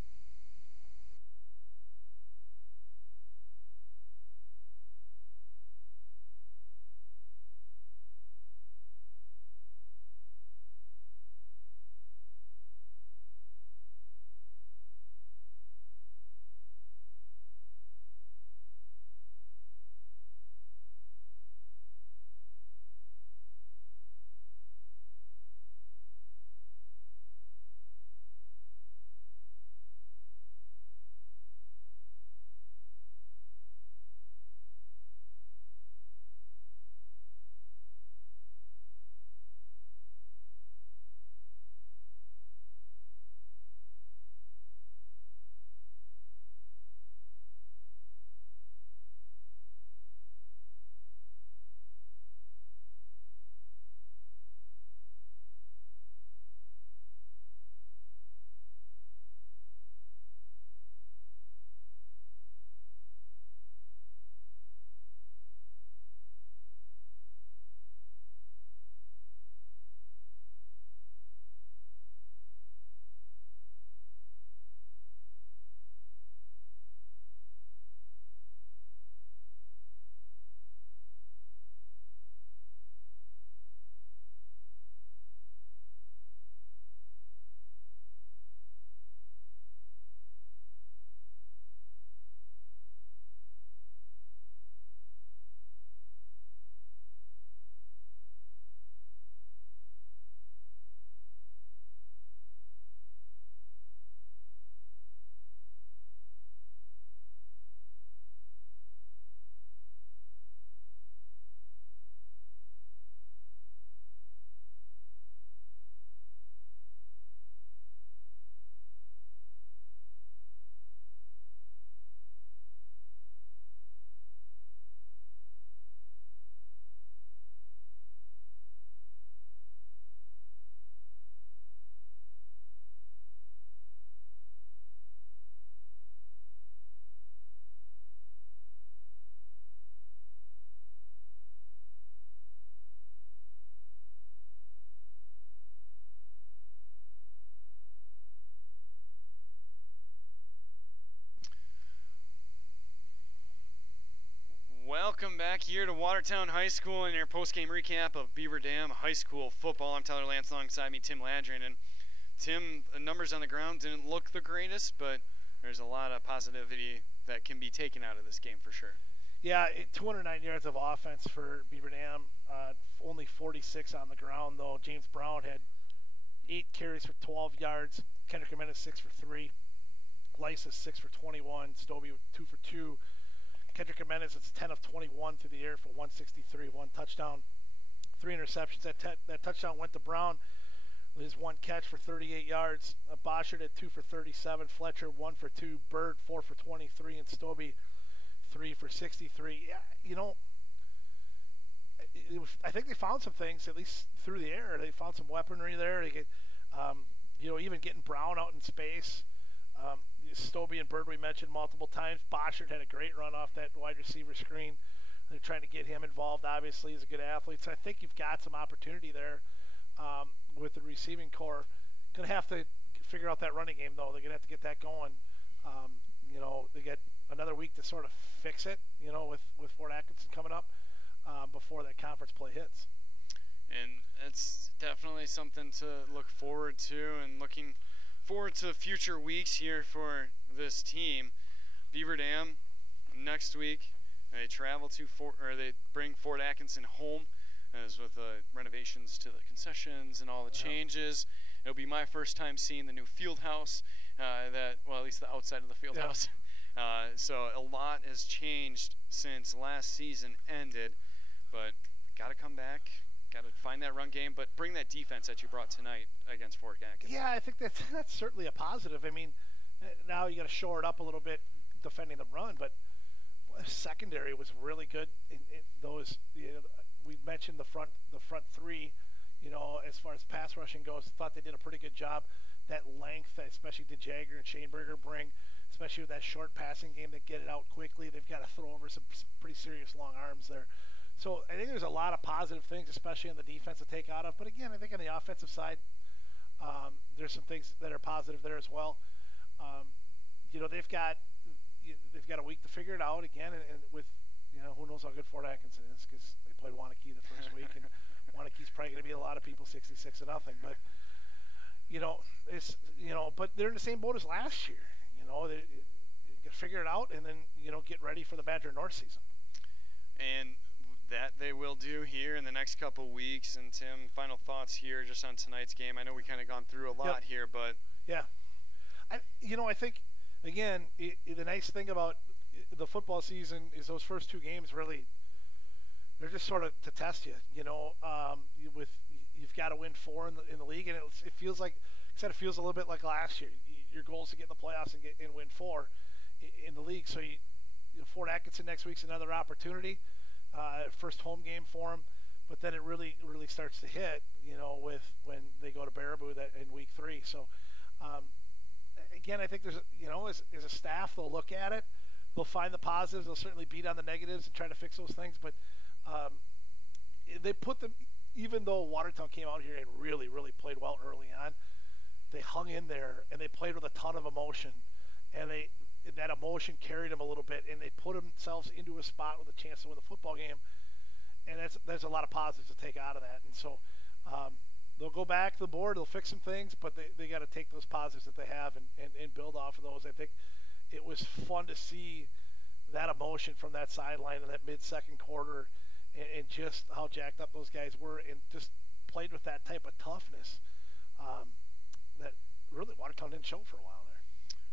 Welcome back here to Watertown High School in your post-game recap of Beaver Dam High School football. I'm Tyler Lance, alongside me Tim Ladrin. And Tim, the numbers on the ground didn't look the greatest, but there's a lot of positivity that can be taken out of this game for sure. Yeah, 209 yards of offense for Beaver Dam, only 46 on the ground, though. James Brown had 8 carries for 12 yards. Kendrick Jimenez 6 for 3. Lysa 6 for 21. Stobie 2 for 2. Kendrick Jimenez is 10 of 21 through the air for 163, 1 touchdown, 3 interceptions. That touchdown went to Brown with his 1 catch for 38 yards. Boschert at 2 for 37. Fletcher 1 for 2. Bird 4 for 23. And Stobie 3 for 63. Yeah, you know, I think they found some things, at least through the air. They found some weaponry there. They get, you know, even getting Brown out in space. Stobie and Bird we mentioned multiple times. Boschert had a great run off that wide receiver screen. They're trying to get him involved. Obviously, he's a good athlete. So I think you've got some opportunity there with the receiving core. Going to have to figure out that running game, though. They're going to have to get that going. You know, they get another week to sort of fix it, you know, with Fort Atkinson coming up before that conference play hits. And it's definitely something to look forward to, and looking forward to future weeks here for this team. Beaver Dam next week, they travel to they bring Fort Atkinson home, as with the renovations to the concessions and all the changes. It'll be my first time seeing the new field house, at least the outside of the field house. So a lot has changed since last season ended, but got to come back. Got to find that run game, but bring that defense that you brought tonight against Fort Atkinson. Yeah, I think that's certainly a positive. I mean, now you got to shore it up a little bit defending the run, but secondary was really good. In those, you know, we mentioned the front three. You know, as far as pass rushing goes, thought they did a pretty good job. That length, especially DeJagger and Shaneberger bring, especially with that short passing game, they get it out quickly. They've got to throw over some pretty serious long arms there. So I think there's a lot of positive things, especially on the defense, to take out of. But again, I think on the offensive side, there's some things that are positive there as well. You know, they've got a week to figure it out again, and with, you know, who knows how good Fort Atkinson is, because they played Wanakee the first week, and Wanakee's probably going to beat a lot of people 66-0. But you know, but they're in the same boat as last year. You know, they got to figure it out, and then, you know, get ready for the Badger North season. And that they will do here in the next couple weeks. And Tim, final thoughts here just on tonight's game. I know we kind of gone through a lot here, but yeah, I think again, the nice thing about the football season is those first 2 games really, they're just sort of to test you. You know, you've got to win 4 in the league, and it feels like, I said, it feels a little bit like last year. Your goal is to get in the playoffs and win 4 in the league. So Fort Atkinson next week's another opportunity. First home game for them, but then it really starts to hit, you know, with when they go to Baraboo in week 3. So again, I think there's, you know, as a staff, they'll look at it, they'll find the positives, they'll certainly beat on the negatives and try to fix those things. But they put them, even though Watertown came out here and really played well early on, they hung in there and they played with a ton of emotion, and that emotion carried them a little bit, and they put themselves into a spot with a chance to win the football game. And there's a lot of positives to take out of that. And so they'll go back to the board, they'll fix some things, but they got to take those positives that they have and build off of those. I think it was fun to see that emotion from that sideline in that mid-second quarter, and just how jacked up those guys were, and just played with that type of toughness that really Watertown didn't show for a while there.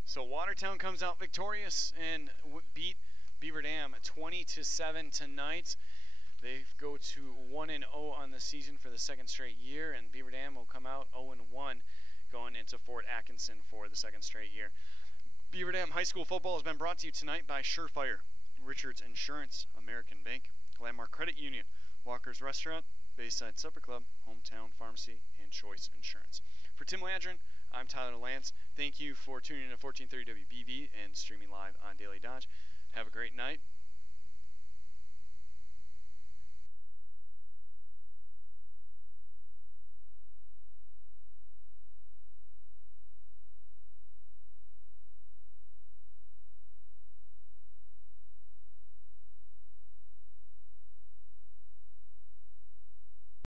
So Watertown comes out victorious and beat Beaver Dam 20-7 tonight. They go to 1-0 on the season for the 2nd straight year, and Beaver Dam will come out 0-1 going into Fort Atkinson for the 2nd straight year. Beaver Dam High School football has been brought to you tonight by Surefire, Richards Insurance, American Bank, Landmark Credit Union, Walker's Restaurant, Bayside Supper Club, Hometown Pharmacy, and Choice Insurance. For Tim Ladrin, I'm Tyler Lance. Thank you for tuning in to 1430 WBV and streaming live on Daily Dodge. Have a great night.